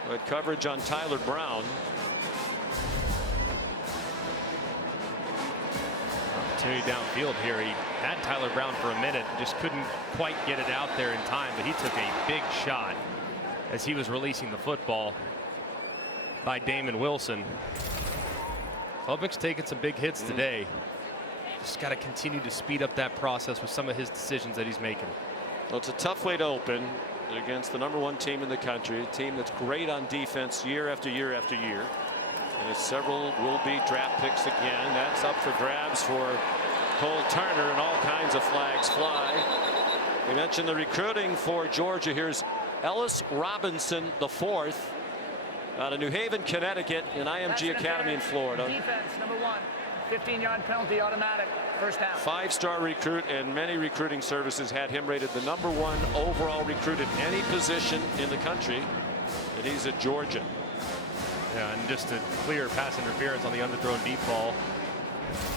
Good coverage on Tyler Brown. Opportunity downfield here. He had Tyler Brown for a minute, just couldn't quite get it out there in time, but he took a big shot as he was releasing the football by Damon Wilson. Klubnik's taking some big hits today. Just got to continue to speed up that process with some of his decisions that he's making. Well, it's a tough way to open against the #1 team in the country, a team that's great on defense year after year after year. And several will-be draft picks again. That's up for grabs for Cole Turner, and all kinds of flags fly. We mentioned the recruiting for Georgia. Here's Ellis Robinson IV out of New Haven, Connecticut, in IMG Academy in Florida. Defense, #1. 15-yard penalty, automatic, first down. 5-star recruit, and many recruiting services had him rated the #1 overall recruit at any position in the country. And he's at Georgia. Yeah, and just a clear pass interference on the underthrown deep ball.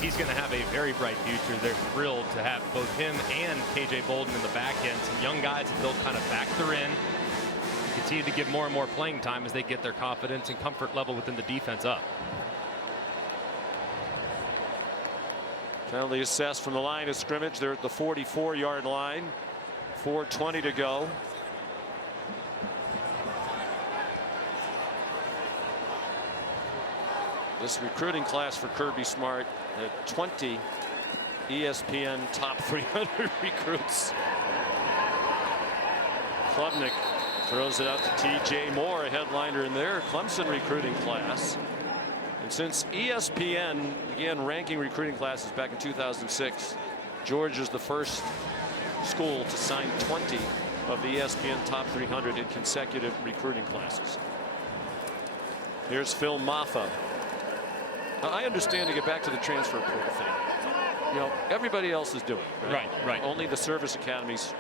He's going to have a very bright future. They're thrilled to have both him and KJ Bolden in the back end. Some young guys that they'll kind of factor in. Continue to give more and more playing time as they get their confidence and comfort level within the defense up. Penalty assessed from the line of scrimmage. They're at the 44-yard line. 4:20 to go. This recruiting class for Kirby Smart had 20 ESPN top 300 recruits. Klubnik throws it out to T.J. Moore, a headliner in their Clemson recruiting class. And since ESPN began ranking recruiting classes back in 2006, Georgia's the first school to sign 20 of the ESPN top 300 in consecutive recruiting classes. Here's Phil Maffa. I understand, to get back to the transfer portal thing, you know, everybody else is doing it, right? Right. Only the service academies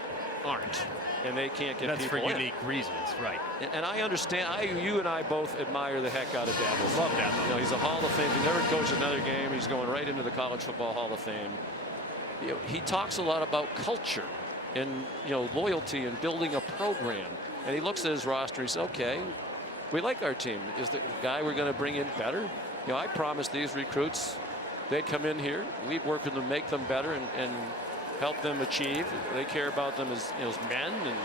aren't, and they can't get That's people for in. unique reasons, right? And I understand. You and I both admire the heck out of Dabo. Love Dabo. You know, he's a Hall of Fame. He never coached another game. He's going right into the College Football Hall of Fame. You know, he talks a lot about culture and, you know, loyalty and building a program. And he looks at his roster. He says, "Okay, we like our team. Is the guy we're going to bring in better?" You know, I promised these recruits they'd come in here, we'd work with them, make them better, and help them achieve. They care about them as, you know, as men and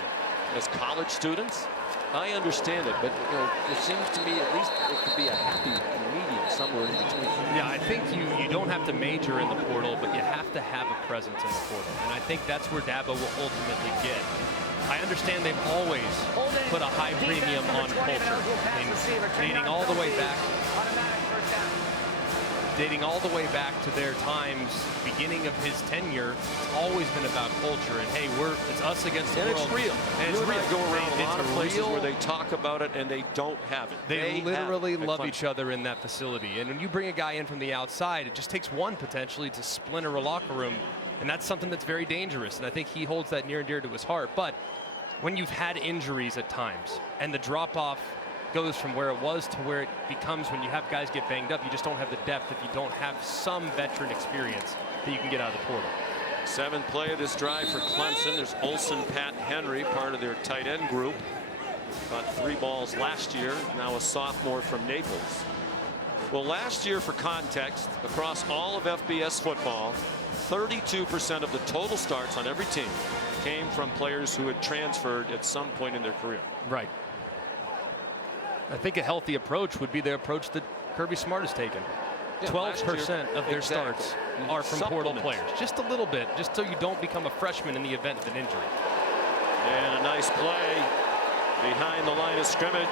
as college students. I understand it, but, you know, it seems to me at least it could be a happy medium somewhere in between. Yeah, I think you don't have to major in the portal, but you have to have a presence in the portal, and I think that's where Dabo will ultimately get. I understand they've always put a high premium on culture, dating all the way back. Dating all the way back to their times, beginning of his tenure, it's always been about culture. And hey, it's us against the world. And it's real. And it's real. Go around a lot of places real, where they talk about it and they don't have it. They literally love each other in that facility. And when you bring a guy in from the outside, it just takes one potentially to splinter a locker room. And that's something that's very dangerous. And I think he holds that near and dear to his heart. But when you've had injuries at times and the drop-off goes from where it was to where it becomes when you have guys get banged up, you just don't have the depth if you don't have some veteran experience that you can get out of the portal. 7th play of this drive for Clemson. There's Olsen, Pat Henry, part of their tight end group. Got 3 balls last year, now a sophomore from Naples. Well, last year, for context, across all of FBS football, 32% of the total starts on every team came from players who had transferred at some point in their career. Right. I think a healthy approach would be the approach that Kirby Smart has taken. 12% of their starts are from portal players. Just a little bit, just so you don't become a freshman in the event of an injury. And a nice play behind the line of scrimmage.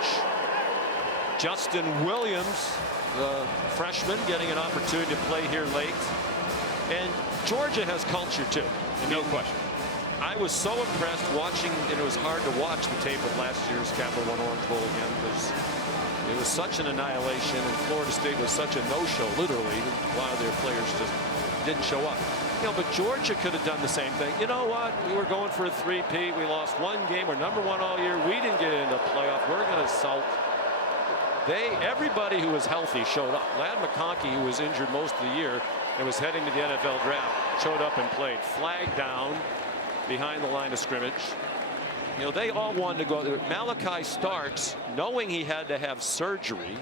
Justin Williams, the freshman, getting an opportunity to play here late. And Georgia has culture too. No question. I was so impressed watching, and it was hard to watch the tape of last year's Capital One Orange Bowl again because it was such an annihilation, and Florida State was such a no-show, literally. A lot of their players just didn't show up. You know, but Georgia could have done the same thing. You know what? We were going for a three-peat. We lost one game. We're #1 all year. We didn't get into the playoff. We're going to sulk. Everybody who was healthy showed up. Ladd McConkey, who was injured most of the year and was heading to the NFL draft, showed up and played. Flag down behind the line of scrimmage. You know, they all wanted to go there. Malachi Starks, knowing he had to have surgery,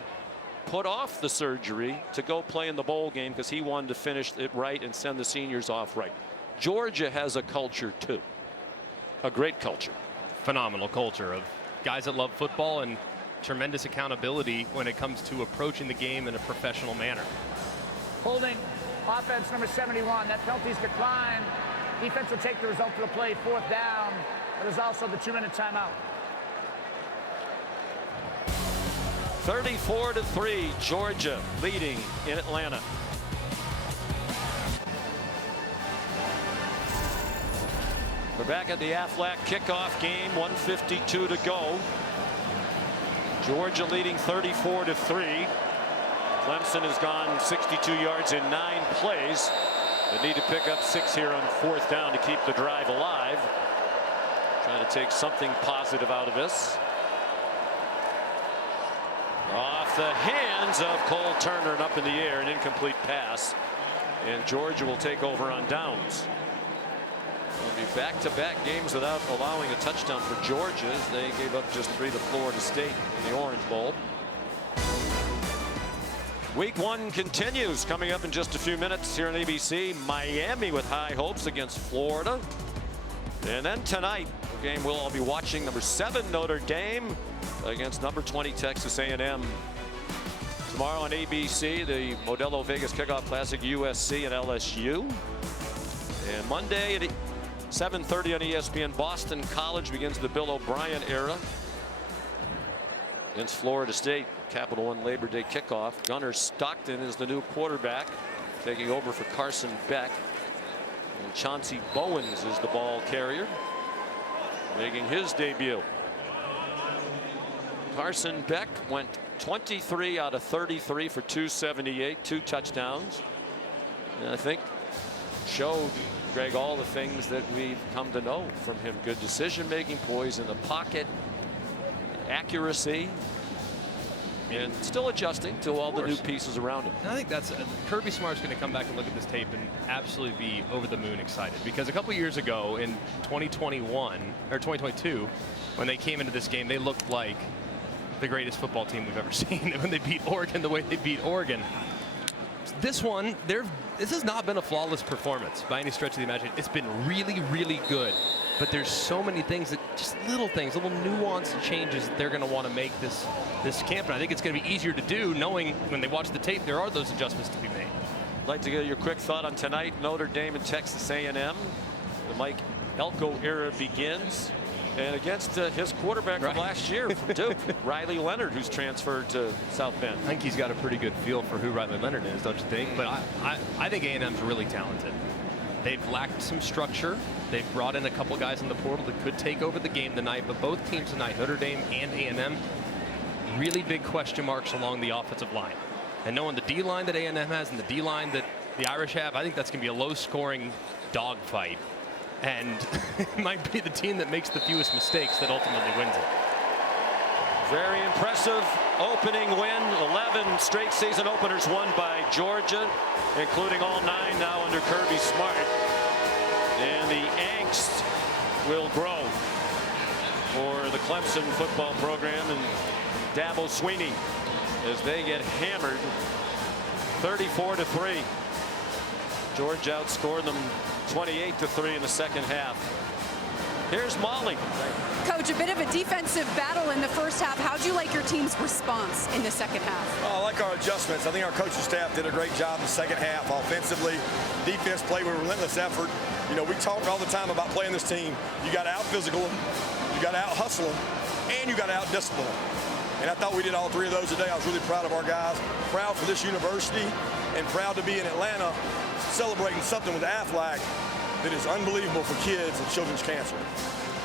put off the surgery to go play in the bowl game because he wanted to finish it right and send the seniors off right. Georgia has a culture too. A great culture. Phenomenal culture of guys that love football and tremendous accountability when it comes to approaching the game in a professional manner. Holding offense number 71. That penalty's declined. Defense will take the result of the play, 4th down. There's also the 2-minute timeout. 34-3, Georgia leading in Atlanta. We're back at the Aflac kickoff game, 1:52 to go. Georgia leading 34-3. Clemson has gone 62 yards in 9 plays. They need to pick up 6 here on 4th down to keep the drive alive. Trying to take something positive out of this. Off the hands of Cole Turner and up in the air, an incomplete pass. And Georgia will take over on downs. It'll be back-to-back games without allowing a touchdown for Georgia as they gave up just 3 to Florida State in the Orange Bowl. Week 1 continues coming up in just a few minutes here on ABC. Miami with high hopes against Florida. And then tonight, a game we'll all be watching, number 7 Notre Dame against number 20 Texas A&M. Tomorrow on ABC, the Modelo Vegas Kickoff Classic, USC and LSU. And Monday at 7:30 on ESPN, Boston College begins the Bill O'Brien era against Florida State. Capital One Labor Day kickoff. Gunnar Stockton is the new quarterback, taking over for Carson Beck. And Chauncey Bowens is the ball carrier, making his debut. Carson Beck went 23 out of 33 for 278, 2 touchdowns. And I think showed, Greg, all the things that we've come to know from him. Good decision making, poise in the pocket, accuracy, and still adjusting to all the new pieces around him. And I think that's Kirby Smart's going to come back and look at this tape and absolutely be over the moon excited, because a couple years ago in 2021 or 2022, when they came into this game, they looked like the greatest football team we've ever seen. When they beat Oregon the way they beat Oregon, this one, this has not been a flawless performance by any stretch of the imagination. It's been really, really good. But there's so many things that just little things, little nuanced changes that they're going to want to make this camp. And I think it's going to be easier to do knowing when they watch the tape there are those adjustments to be made. I'd like to get your quick thought on tonight. Notre Dame and Texas A&M. The Mike Elko era begins. And against his quarterback from last year from Duke, Riley Leonard, who's transferred to South Bend. I think he's got a pretty good feel for who Riley Leonard is, don't you think? But I think A&M's really talented. They've lacked some structure. They've brought in a couple guys in the portal that could take over the game tonight. But both teams tonight, Notre Dame and A&M, really big question marks along the offensive line. And knowing the D-line that A&M has and the D-line that the Irish have, I think that's going to be a low-scoring dogfight. And it might be the team that makes the fewest mistakes that ultimately wins it. Very impressive opening win. 11 straight season openers won by Georgia, including all 9 now under Kirby Smart. And the angst will grow for the Clemson football program and Dabo Swinney as they get hammered 34-3. Georgia outscored them 28-3 in the second half. Here's Molly. Coach, a bit of a defensive battle in the first half. How'd you like your team's response in the second half? I like our adjustments. I think our coaching staff did a great job in the second half offensively. Defense played with relentless effort. You know, we talk all the time about playing this team. You got to out-physical them, you got to out-hustle them, and you got to out-discipline them. And I thought we did all three of those today. I was really proud of our guys, proud for this university, and proud to be in Atlanta celebrating something with AFLAC that is unbelievable for kids and children's cancer.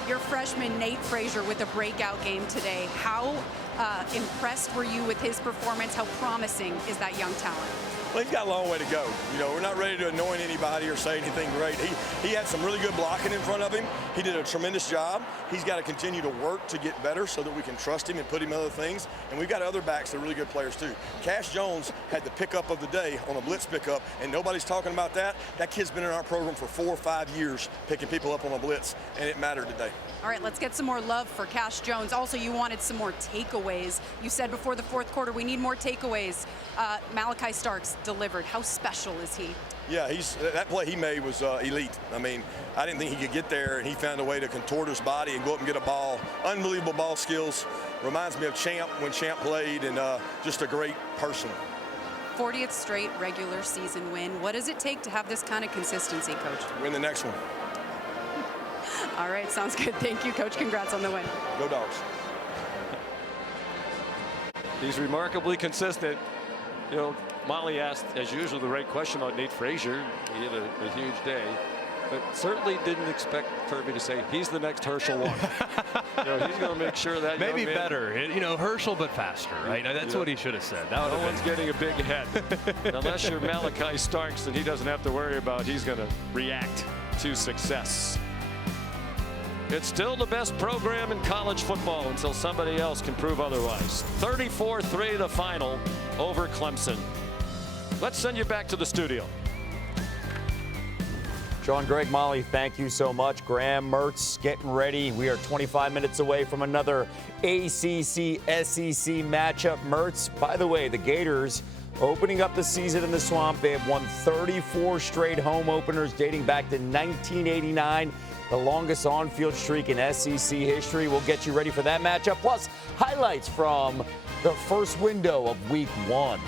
Your freshman Nate Frazier with a breakout game today. How impressed were you with his performance? How promising is that young talent? Well, he's got a long way to go. You know, we're not ready to anoint anybody or say anything great. He had some really good blocking in front of him. He did a tremendous job. He's got to continue to work to get better so that we can trust him and put him in other things. And we've got other backs that are really good players too. Cash Jones had the pickup of the day on a blitz pickup, and nobody's talking about that. That kid's been in our program for 4 or 5 years picking people up on a blitz, and it mattered today. All right, let's get some more love for Cash Jones. Also, you wanted some more takeaways. You said before the fourth quarter, we need more takeaways. Malachi Starks delivered. How special is he? Yeah, that play he made was elite. I mean, I didn't think he could get there, and he found a way to contort his body and go up and get a ball. Unbelievable ball skills. Reminds me of Champ when Champ played, and just a great person. 40th straight regular season win. What does it take to have this kind of consistency, Coach? Win the next one. All right, sounds good. Thank you, Coach. Congrats on the win. Go Dogs. He's remarkably consistent. You know, Molly asked, as usual, the right question about Nate Frazier. He had a huge day, but certainly didn't expect Kirby to say he's the next Herschel Walker. You know, he's going to make sure that maybe young man, better. You know, Herschel, but faster, right? That's what he should have said. That no one's getting a big head. Unless you're Malachi Starks, and he doesn't have to worry about he's going to react to success. It's still the best program in college football until somebody else can prove otherwise. 34-3 the final over Clemson. Let's send you back to the studio. Sean, Greg, Molly, thank you so much. Graham, Mertz, getting ready. We are 25 minutes away from another ACC-SEC matchup. Mertz, by the way, the Gators opening up the season in the Swamp. They have won 34 straight home openers dating back to 1989. The longest on-field streak in SEC history. We'll get you ready for that matchup. Plus, highlights from the first window of Week 1.